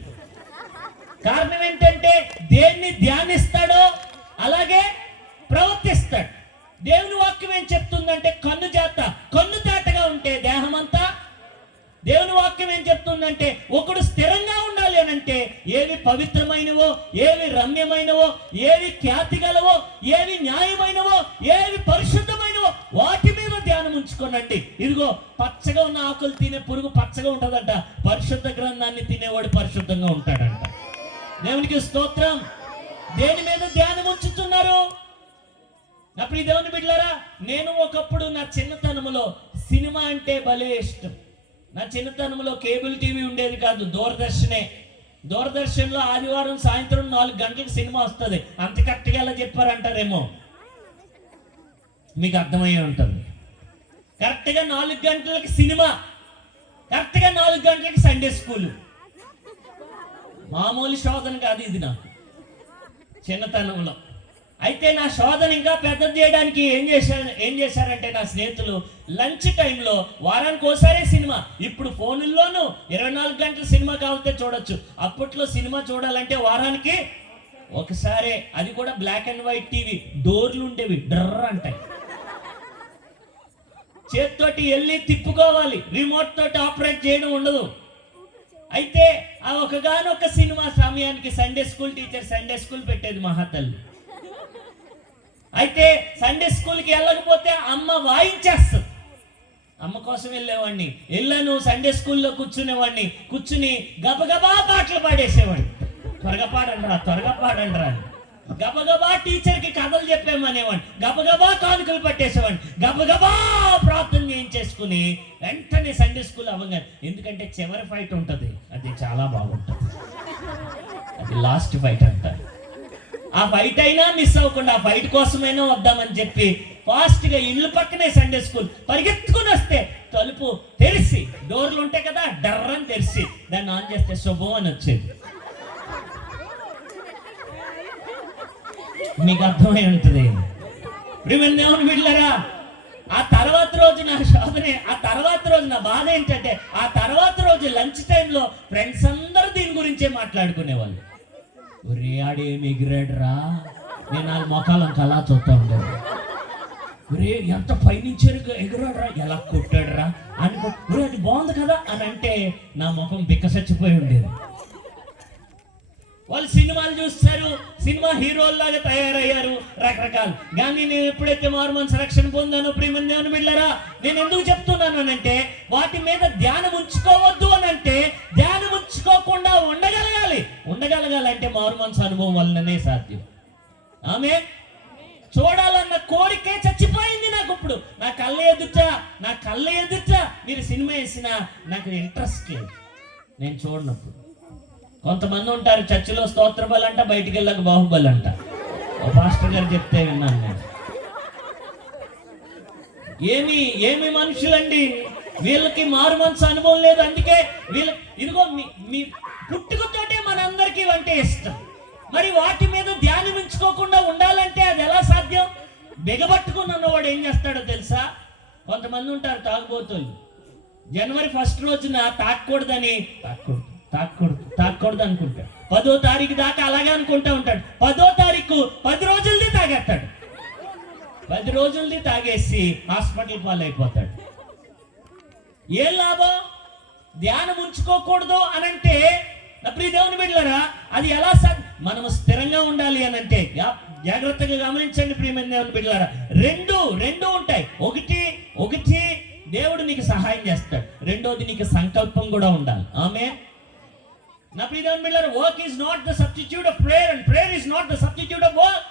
కారణం ఏంటంటే, దేన్ని ధ్యానిస్తాడో అలాగే ప్రవర్తిస్తాడు. దేవుని వాక్యం ఏం చెప్తుందంటే, కన్ను చాటగా ఉంటే దేహం అంతా. దేవుని వాక్యం ఏం చెప్తుందంటే, ఒకడు స్థిరంగా ఉండాలి అని అంటే, ఏవి పవిత్రమైనవో, ఏవి రమ్యమైనవో, ఏవి ఖ్యాతి గలవో, ఏవి న్యాయమైనవో, ఏవి పరిశుద్ధమైనవో వాటి మీద ధ్యానం ఉంచుకోనండి. ఇదిగో పచ్చగా ఉన్న ఆకులు తినే పురుగు పచ్చగా ఉంటుందంట, పరిశుద్ధ గ్రంథాన్ని తినేవాడు పరిశుద్ధంగా ఉంటాడంట. దేవునికి స్తోత్రం. దేని మీద ధ్యానం ఉంచుతున్నారు? నా ప్రియ దేవుని బిడ్డలారా, నేను ఒకప్పుడు నా చిన్నతనంలో సినిమా అంటే భలే ఇష్టం. నా చిన్నతనంలో కేబుల్ టీవీ ఉండేది కాదు, దూరదర్శన్లో ఆదివారం సాయంత్రం 4 గంటలకు సినిమా వస్తుంది. అంత కరెక్ట్గా ఎలా చెప్పారంటారేమో, మీకు అర్థమయ్యే ఉంటుంది. కరెక్ట్గా 4 గంటలకి సినిమా, కరెక్ట్గా 4 గంటలకి సండే స్కూల్. మామూలు శోధన కాదు ఇది నాకు చిన్నతనంలో. అయితే నా శోధన ఇంకా పెద్ద చేయడానికి ఏం చేశారంటే, నా స్నేహితులు లంచ్ టైంలో వారానికి ఒకసారి సినిమా. ఇప్పుడు ఫోనుల్లోనూ 24 గంటల సినిమా కావాలంటే చూడొచ్చు. అప్పట్లో సినిమా చూడాలంటే వారానికి ఒకసారి, అది కూడా బ్లాక్ అండ్ వైట్ టీవీ, డోర్లు ఉండేవి, డ్రర్ అంటాయి, చేత్తోటి వెళ్ళి తిప్పుకోవాలి, రిమోట్ తోటి ఆపరేట్ చేయడం ఉండదు. అయితే ఆ ఒకగానొక సినిమా సమయానికి Sunday school teacher Sunday school పెట్టేది మహాతల్లి. అయితే సండే స్కూల్కి వెళ్ళకపోతే అమ్మ వాయించేస్తుంది. అమ్మ కోసం వెళ్ళేవాడిని. వెళ్ళాను, సండే స్కూల్లో కూర్చుని గబగబా పాటలు పాడేసేవాడిని. త్వరగా పాడండి అని. గబగబా టీచర్కి కథలు చెప్పేమనేవాడిని, గబగబా కానుకలు పట్టేసేవాడిని, గబగబా ప్రార్థన చేయించేసుకుని వెంటనే సండే స్కూల్ అవ్వగానే. ఎందుకంటే చివరి ఫైట్ ఉంటుంది, అది చాలా బాగుంటుంది, అది లాస్ట్ ఫైట్ అంటారు. ఆ ఫైట్ అయినా మిస్ అవ్వకుండా ఆ ఫైట్ కోసమైనా వద్దామని చెప్పి ఫాస్ట్గా ఇల్లు పక్కనే సండే స్కూల్ పరిగెత్తుకుని వస్తే తలుపు తెరిచి, డోర్లు ఉంటాయి కదా, డర్రని తెరిచి దాన్ని ఆన్ చేస్తే శుభం అని వచ్చేది. మీకు అర్థమై ఉంటుంది. దేవుని బిడ్డలారా, ఆ తర్వాత రోజు నా శోధనే, ఆ తర్వాత రోజు నా బాధ ఏంటంటే, ఆ తర్వాత రోజు లంచ్ టైంలో ఫ్రెండ్స్ అందరూ దీని గురించే మాట్లాడుకునేవాళ్ళు. ఒరే ఆడేమి ఎగిరాడురా, నేను వాళ్ళ మొఖాలను అలా చూస్తూ ఉండేది. ఒరే ఎంత పైనుంచి ఎగిరాడురా, ఎలా కొట్టాడురా అనుకో, ఒరే అది బాగుంది కదా అని అంటే నా ముఖం బిక్కసచ్చిపోయి ఉండేది. వాళ్ళు సినిమాలు చూస్తారు, సినిమా హీరోల్లాగా తయారయ్యారు రకరకాలు. కానీ నేను ఎప్పుడైతే మారుమనసు రక్షణ పొందానో, ప్రియమైన దేవుని బిడ్డలారా, నేను ఎందుకు చెప్తున్నాను అనంటే, వాటి మీద ధ్యానం ఉంచుకోవద్దు అనంటే, ధ్యానం ఉంచుకోకుండా ఉండగలగాలంటే మారుమనసు అనుభవం వల్లనే సాధ్యం. ఆమె చూడాలన్న కోరికే చచ్చిపోయింది నాకు. ఇప్పుడు నా కళ్ళ ఎదుట మీరు సినిమా వేసినా నాకు ఇంట్రెస్ట్ లేదు, నేను చూడనప్పుడు. కొంతమంది ఉంటారు చర్చిలో స్తోత్ర బలి అంట, బయటికి వెళ్ళక బాహుబలి అంట. పాస్టర్ గారు చెప్తే విన్నాను నేను. ఏమి మనుషులండి, వీళ్ళకి మారు మనసు అనుభవం లేదు. అందుకే ఇదిగో మీ పుట్టుకతోటే మనందరికీ వంటే ఇష్టం. మరి వాటి మీద ధ్యానం ఉంచుకోకుండా ఉండాలంటే అది ఎలా సాధ్యం? బిగబట్టుకుని ఉన్నవాడు ఏం చేస్తాడో తెలుసా? కొంతమంది ఉంటారు తాగుబోతులు. జనవరి 1 రోజున తాకూడదని అనుకుంటాడు. 10వ తారీఖు దాకా అలాగే అనుకుంటా ఉంటాడు. 10వ తారీఖు 10 రోజులది తాగేస్తాడు. 10 రోజులది తాగేసి హాస్పిటల్ పాలైపోతాడు. ఏం లాభం? ధ్యానం ఉంచుకోకూడదు అనంటే, నా ప్రియ దేవుని బిడ్డలారా, అది ఎలా మనము స్థిరంగా ఉండాలి అనంటే జాగ్రత్తగా గమనించండి ప్రియమైన దేవుని బిడ్డలారా. రెండు ఉంటాయి. ఒకటి దేవుడు నీకు సహాయం చేస్తాడు, రెండోది నీకు సంకల్పం కూడా ఉండాలి. ఆమేన్. నా ప్రియ దేవుని బిడ్డలారా, work is not the substitute of prayer and prayer is not the substitute of work.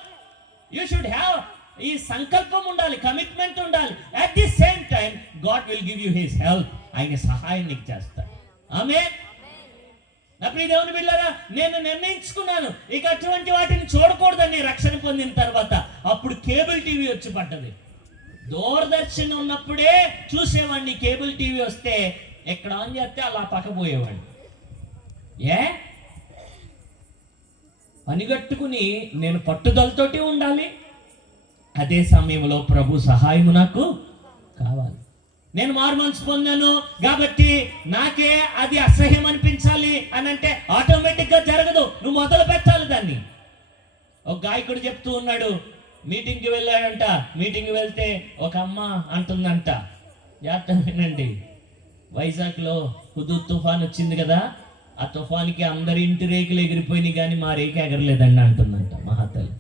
You should have ఈ సంకల్పం ఉండాలి, కమిట్మెంట్ ఉండాలి. At the same time God will give you his help. ఆయన సహాయం నీకు చేస్తాడు. ఆమేన్. నా ప్రియ దేవుని బిడ్డలారా, నేను నిర్ణయించుకున్నాను ఇక అటువంటి వాటిని చూడకూడదని రక్షణ పొందిన తర్వాత. అప్పుడు కేబుల్ టీవీ వచ్చి పడ్డది. దూరదర్శన్ ఉన్నప్పుడే చూసేవాడిని. కేబుల్ టీవీ వస్తే ఎక్కడ ఆన్ చేస్తే అలా పక్కపోయేవాడిని. పనిగట్టుకుని నేను పట్టుదలతోటి ఉండాలి. అదే సమయంలో ప్రభు సహాయం నాకు కావాలి. నేను మారుమనసు పొందాను కాబట్టి నాకే అది అసహ్యం అనిపించాలి అని అంటే ఆటోమేటిక్గా జరగదు. నువ్వు మొదలు పెట్టాలి దాన్ని. ఒక గాయకుడు చెప్తూ ఉన్నాడు, మీటింగ్కి వెళ్ళాడంట. మీటింగ్కి వెళ్తే ఒక అమ్మ అంటుందంట, జాగ్రత్త వినండి, వైజాగ్లో హుదూద్ తుఫాన్ వచ్చింది కదా, ఆ తుఫాన్కి అందరి ఇంటి రేకులు ఎగిరిపోయినాయి కానీ మా రేఖ ఎగరలేదండి అంటుందంట మహాతల్లి.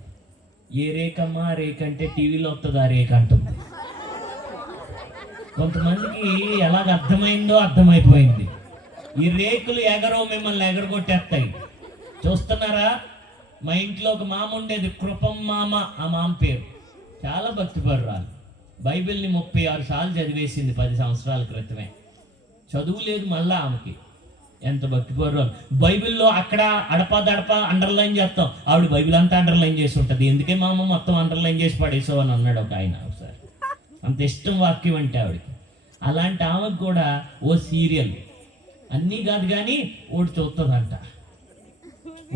ఏ రేఖమ్మా? రేఖ అంటే టీవీలో వస్తుంది ఆ రేఖ అంటుంది. కొంతమందికి ఎలాగ అర్థమైందో అర్థమైపోయింది. ఈ రేకులు ఎగరో మిమ్మల్ని ఎగరగొట్టేస్తాయి. చూస్తున్నారా? మా ఇంట్లో ఒక మామ ఉండేది, కృపం మామ. ఆ మామ పేరు చాలా భక్తిపరురాలు. బైబిల్ని 36 సార్లు చదివేసింది 10 సంవత్సరాల క్రితమే. చదువు లేదు మళ్ళా ఆమెకి. ఎంత భక్తిపరురాలు. బైబిల్లో అక్కడ అడప అండర్లైన్ చేస్తాం. ఆవిడ బైబిల్ అంతా అండర్లైన్ చేసి ఉంటుంది. ఎందుకే మామ మొత్తం అండర్లైన్ చేసి పడేసావు అని అన్నాడు ఒక ఆయన ఒకసారి. అంత ఇష్టం వాక్యం అంటే ఆవిడకి. అలాంటి ఆమెకు కూడా ఓ సీరియల్ అన్నీ కాదు కానీ ఓడి చూస్తుందంట.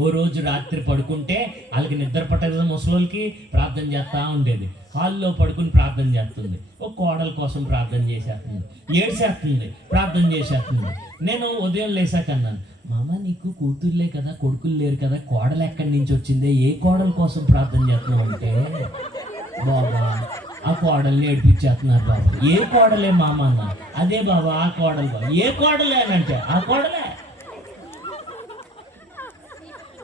ఓ రోజు రాత్రి పడుకుంటే వాళ్ళకి నిద్ర పట్టదు, ముసలోళ్ళకి ప్రార్థన చేస్తూ ఉండేది. హాల్లో పడుకుని ప్రార్థన చేస్తుంది. ఓ కోడల కోసం ప్రార్థన చేసేస్తుంది, ఏడ్చేస్తుంది, ప్రార్థన చేసేస్తుంది. నేను ఉదయం లేసాక అన్నాను, మామ నీకు కూతుర్లే కదా, కొడుకులు లేరు కదా, కోడలు ఎక్కడి నుంచి వచ్చిందే, ఏ కోడల కోసం ప్రార్థన చేస్తున్నావు అంటే, బాబా ఆ కోడల్ని ఏడిపించేస్తున్నారు బాబా. ఏ కోడలే మామ అన్నా. అదే బాబా ఆ కోడలు. బాబా ఏ కోడలే అని అంటే ఆ కోడలే.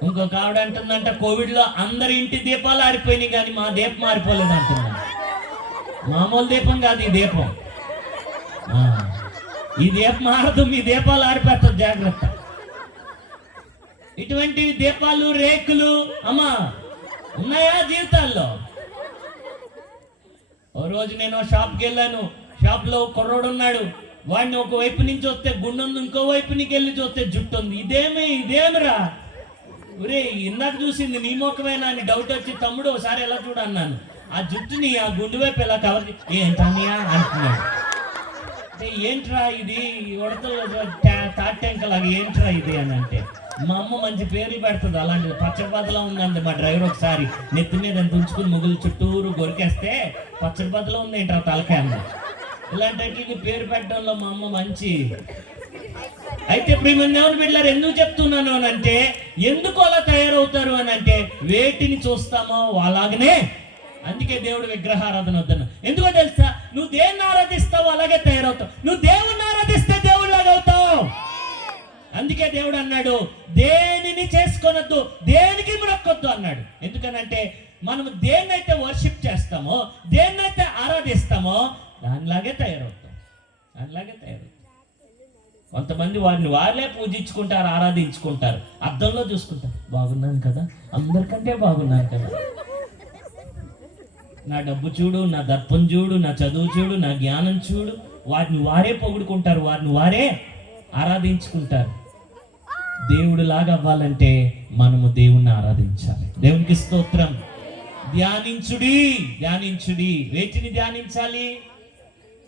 ఇంకొక ఆవిడ అంటుందంట, కోవిడ్లో అందరి ఇంటి దీపాలు ఆరిపోయినాయి కానీ మా దీపం ఆరిపోలేదు అంటున్నా. మామూలు దీపం కాదు ఈ దీపం. ఈ దీపం ఆరదు, మీ దీపాలు ఆరిపోతుంది, జాగ్రత్త. ఇటువంటి దీపాలు, రేకులు అమ్మా ఉన్నాయా జీవితాల్లో? ఓ రోజు నేను షాప్కి వెళ్ళాను. షాప్లో కుర్రోడు ఉన్నాడు. వాడిని ఒక వైపు నుంచి వస్తే గుండెందు, ఇంకో వైపు నుంచి వెళ్ళి చూస్తే జుట్టు ఉంది. ఇదేమిరా ఒరే, ఇందాక చూసింది నీ మొక్కమేనా అని డౌట్ వచ్చి, తమ్ముడు ఒకసారి ఎలా చూడన్నాను. ఆ జుట్టుని ఆ గుండు వైపు ఎలా కవర్ ఏంటనియా అంటున్నాడు. అంటే ఏంట్రా ఇది ఉడతలు తాటెంకలాగా ఏంట్రా ఇది అని అంటే, మా అమ్మ మంచి పేరు పెడుతుంది అలాంటిది. పచ్చడిబద్దలా ఉందండి మా డ్రైవర్. ఒకసారి నెత్తి మీద ఎంత ఉంచుకుని ముగ్గులు చుట్టూరు గొరికేస్తే పచ్చడిబద్దలా ఉంది ఏంట్రా తలకాయ అన్న. ఇలాంటి పేరు పెట్టడంలో మా అమ్మ మంచి. అయితే ప్రియమైన దేవుని బిడ్డలారా, ఎందుకు చెప్తున్నాను అని అంటే, ఎందుకు అలా తయారవుతారు అని అంటే, వేటిని చూస్తామో అలాగనే. అందుకే దేవుడు విగ్రహారాధన వద్దను. ఎందుకో తెలుసా? నువ్వు దేన్ని ఆరాధిస్తావో అలాగే తయారవుతావు. నువ్వు దేవుణ్ణి ఆరాధిస్తే దేవుడిలాగా అవుతావు. అందుకే దేవుడు అన్నాడు, దేనిని చేసుకొనొద్దు, దేనికి మొక్కొద్దు అన్నాడు. ఎందుకనంటే మనం దేన్నైతే వర్షిప్ చేస్తామో, దేన్నైతే ఆరాధిస్తామో దానిలాగే తయారవుతాం. కొంతమంది వారిని వాళ్ళే పూజించుకుంటారు, ఆరాధించుకుంటారు. అద్దంలో చూసుకుంటారు, బాగున్నాను కదా, అందరికంటే బాగున్నాను కదా, నా డబ్బు చూడు, నా దర్పం చూడు, నా చదువు చూడు, నా జ్ఞానం చూడు. వారిని వారే పొగుడుకుంటారు, వారిని వారే ఆరాధించుకుంటారు. దేవుడు లాగా అవ్వాలంటే మనము దేవుణ్ణి ఆరాధించాలి. దేవునికి స్తోత్రం. ధ్యానించుడి. వేటిని ధ్యానించాలి?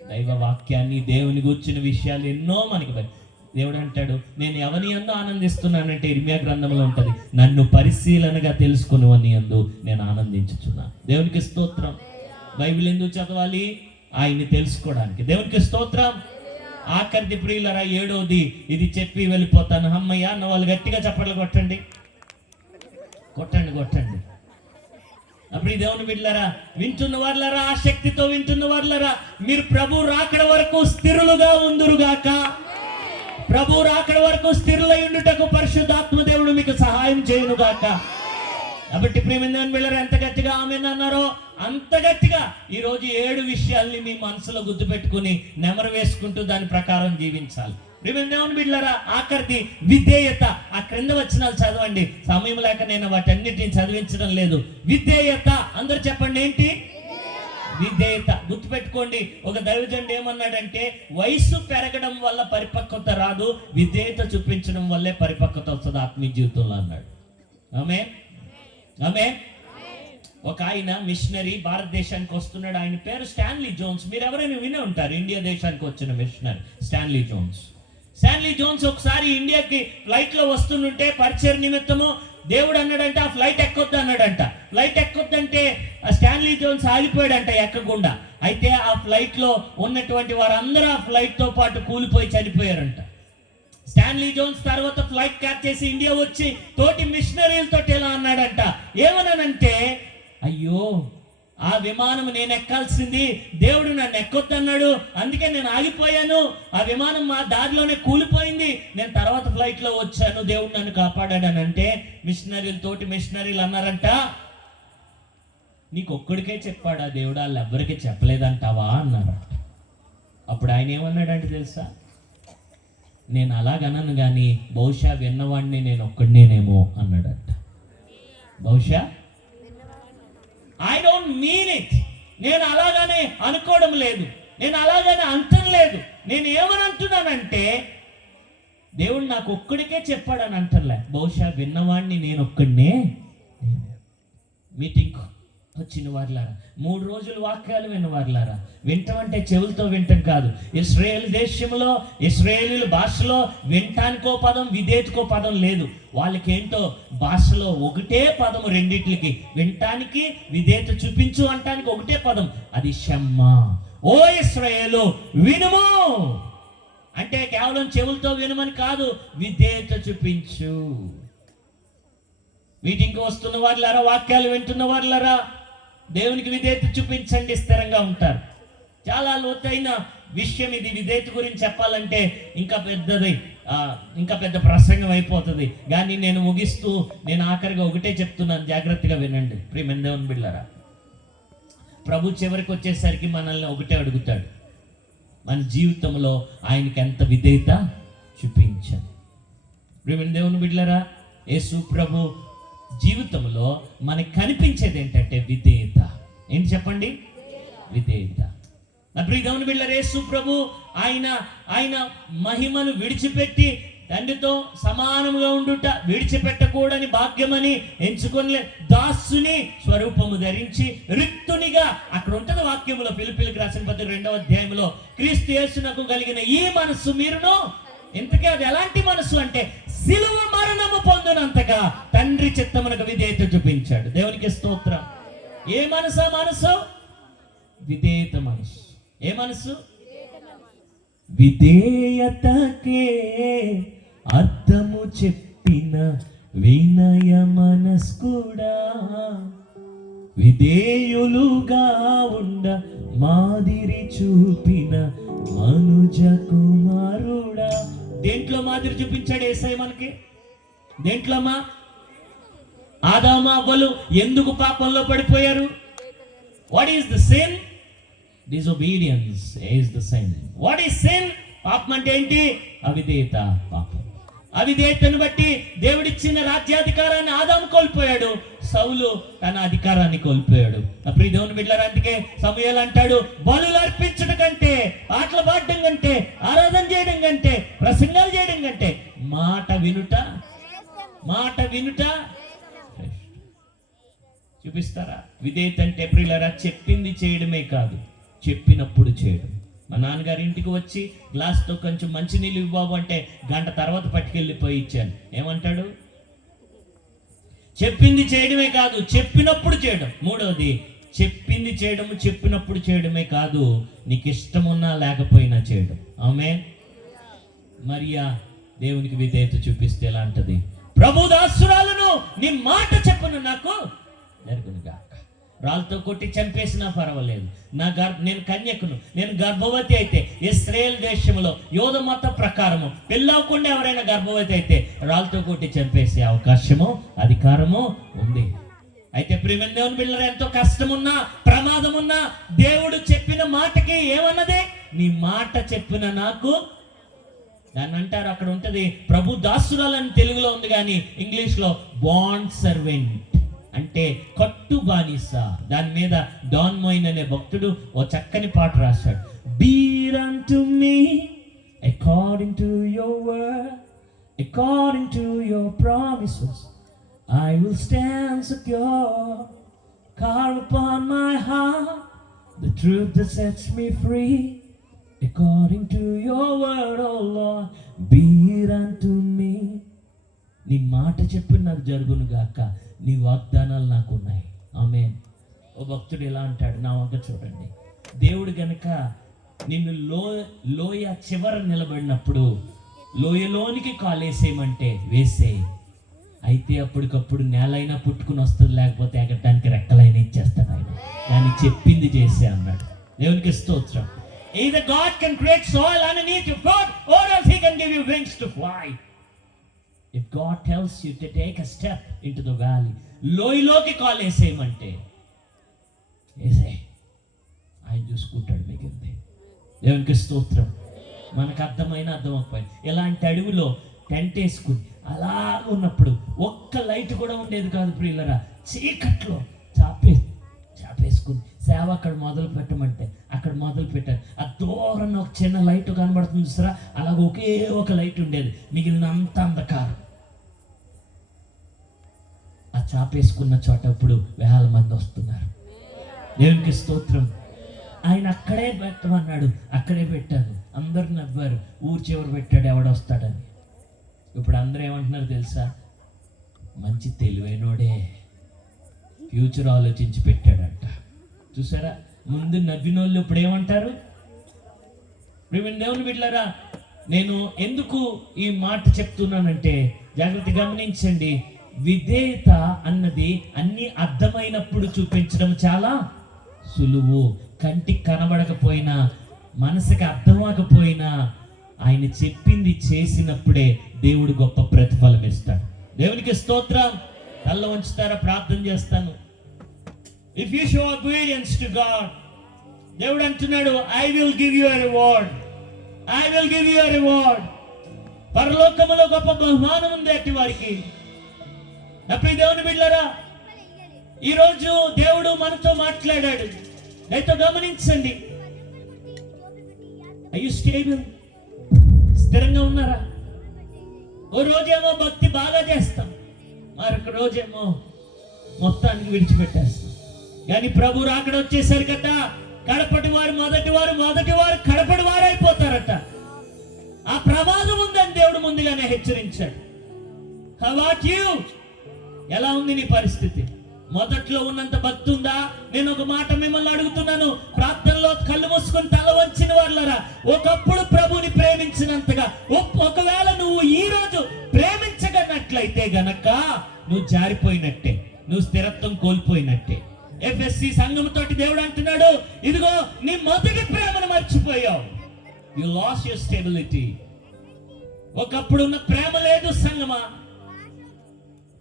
దైవ వాక్యాన్ని, దేవుని గురించిన విషయాలు ఎన్నో మనకి. దేవుడు అంటాడు, నేను ఎవని యందు ఆనందిస్తున్నానంటే ఇర్మియా గ్రంథంలో ఉంటుంది, నన్ను పరిశీలనగా తెలుసుకుని యందు నేను ఆనందించుచున్నాను. దేవునికి స్తోత్రం. బైబిల్ ఎందుకు చదవాలి? ఆయన్ని తెలుసుకోవడానికి. దేవునికి స్తోత్రం. ఆఖరిది ప్రియులరా, 7వది ఇది చెప్పి వెళ్ళిపోతాను. అమ్మయ్య అన్న వాళ్ళు గట్టిగా చప్పట్లు కొట్టండి. అప్పుడు ఈ దేవుని బిడ్డలారా, వింటున్న వారులారా, ఆసక్తితో వింటున్న వారులారా, మీరు ప్రభు రాకడ వరకు స్థిరులుగా ఉందురుగాక. ప్రభు రాకడ వరకు స్థిరులై ఉండుటకు పరిశుద్ధాత్మ దేవుడు మీకు సహాయం చేయునుగాక. కాబట్టి ప్రియమైన పిల్లలు ఎంత గట్టిగా ఆమెన్ అన్నారో అంత గట్టిగా ఈరోజు 7 విషయాల్ని మీ మనసులో గుర్తుపెట్టుకుని నెమరు వేసుకుంటూ దాని ప్రకారం జీవించాలి. ప్రియమైన బిడ్డలారా, ఆఖరిది విధేయత. ఆ క్రింద వచనాలు చదవండి, సమయం లేక నేను వాటన్నిటిని చదివించడం లేదు. విధేయత అందరూ చెప్పండి, ఏంటి విధేయత? గుర్తుపెట్టుకోండి, ఒక దైవజనుడు ఏమన్నాడంటే, వయసు పెరగడం వల్ల పరిపక్వత రాదు, విధేయత చూపించడం వల్లే పరిపక్వత వస్తుంది ఆత్మీయ జీవితంలో అన్నాడు. ఆమేన్, ఆమేన్. ఒక ఆయన మిషనరీ భారతదేశానికి వస్తున్నాడు. ఆయన పేరు స్టాన్లీ జోన్స్. మీరు ఎవరైనా వినే ఉంటారు, ఇండియా దేశానికి వచ్చిన missionary Stanley Jones. Stanley Jones ఒకసారి ఇండియాకి ఫ్లైట్ లో వస్తుంటే పరిచయ నిమిత్తము దేవుడు అన్నాడంటే ఆ ఫ్లైట్ ఎక్కొద్దు అన్నాడంట. ఫ్లైట్ ఎక్కొద్దంటే ఆ స్టాన్లీ జోన్స్ ఆగిపోయాడంట ఎక్కకుండా. అయితే ఆ ఫ్లైట్ లో ఉన్నటువంటి వారందరూ ఆ ఫ్లైట్ తో పాటు కూలిపోయి చనిపోయారంట. స్టాన్లీ జోన్స్ తర్వాత ఫ్లైట్ క్యాచ్ చేసి ఇండియా వచ్చి తోటి మిషనరీలతో ఎలా అన్నాడంట, ఏమన్నానంటే, అయ్యో ఆ విమానం నేను ఎక్కాల్సింది, దేవుడు నన్ను ఎక్కొద్దన్నాడు, అందుకే నేను ఆగిపోయాను. ఆ విమానం మా దారిలోనే కూలిపోయింది, నేను తర్వాత ఫ్లైట్ లో వచ్చాను, దేవుడు నన్ను కాపాడాడని అంటే తోటి మిషనరీలు అన్నారంట, నీకు ఒక్కడికే చెప్పాడా దేవుడు, వాళ్ళు ఎవ్వరికీ చెప్పలేదంటావా అన్నారంట. అప్పుడు ఆయన ఏమన్నాడంటే తెలుసా, నేను అలాగనను కానీ బహుశా విన్నవాడిని నేను ఒక్కడినేనేమో అన్నాడంట. బహుశా ఐ డోంట్ మీన్ ఇట్, నేను అలాగానే అనుకోవడం లేదు, నేను అలాగానే అంటలేదు. నేను ఏమని అంటున్నానంటే, దేవుడు నాకు ఒక్కడికే చెప్పాడని అంటలే, బహుశా విన్నవాడిని నేను ఒక్కడినే. మీటింగ్ వచ్చిన వారులారా, 3 రోజులు వాక్యాలు విన్నవారులారా, వింటామంటే చెవులతో వింటాం కాదు. ఇశ్రాయేల్ దేశంలో ఇశ్రాయేలీల భాషలో వింటానికో పదం, విధేయతకో పదం లేదు. వాళ్ళకేంటో భాషలో ఒకటే పదం, రెండిట్లకి, వింటానికి విధేయత చూపించు అంటానికి ఒకటే పదం, అది షమ్మా. ఓ ఇశ్రాయేలు వినుము అంటే కేవలం చెవులతో వినమని కాదు, విధేయత చూపించు. మీటింగ్కి వస్తున్న వారులారా, వాక్యాలు వింటున్న వారులారా, దేవునికి విధేయత చూపించండి, స్థిరంగా ఉంటారు. చాలా లోతైన విషయం ఇది. విధేయత గురించి చెప్పాలంటే ఇంకా పెద్ద ప్రసంగం అయిపోతుంది. కానీ నేను ముగిస్తూ నేను ఆఖరిగా ఒకటే చెప్తున్నాను, జాగ్రత్తగా వినండి ప్రియమైన దేవుని బిడ్డలారా. ప్రభు చివరికి వచ్చేసరికి మనల్ని ఒకటే అడుగుతాడు, మన జీవితంలో ఆయనకి ఎంత విధేయత చూపించాం. ప్రియమైన దేవుని బిడ్డలారా, యేసు ప్రభు జీవితంలో మనకి కనిపించేది ఏంటంటే విధేయత. ఏంటి చెప్పండి, విధేయత. నా ప్రియ దేవుని బిడ్డలారా, యేసు ప్రభు ఆయన మహిమను విడిచిపెట్టి తండ్రితో సమానముగా ఉండుట విడిచిపెట్టకూడని భాగ్యమని ఎంచుకొని దాసుని స్వరూపము ధరించి రిక్తునిగా, అక్కడ ఉంటుంది వాక్యములో, ఫిలిప్పీయులకు రాసిన పత్రిక 2వ అధ్యాయంలో, క్రీస్తు యేసునకు కలిగిన ఈ మనస్సు మీరును. ఇంతకీ అది ఎలాంటి మనసు అంటే, సిలువ మరణము పొందినంతగా తండ్రి చిత్తమునకు విధేయత చూపించాడు. దేవునికి స్తోత్రం. ఏ మనసు? మనసు విధేయత మనసు. ఏ మనసు? విధేయతకే అర్థము చెప్పిన వినయ మనస్కుడా, విధేయులుగా ఉండ మాదిరి చూపిన మనుజ కుమారుడా. దేంట్లో మాదిరి చూపించాడు యేసయ్య మనకి? దేంట్లోమా? ఆదాము అవ్వలు ఎందుకు పాపంలో పడిపోయారు? What is the sin? Disobedience is the sin. What is sin? పాపం అంటే ఏంటి? అవిధేయత పాపం. అవిధేయతను బట్టి దేవుడిచ్చిన రాజ్యాధికారాన్ని ఆదాము కోల్పోయాడు, సౌలు తన అధికారాన్ని కోల్పోయాడు. ప్రియ దేవుని బిడ్డలారా, అందుకే సమూయేలు అంటాడు, బలులు అర్పించడం కంటే, పాటలు పాడడం కంటే, ఆరాధన చేయడం కంటే, ప్రసంగాలు చేయడం కంటే మాట వినుట చూపిస్తారా? విధేయత అంటే ప్రియులారా, చెప్పింది చేయడమే కాదు, చెప్పినప్పుడు చేయడం. మా నాన్నగారి ఇంటికి వచ్చి గ్లాస్తో కొంచెం మంచినీళ్ళు ఇవ్వబాబు అంటే గంట తర్వాత పట్టుకెళ్ళిపోయి ఇచ్చాను. ఏమంటాడు? చెప్పింది చేయడమే కాదు, చెప్పినప్పుడు చేయడం. మూడవది, చెప్పింది చేయడము, చెప్పినప్పుడు చేయడమే కాదు, నీకు ఇష్టం ఉన్నా లేకపోయినా చేయడం. ఆమేన్. మరియా దేవునికి విధేయత చూపిస్తే ఎలా అంటది? ప్రభు దాసురాలను, నీ మాట చెప్పును నాకు జరుగునుగా. రాళ్ళతో కొట్టి చంపేసినా పర్వాలేదు, నేను కన్యకును, నేను గర్భవతి అయితే ఇశ్రాయేల్ దేశంలో యోధ మత ప్రకారము పెళ్ళవకుండా ఎవరైనా గర్భవతి అయితే రాళ్ళతో కొట్టి చంపేసే అవకాశము, అధికారము ఉంది. అయితే ప్రియమైన దేవుని బిడ్డలారా, ఎంతో కష్టమున్నా ప్రమాదం ఉన్నా దేవుడు చెప్పిన మాటకి ఏమన్నదే, నీ మాట చెప్పిన నాకు, దాన్ని అంటారు, అక్కడ ఉంటది ప్రభు దాసురాలని తెలుగులో ఉంది కానీ ఇంగ్లీష్ లో బాండ్ సర్వెంట్ అంటే కట్టు బానిస. దాని మీద డాన్ మోయిన్ అనే భక్తుడు ఓ చక్కని పాట రాశాడు. Be unto me according to your word, according to your promises, I will stand secure. Carve upon my heart the truth that sets me free, according to your word, oh Lord, be it unto me. నీ మాట చెప్పి నాకు జరుగును గాక, నీ వాగ్దానాలు నాకు ఉన్నాయి. ఆమేన్. ఓ భక్తుడు ఇలా అంటాడు, నా వంక చూడండి, దేవుడు గనక నిన్ను లోయ చివర నిలబడినప్పుడు లోయలోనికి కాలేసేయమంటే వేసేయి, అయితే అప్పటికప్పుడు నేలైనా పుట్టుకుని వస్తుంది, లేకపోతే ఎగటానికి రెక్కలైనా ఇచ్చేస్తాడు ఆయన. దాన్ని చెప్పింది చేసే అన్నాడు. దేవునికి స్తోత్రం. Either God can create soil underneath your foot, or else He can give you wings to fly. If God tells you to take a step into the valley, లోయలోకి కాల్ వేసేయమంటే వేసే, ఆయన చూసుకుంటాడు మిగిలింది. దేవునికి స్తోత్రం. మనకు అర్థమైనా అర్థమైపోయింది. ఇలాంటి అడవిలో టెంట్ వేసుకుని అలా ఉన్నప్పుడు ఒక్క లైట్ కూడా ఉండేది కాదు ప్రియులరా. చీకట్లో చాపేసుకుని సేవ అక్కడ మొదలు పెట్టమంటే అక్కడ మొదలు పెట్టారు. ఆ దూరం ఒక చిన్న లైట్ కనబడుతుంది సరే, అలాగ ఒకే ఒక లైట్ ఉండేది, మిగిలిన అంత అంధకారం. ఆ చాపేసుకున్న చోట ఇప్పుడు వేల మంది వస్తున్నారు. దేవునికి స్తోత్రం. ఆయన అక్కడే పెట్టమన్నాడు, అక్కడే పెట్టారు. అందరు నవ్వారు, ఊరు చివరు పెట్టాడు ఎవడొస్తాడని. ఇప్పుడు అందరూ ఏమంటున్నారు తెలుసా, మంచి తెలివైనోడే, ఫ్యూచర్ ఆలోచించి పెట్టాడంట. చూసారా, ముందు నవ్వినోళ్ళు ఇప్పుడు ఏమంటారు? దేవుని బిడ్డలారా, నేను ఎందుకు ఈ మాట చెప్తున్నానంటే జాగ్రత్త గమనించండి. విధేయత అన్నది అన్ని అర్థమైనప్పుడు చూపించడం చాలా సులువు. కంటికి కనబడకపోయినా, మనసుకి అర్థమవకపోయినా, ఆయన చెప్పింది చేసినప్పుడే దేవుడు గొప్ప ప్రతిఫలం ఇస్తాడు. దేవునికి స్తోత్రం. తల్ల ఉంచుతారా, ప్రార్థన చేస్తాను. If you show obedience to God, దేవుడు అంటున్నాడు, I will give you a reward, I will give you a reward. పరలోకములో గొప్ప బహుమానం ఉంది అట్టి వారికి. అప్పుడు దేవుని బిడ్డలారా, ఈరోజు దేవుడు మనతో మాట్లాడాడు. దయతో గమనించండి. Are you stable? స్థిరంగా ఉన్నారా? ఓ రోజేమో భక్తి బాగా చేస్తాం, మరొక రోజేమో మొత్తానికి విడిచిపెట్టేస్తాం. కానీ ప్రభు రాకడ వచ్చేసరికట కడపటి వారు మొదటి వారు కడపటి వారు అయిపోతారట. ఆ ప్రమాదం ఉందని దేవుడు ముందుగానే హెచ్చరించాడు. How about you? ఎలా ఉంది నీ పరిస్థితి? మొదట్లో ఉన్నంత భక్తి ఉందా? నేను ఒక మాట మిమ్మల్ని అడుగుతున్నాను, ప్రార్థనలో కళ్ళు మూసుకొని తల వంచిన వాళ్ళరా, ఒకప్పుడు ప్రభుని ప్రేమించినంతగా ఒకవేళ నువ్వు ఈ రోజు ప్రేమించగనట్లయితే గనక నువ్వు జారిపోయినట్టే, నువ్వు స్థిరత్వం కోల్పోయినట్టే. ఎఫ్ఎస్సి సంఘముతోటి దేవుడు అంటున్నాడు, ఇదిగో నీ మొదటి ప్రేమను మర్చిపోయావు. You lost your stability. ఒకప్పుడు ఉన్న ప్రేమ లేదు సంఘమా.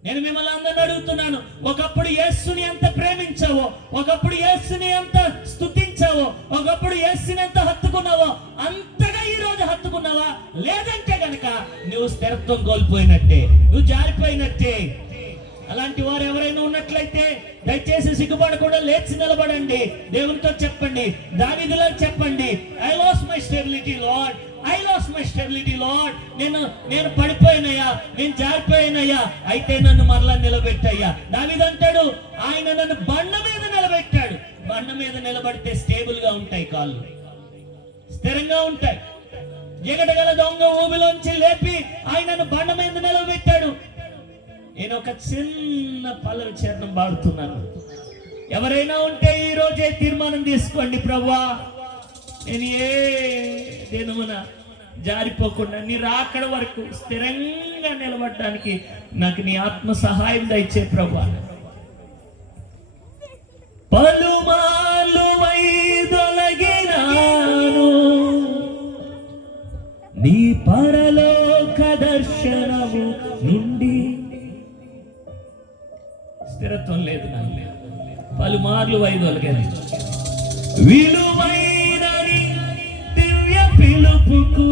నేను మిమ్మల్ని అందరిని అడుగుతున్నాను, ఒకప్పుడు యేసుని ఎంత ప్రేమించావో, ఒకప్పుడు యేసుని ఎంత స్తుతించావో, ఒకప్పుడు యేసుని ఎంత హత్తుకున్నావో, అంతగా ఈ రోజు హత్తుకున్నావా? లేదంటే గనక నువ్వు స్థిరత్వం కోల్పోయినట్టే, నువ్వు జారిపోయినట్టే. అలాంటి వారు ఎవరైనా ఉన్నట్లయితే దయచేసి సిగ్గుపడకుండా లేచి నిలబడండి. దేవునితో చెప్పండి, దావీదులా చెప్పండి, I lost my stability lord, I lost my stability lord. నేను పడిపోయినయ్యా, నేను జారిపోయినయ్యా, అయితే నన్ను మరలా నిలబెట్టయ్యా. దావీదు అంటాడు, ఆయన నన్ను బండ మీద నిలబెట్టాడు. బండ మీద నిలబడితే స్టేబుల్ గా ఉంటాయి, కాళ్ళు స్థిరంగా ఉంటాయి. ఎగటగల దొంగ ఊబిలోంచి లేపి ఆయనను బండ మీద నిలబెట్టాడు. నేను ఒక చిన్న పల్లవి చరణం పాడుతున్నాను. ఎవరైనా ఉంటే ఈ రోజే తీర్మానం తీసుకోండి, ప్రభువా నేను ఏ దినమున జారిపోకుండా నీ రాకడ వరకు స్థిరంగా నిలబడడానికి నాకు నీ ఆత్మ సహాయం దయచే ప్రభువా. పలుమార్లు వైదొలగినాను నీ పరలోక దర్శనము నుండి. స్థిరత్వం లేదు నాకు. పలుమార్లు వైదొలిగాను. విలువైనని దివ్య పిలుపుకు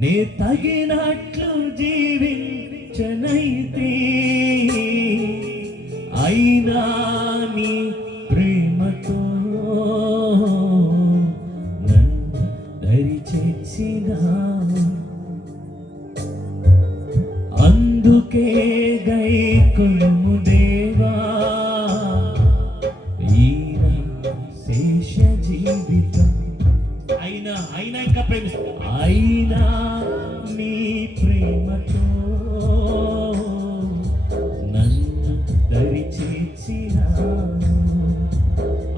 నే తగినట్లు జీవించనైతే, అయినా నీ ప్రేమతో నన్ను దరి చేసిన, అందుకే గైకొనుము దేవా ఈయన శేష జీవితం. అయినా ఇంకా ప్రేమిస్తా, అయినా నీ ప్రేమతో నన్ను దరి చేసిన,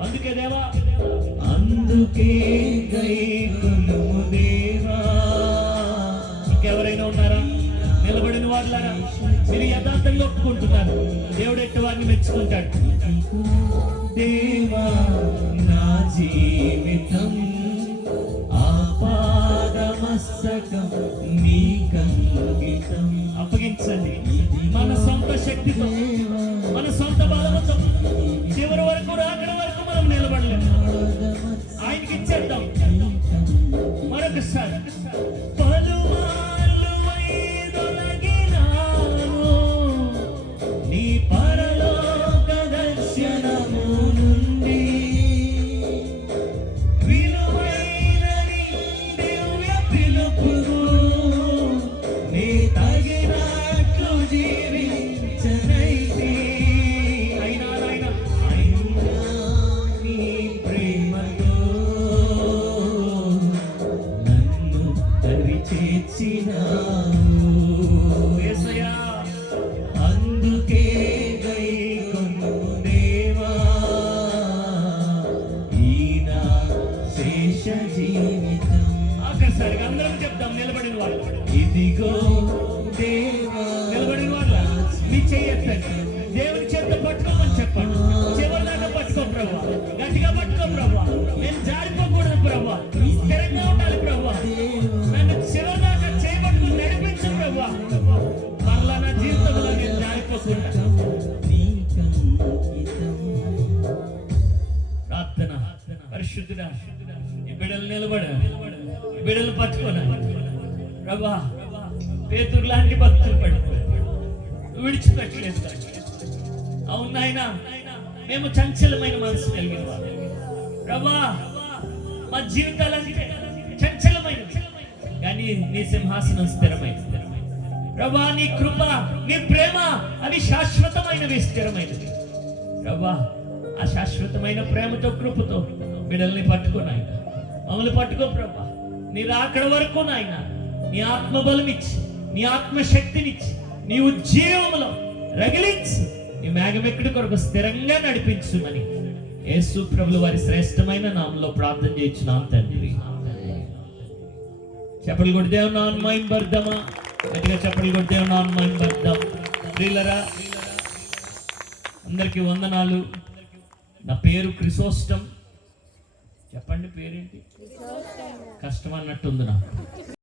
అందుకే దేవా, అందుకే గైకొనుము దేవా. ఇంకెవరైనా ఉన్నారా నిలబడిన వాళ్ళారా? మీరు యథార్థంగా ఒప్పుకుంటున్నారు, దేవుడు ఎట్టి వారిని మెచ్చుకుంటాడు. దేవా నా జీవితం ఆపాదమస్తకం నీకంకితం. అప్పగించండి మన సొంత శక్తితో, మన సొంత బలముతో చివరి వరకు రాకడ వరకు మనం నిలబడలేము. ఆయనకి ఇచ్చేద్దాం మరొకసారి. పలుమార్లు వైదొలగినాను నీ పరలోక దర్శనము నుండి, విలువైనని దివ్య పిలుపుకు నీ తగినట్లు జీవించనైతే, అయినా నీ ప్రేమతో నన్ను దరి చేర్చినావు యేసయ్యా. అందుకే గైకొనుము దేవా ఈయన శేష జీవితం. ఆఖరిసారిగా అందరం చెప్తాం నిలబడిన వాళ్ళు. ఇదిగో దేవా, నిలబడిన వాళ్ళ మీ చెయ్యొద్దండి, దేవుని చేత పట్టుకోమని చెప్పండి. చివరి దాకా పట్టుకో ప్రభువా, గట్టిగా పట్టుకో ప్రభువా. నేను జారిపోకూడదు ప్రభువా, స్థిరంగా ఉండాలి ప్రభువా. నన్ను చివరి దాకా చేయబట్టుకుని నడిపించు ప్రభువా. మరలా నా జీవితంలో నేను జారిపోకుండా. ప్రార్థన. పరిశుద్ధుడా, ఈ బిడ్డలు నిలబడ, ఈ బిడ్డలు పట్టుకోనా ప్రభువా. పేతురు లాంటి భక్తులు పట్టుకో, విడిచిపెట్టలేదు. అవును నాయనా, మేము చంచలమైన మనసు కలిగిన వాళ్ళు ప్రభువా. మా జీవితాలంటే చంచలమైనవి, కానీ నీ సింహాసనం స్థిరమైనది ప్రభువా. నీ కృప, నీ ప్రేమ అవి శాశ్వతమైనవి, స్థిరమైనవి ప్రభువా. ఆ శాశ్వతమైన ప్రేమతో కృపతో బిడ్డల్ని పట్టుకో నాయన, మమ్మల్ని పట్టుకో ప్రభువా. నీ రాకడ వరకు నాయన నీ ఆత్మబలం ఇచ్చి, నీ ఆత్మశక్తినిచ్చి, నీ ఉజ్జీవంలో రగిలించి నీ మేఘమెక్కడి కొరకు స్థిరంగా నడిపించుమని యేసు ప్రభుల వారి శ్రేష్టమైన నామంలో ప్రార్థన చేయించున్నాం తండ్రి. చెప్పలు కొడితే నాన్ మైం బర్దమా, గట్టిగా చెప్పలు కొడితే నాన్ మైం బర్దం. ప్రియులరా, అందరికీ వందనాలు. నా పేరు క్రిసోస్టం. చెప్పండి పేరేంటి? కష్టం అన్నట్టుంది నాకు.